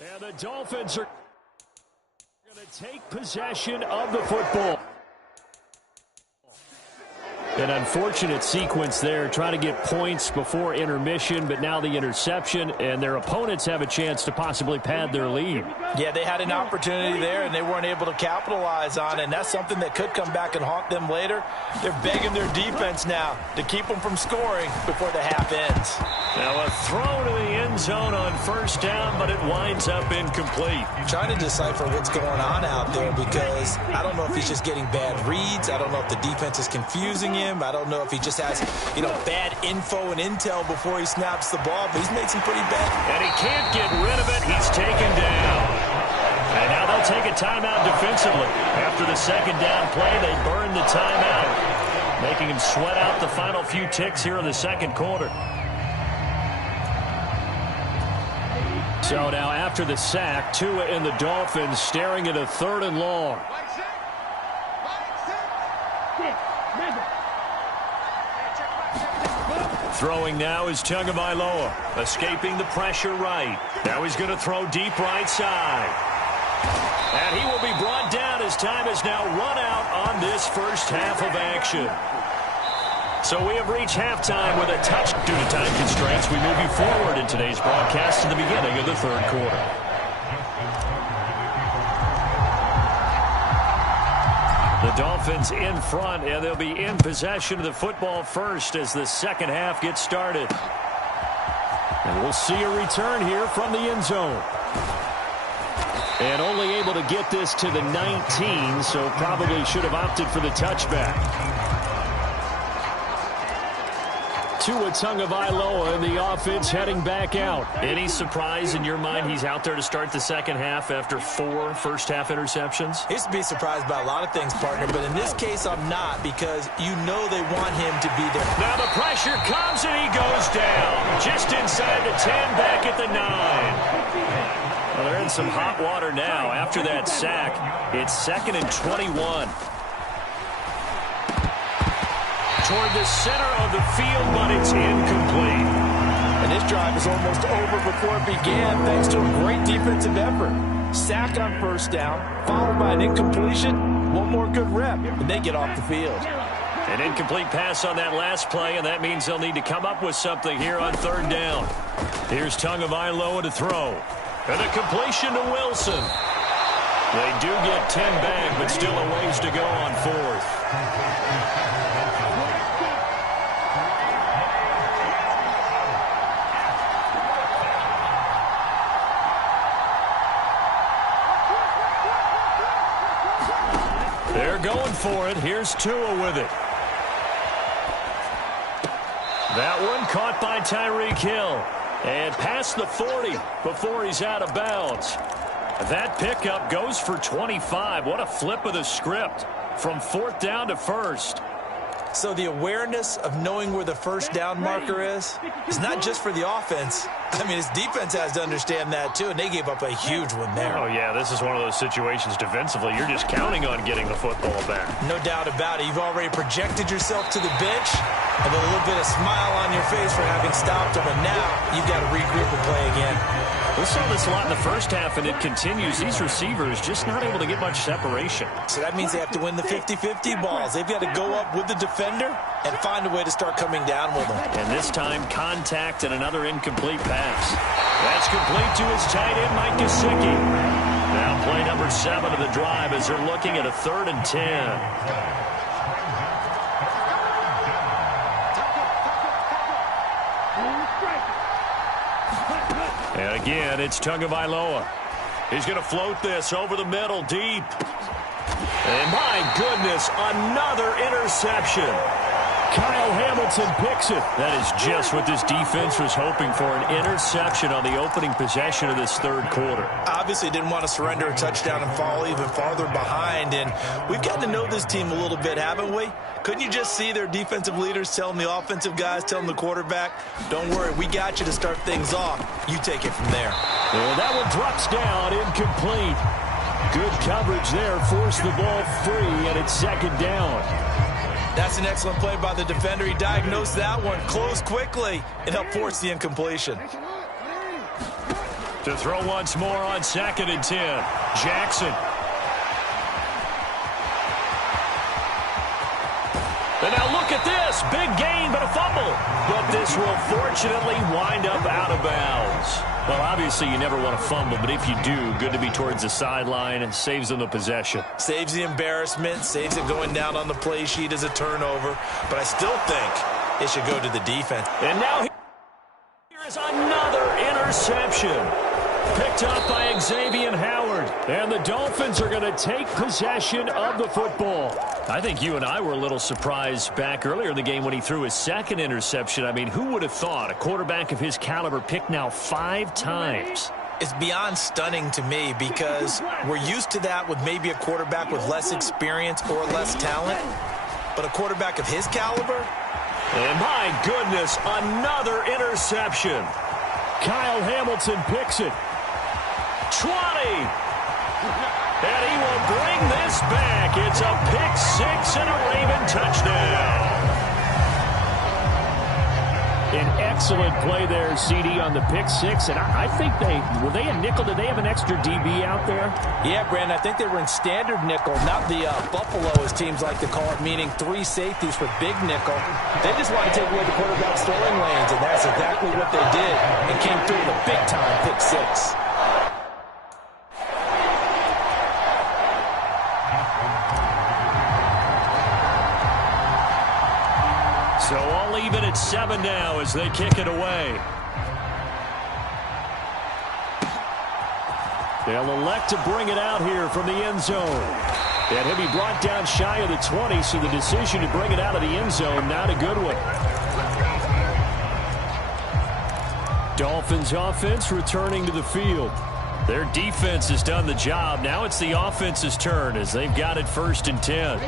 And the Dolphins are going to take possession of the football. An unfortunate sequence there, trying to get points before intermission, but now the interception, and their opponents have a chance to possibly pad their lead. Yeah, they had an opportunity there, and they weren't able to capitalize on it, and that's something that could come back and haunt them later. They're begging their defense now to keep them from scoring before the half ends. Now a throw to the end zone on 1st down, but it winds up incomplete. I'm trying to decipher what's going on out there because I don't know if he's just getting bad reads. I don't know if the defense is confusing him. I don't know if he just has, bad info and intel before he snaps the ball, but he's made some pretty bad. And he can't get rid of it. He's taken down. And now they'll take a timeout defensively. After the 2nd down play, they burn the timeout, making him sweat out the final few ticks here in the second quarter. So now after the sack, Tua and the Dolphins staring at a 3rd and long. Throwing now is Tagovailoa, escaping the pressure right. Now he's going to throw deep right side. And he will be brought down as time has now run out on this first half of action. So we have reached halftime with a touch. Due to time constraints, we move you forward in today's broadcast to the beginning of the third quarter. The Dolphins in front, and they'll be in possession of the football first as the second half gets started. And we'll see a return here from the end zone. And only able to get this to the 19, so probably should have opted for the touchback. Tua Tagovailoa and the offense heading back out. Any surprise in your mind he's out there to start the second half after 4 first-half interceptions? Used to be surprised by a lot of things, partner, but in this case I'm not, because you know they want him to be there. Now the pressure comes and he goes down. Just inside the 10, back at the 9. Well, they're in some hot water now. After that sack, it's 2nd and 21. Toward the center of the field, but it's incomplete. And this drive is almost over before it began, thanks to a great defensive effort. Sack on first down, followed by an incompletion, one more good rep, and they get off the field. An incomplete pass on that last play, and that means they'll need to come up with something here on third down. Here's Tagovailoa to throw. And a completion to Wilson. They do get 10 back, but still a ways to go on fourth. They're going for it. Here's Tua with it. That one caught by Tyreek Hill. And past the 40 before he's out of bounds. That pickup goes for 25. What a flip of the script from 4th down to 1st. So the awareness of knowing where the first down marker is not just for the offense. I mean, his defense has to understand that, too, and they gave up a huge one there. Oh, yeah, this is one of those situations defensively. You're just counting on getting the football back. No doubt about it. You've already projected yourself to the bench, and then a little bit of smile on your face for having stopped them, and now you've got to regroup and play again. We saw this a lot in the first half, and it continues. These receivers just not able to get much separation. So that means they have to win the 50-50 balls. They've got to go up with the defender and find a way to start coming down with them. And this time, contact and another incomplete pass. That's complete to his tight end, Mike Gesicki. Now play number 7 of the drive as they're looking at a 3rd and 10. And again, it's Tagovailoa. He's going to float this over the middle, deep. And my goodness, another interception. Kyle Hamilton picks it. That is just what this defense was hoping for, an interception on the opening possession of this third quarter. Obviously didn't want to surrender a touchdown and fall even farther behind, and we've gotten to know this team a little bit, haven't we? Couldn't you just see their defensive leaders telling the offensive guys, telling the quarterback, don't worry, we got you to start things off. You take it from there. Well, that one drops down, incomplete. Good coverage there, forced the ball free, and it's 2nd down. That's an excellent play by the defender. He diagnosed that one, closed quickly, and helped force the incompletion. To throw once more on 2nd and 10. Jackson. And now look at this. Big gain, but a fumble. But this will fortunately wind up out of bounds. Well, obviously you never want to fumble, but if you do, good to be towards the sideline and saves them the possession. Saves the embarrassment, saves it going down on the play sheet as a turnover. But I still think it should go to the defense. And now here is another interception. Picked up by Xavier Howard. And the Dolphins are going to take possession of the football. I think you and I were a little surprised back earlier in the game when he threw his 2nd interception. I mean, who would have thought a quarterback of his caliber picked now 5 times? It's beyond stunning to me because we're used to that with maybe a quarterback with less experience or less talent. But a quarterback of his caliber? And my goodness, another interception. Kyle Hamilton picks it. 20. And he will bring this back. It's a pick 6 and a Raven touchdown. An excellent play there, CD, on the pick six. And I think were they a nickel? Did they have an extra DB out there? Yeah, Brandon, I think they were in standard nickel, not the Buffalo, as teams like to call it, meaning 3 safeties for big nickel. They just want to take away the quarterback's throwing lanes, and that's exactly what they did. It came through with a big-time pick six. So all even at 7 now as they kick it away. They'll elect to bring it out here from the end zone. And he'll be brought down shy of the 20, so the decision to bring it out of the end zone, not a good one. Dolphins offense returning to the field. Their defense has done the job. Now it's the offense's turn as they've got it 1st and 10.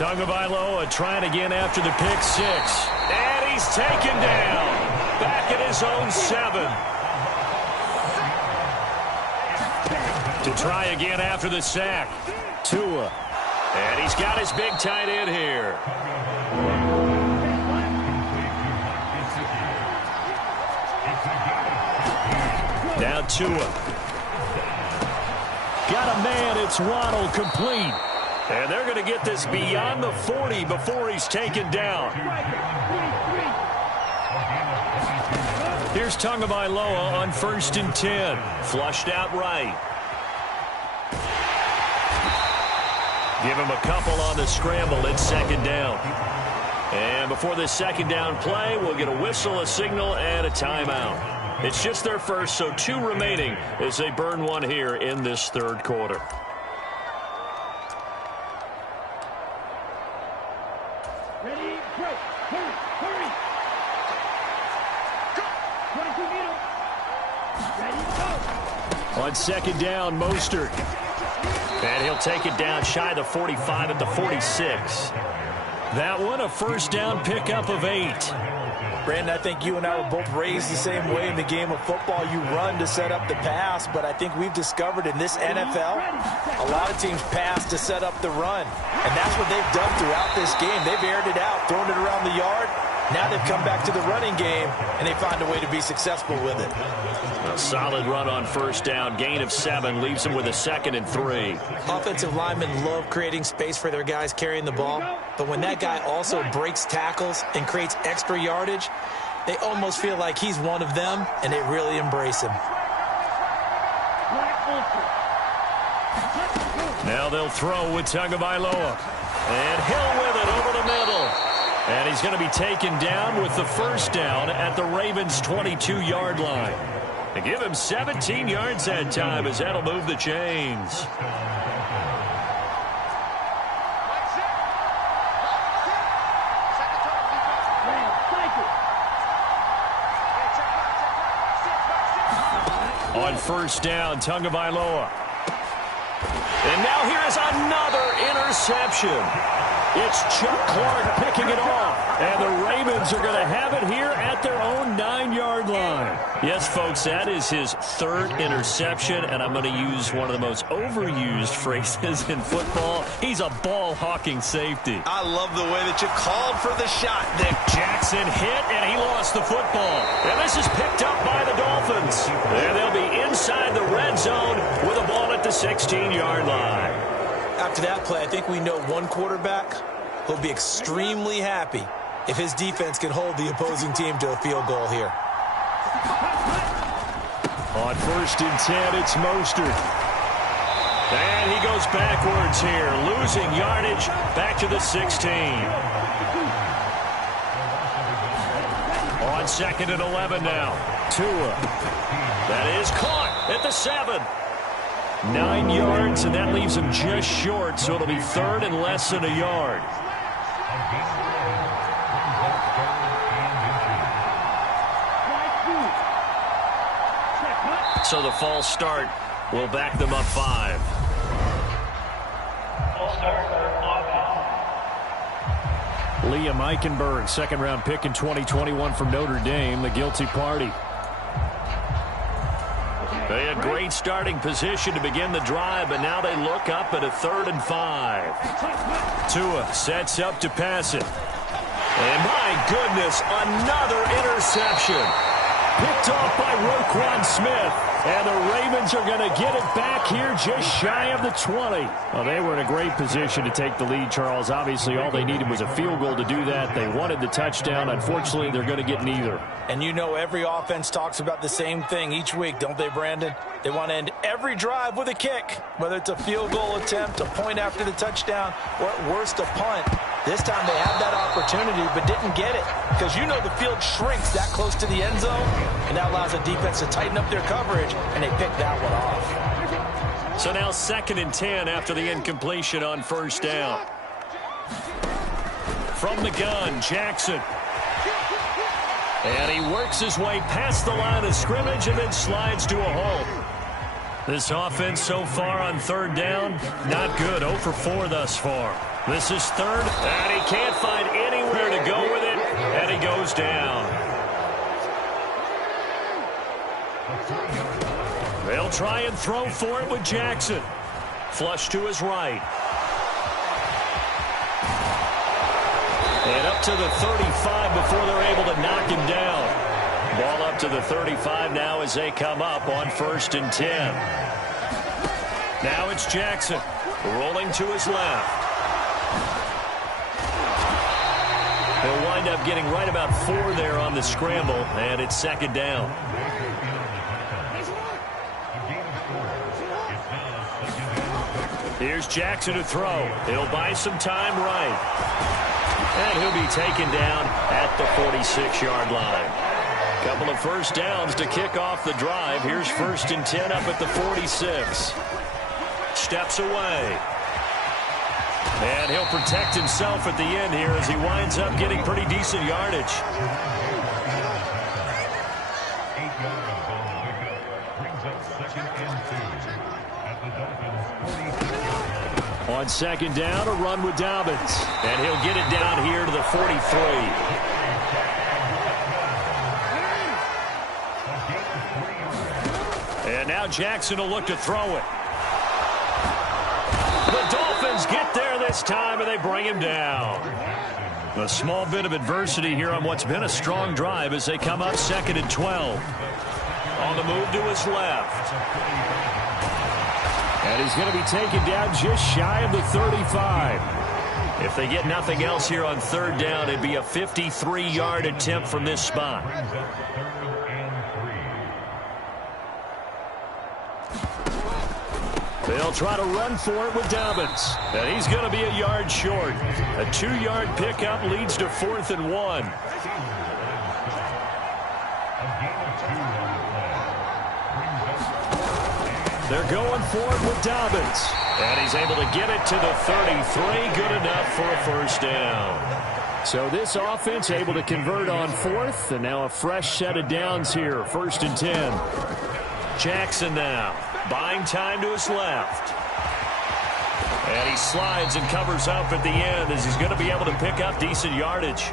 Tagovailoa trying again after the pick six. And he's taken down. Back at his own 7. To try again after the sack. Tua. And he's got his big tight end here. Now Tua. Got a man. It's Waddle, complete. And they're going to get this beyond the 40 before he's taken down. Here's Tagovailoa on 1st and 10. Flushed out right. Give him a couple on the scramble. It's 2nd down. And before this 2nd down play, we'll get a whistle, a signal, and a timeout. It's just their first, so 2 remaining as they burn one here in this 3rd quarter. On 2nd down, Mostert. And he'll take it down shy of the 45 at the 46. That one, a 1st down pickup of 8. Brandon, I think you and I were both raised the same way in the game of football. You run to set up the pass, but I think we've discovered in this NFL, a lot of teams pass to set up the run. And that's what they've done throughout this game. They've aired it out, thrown it around the yard. Now they've come back to the running game, and they find a way to be successful with it. A solid run on 1st down. Gain of 7 leaves them with a 2nd and 3. Offensive linemen love creating space for their guys carrying the ball, but when that guy also breaks tackles and creates extra yardage, they almost feel like he's one of them, and they really embrace him. Now they'll throw with Tagovailoa. And Hill with it over the middle. And he's going to be taken down with the 1st down at the Ravens' 22-yard line. They give him 17 yards that time as that'll move the chains. On 1st down, Tagovailoa. And now here is another interception. It's Chuck Clark picking it off. And the Ravens are going to have it here at their own 9-yard line. Yes, folks, that is his 3rd interception, and I'm going to use one of the most overused phrases in football. He's a ball-hawking safety. I love the way that you called for the shot, Nick. Jackson hit, and he lost the football. And this is picked up by the Dolphins. And they'll be inside the red zone with a ball at the 16-yard line. After that play, I think we know one quarterback will be extremely happy if his defense can hold the opposing team to a field goal here. On 1st and 10, it's Mostert. And he goes backwards here, losing yardage back to the 16. On 2nd and 11 now, Tua. That is caught at the 7. 9 yards, and that leaves him just short, so it'll be 3rd and less than a yard. So the false start will back them up 5. Liam Eichenberg, second-round pick in 2021 from Notre Dame, the guilty party. They had great starting position to begin the drive, but now they look up at a 3rd and 5. Tua sets up to pass it. And my goodness, another interception. Picked off by Roquan Smith. And the Ravens are going to get it back here just shy of the 20. Well, they were in a great position to take the lead, Charles. Obviously, all they needed was a field goal to do that. They wanted the touchdown. Unfortunately, they're going to get neither. And you know every offense talks about the same thing each week, don't they, Brandon? They want to end every drive with a kick, whether it's a field goal attempt, a point after the touchdown, or at worst a punt. This time they had that opportunity but didn't get it because you know the field shrinks that close to the end zone, and that allows the defense to tighten up their coverage, and they picked that one off. So now 2nd and 10 after the incompletion on 1st down. From the gun, Jackson. And he works his way past the line of scrimmage and then slides to a halt. This offense so far on 3rd down, not good. 0 for 4 thus far. This is 3rd, and he can't find anywhere to go with it, and he goes down. They'll try and throw for it with Jackson. Flush to his right. And up to the 35 before they're able to knock him down. Ball up to the 35 now as they come up on 1st and 10. Now it's Jackson rolling to his left. He'll wind up getting right about 4 there on the scramble, and it's 2nd down. Here's Jackson to throw. He'll buy some time right. And he'll be taken down at the 46-yard line. Couple of 1st downs to kick off the drive. Here's 1st and 10 up at the 46. Steps away. And he'll protect himself at the end here as he winds up getting pretty decent yardage. On 2nd down, a run with Dobbins. And he'll get it down here to the 43. And now Jackson will look to throw it. The Dolphins get there this time, and they bring him down. A small bit of adversity here on what's been a strong drive as they come up 2nd and 12. On the move to his left. And he's going to be taken down just shy of the 35. If they get nothing else here on 3rd down, it'd be a 53-yard attempt from this spot. They'll try to run for it with Dobbins. And he's going to be a yard short. A 2-yard pickup leads to 4th and 1. They're going for it with Dobbins. And he's able to get it to the 33. Good enough for a 1st down. So this offense able to convert on 4th. And now a fresh set of downs here. 1st and 10. Jackson now. Buying time to his left. And he slides and covers up at the end as he's going to be able to pick up decent yardage.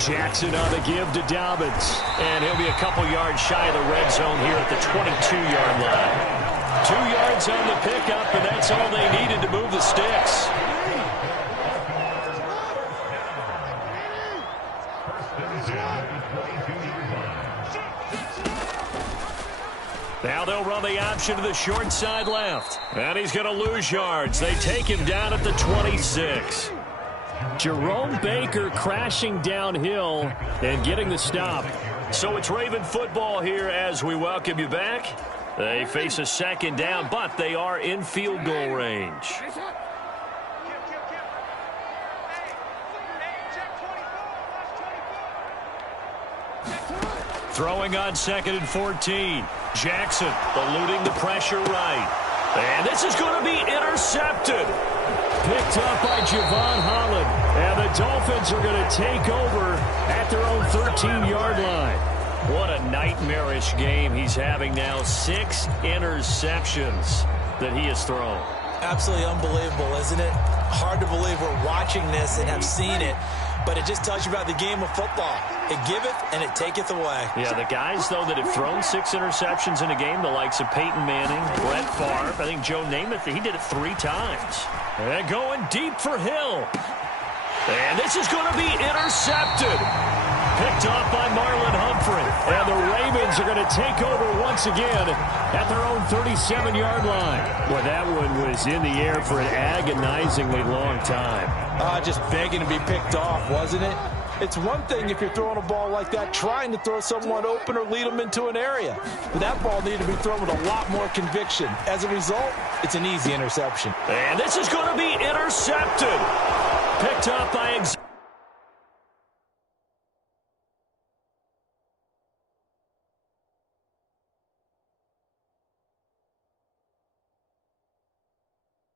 Jackson on the give to Dobbins. And he'll be a couple yards shy of the red zone here at the 22-yard line. 2 yards on the pickup, and that's all they needed to move the sticks. Now they'll run the option to the short side left. And he's going to lose yards. They take him down at the 26. Jerome Baker crashing downhill and getting the stop. So it's Raven football here as we welcome you back. They face a 2nd down, but they are in field goal range. Throwing on 2nd and 14. Jackson eluding the pressure right. And this is going to be intercepted. Picked up by Javon Holland. And the Dolphins are going to take over at their own 13-yard line. What a nightmarish game he's having now. 6 interceptions that he has thrown. Absolutely unbelievable, isn't it? Hard to believe we're watching this and have seen it, but it just tells you about the game of football. It giveth and it taketh away. Yeah, the guys, though, that have thrown 6 interceptions in a game, the likes of Peyton Manning, Brett Favre, I think Joe Namath, he did it 3 times. And going deep for Hill. And this is going to be intercepted. Picked off by Marlon Humphrey. And the Ravens are going to take over once again at their own 37-yard line. Well, that one was in the air for an agonizingly long time. Just begging to be picked off, wasn't it? It's one thing if you're throwing a ball like that, trying to throw someone open or lead them into an area. But that ball needed to be thrown with a lot more conviction. As a result, it's an easy interception. And this is going to be intercepted. Picked up by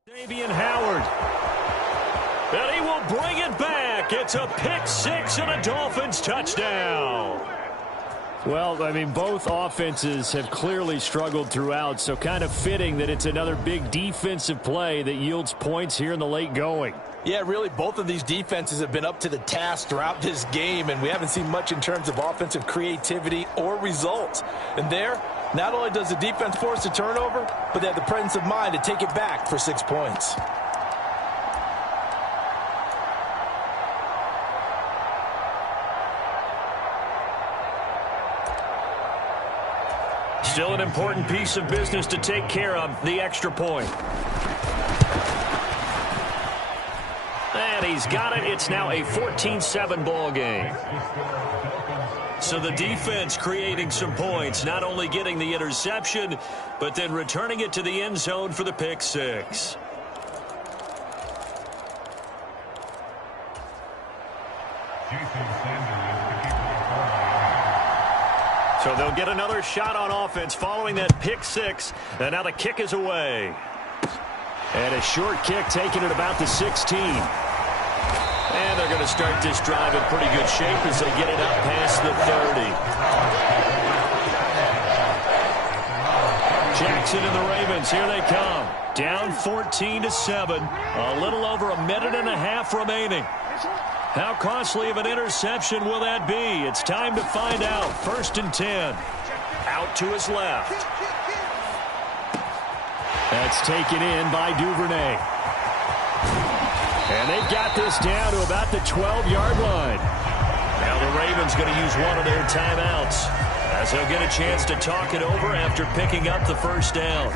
Xavier Howard. And he will bring it back. It's a pick 6 and a Dolphins touchdown. Well, I mean, both offenses have clearly struggled throughout, so kind of fitting that it's another big defensive play that yields points here in the late going. Yeah, really, both of these defenses have been up to the task throughout this game, and we haven't seen much in terms of offensive creativity or results. And there, not only does the defense force a turnover, but they have the presence of mind to take it back for 6 points. Still an important piece of business to take care of, the extra point. And he's got it. It's now a 14-7 ball game. So the defense creating some points, not only getting the interception, but then returning it to the end zone for the pick 6. So they'll get another shot on offense following that pick 6. And now the kick is away. And a short kick taken at about the 16. And they're going to start this drive in pretty good shape as they get it up past the 30. Jackson and the Ravens, here they come. Down 14-7. A little over a minute and a half remaining. How costly of an interception will that be? It's time to find out. 1st and 10. Out to his left. That's taken in by Duvernay. And they've got this down to about the 12-yard line. Now the Ravens going to use one of their timeouts as they'll get a chance to talk it over after picking up the 1st down.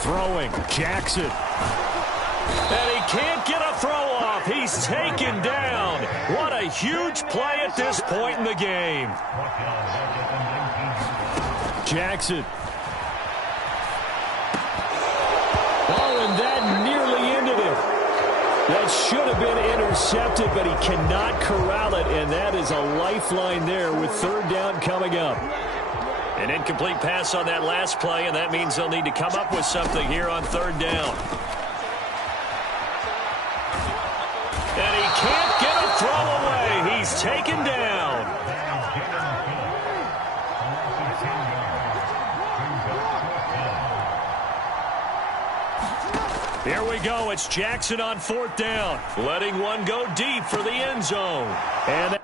Throwing, Jackson. And he can't get a throw off. He's taken down. What a huge play at this point in the game. Jackson. Oh, and that nearly ended it. That should have been intercepted, but he cannot corral it, and that is a lifeline there with 3rd down coming up. An incomplete pass on that last play, and that means they'll need to come up with something here on 3rd down. And he can't get a throw away. He's taken down. Here we go. It's Jackson on 4th down. Letting one go deep for the end zone. And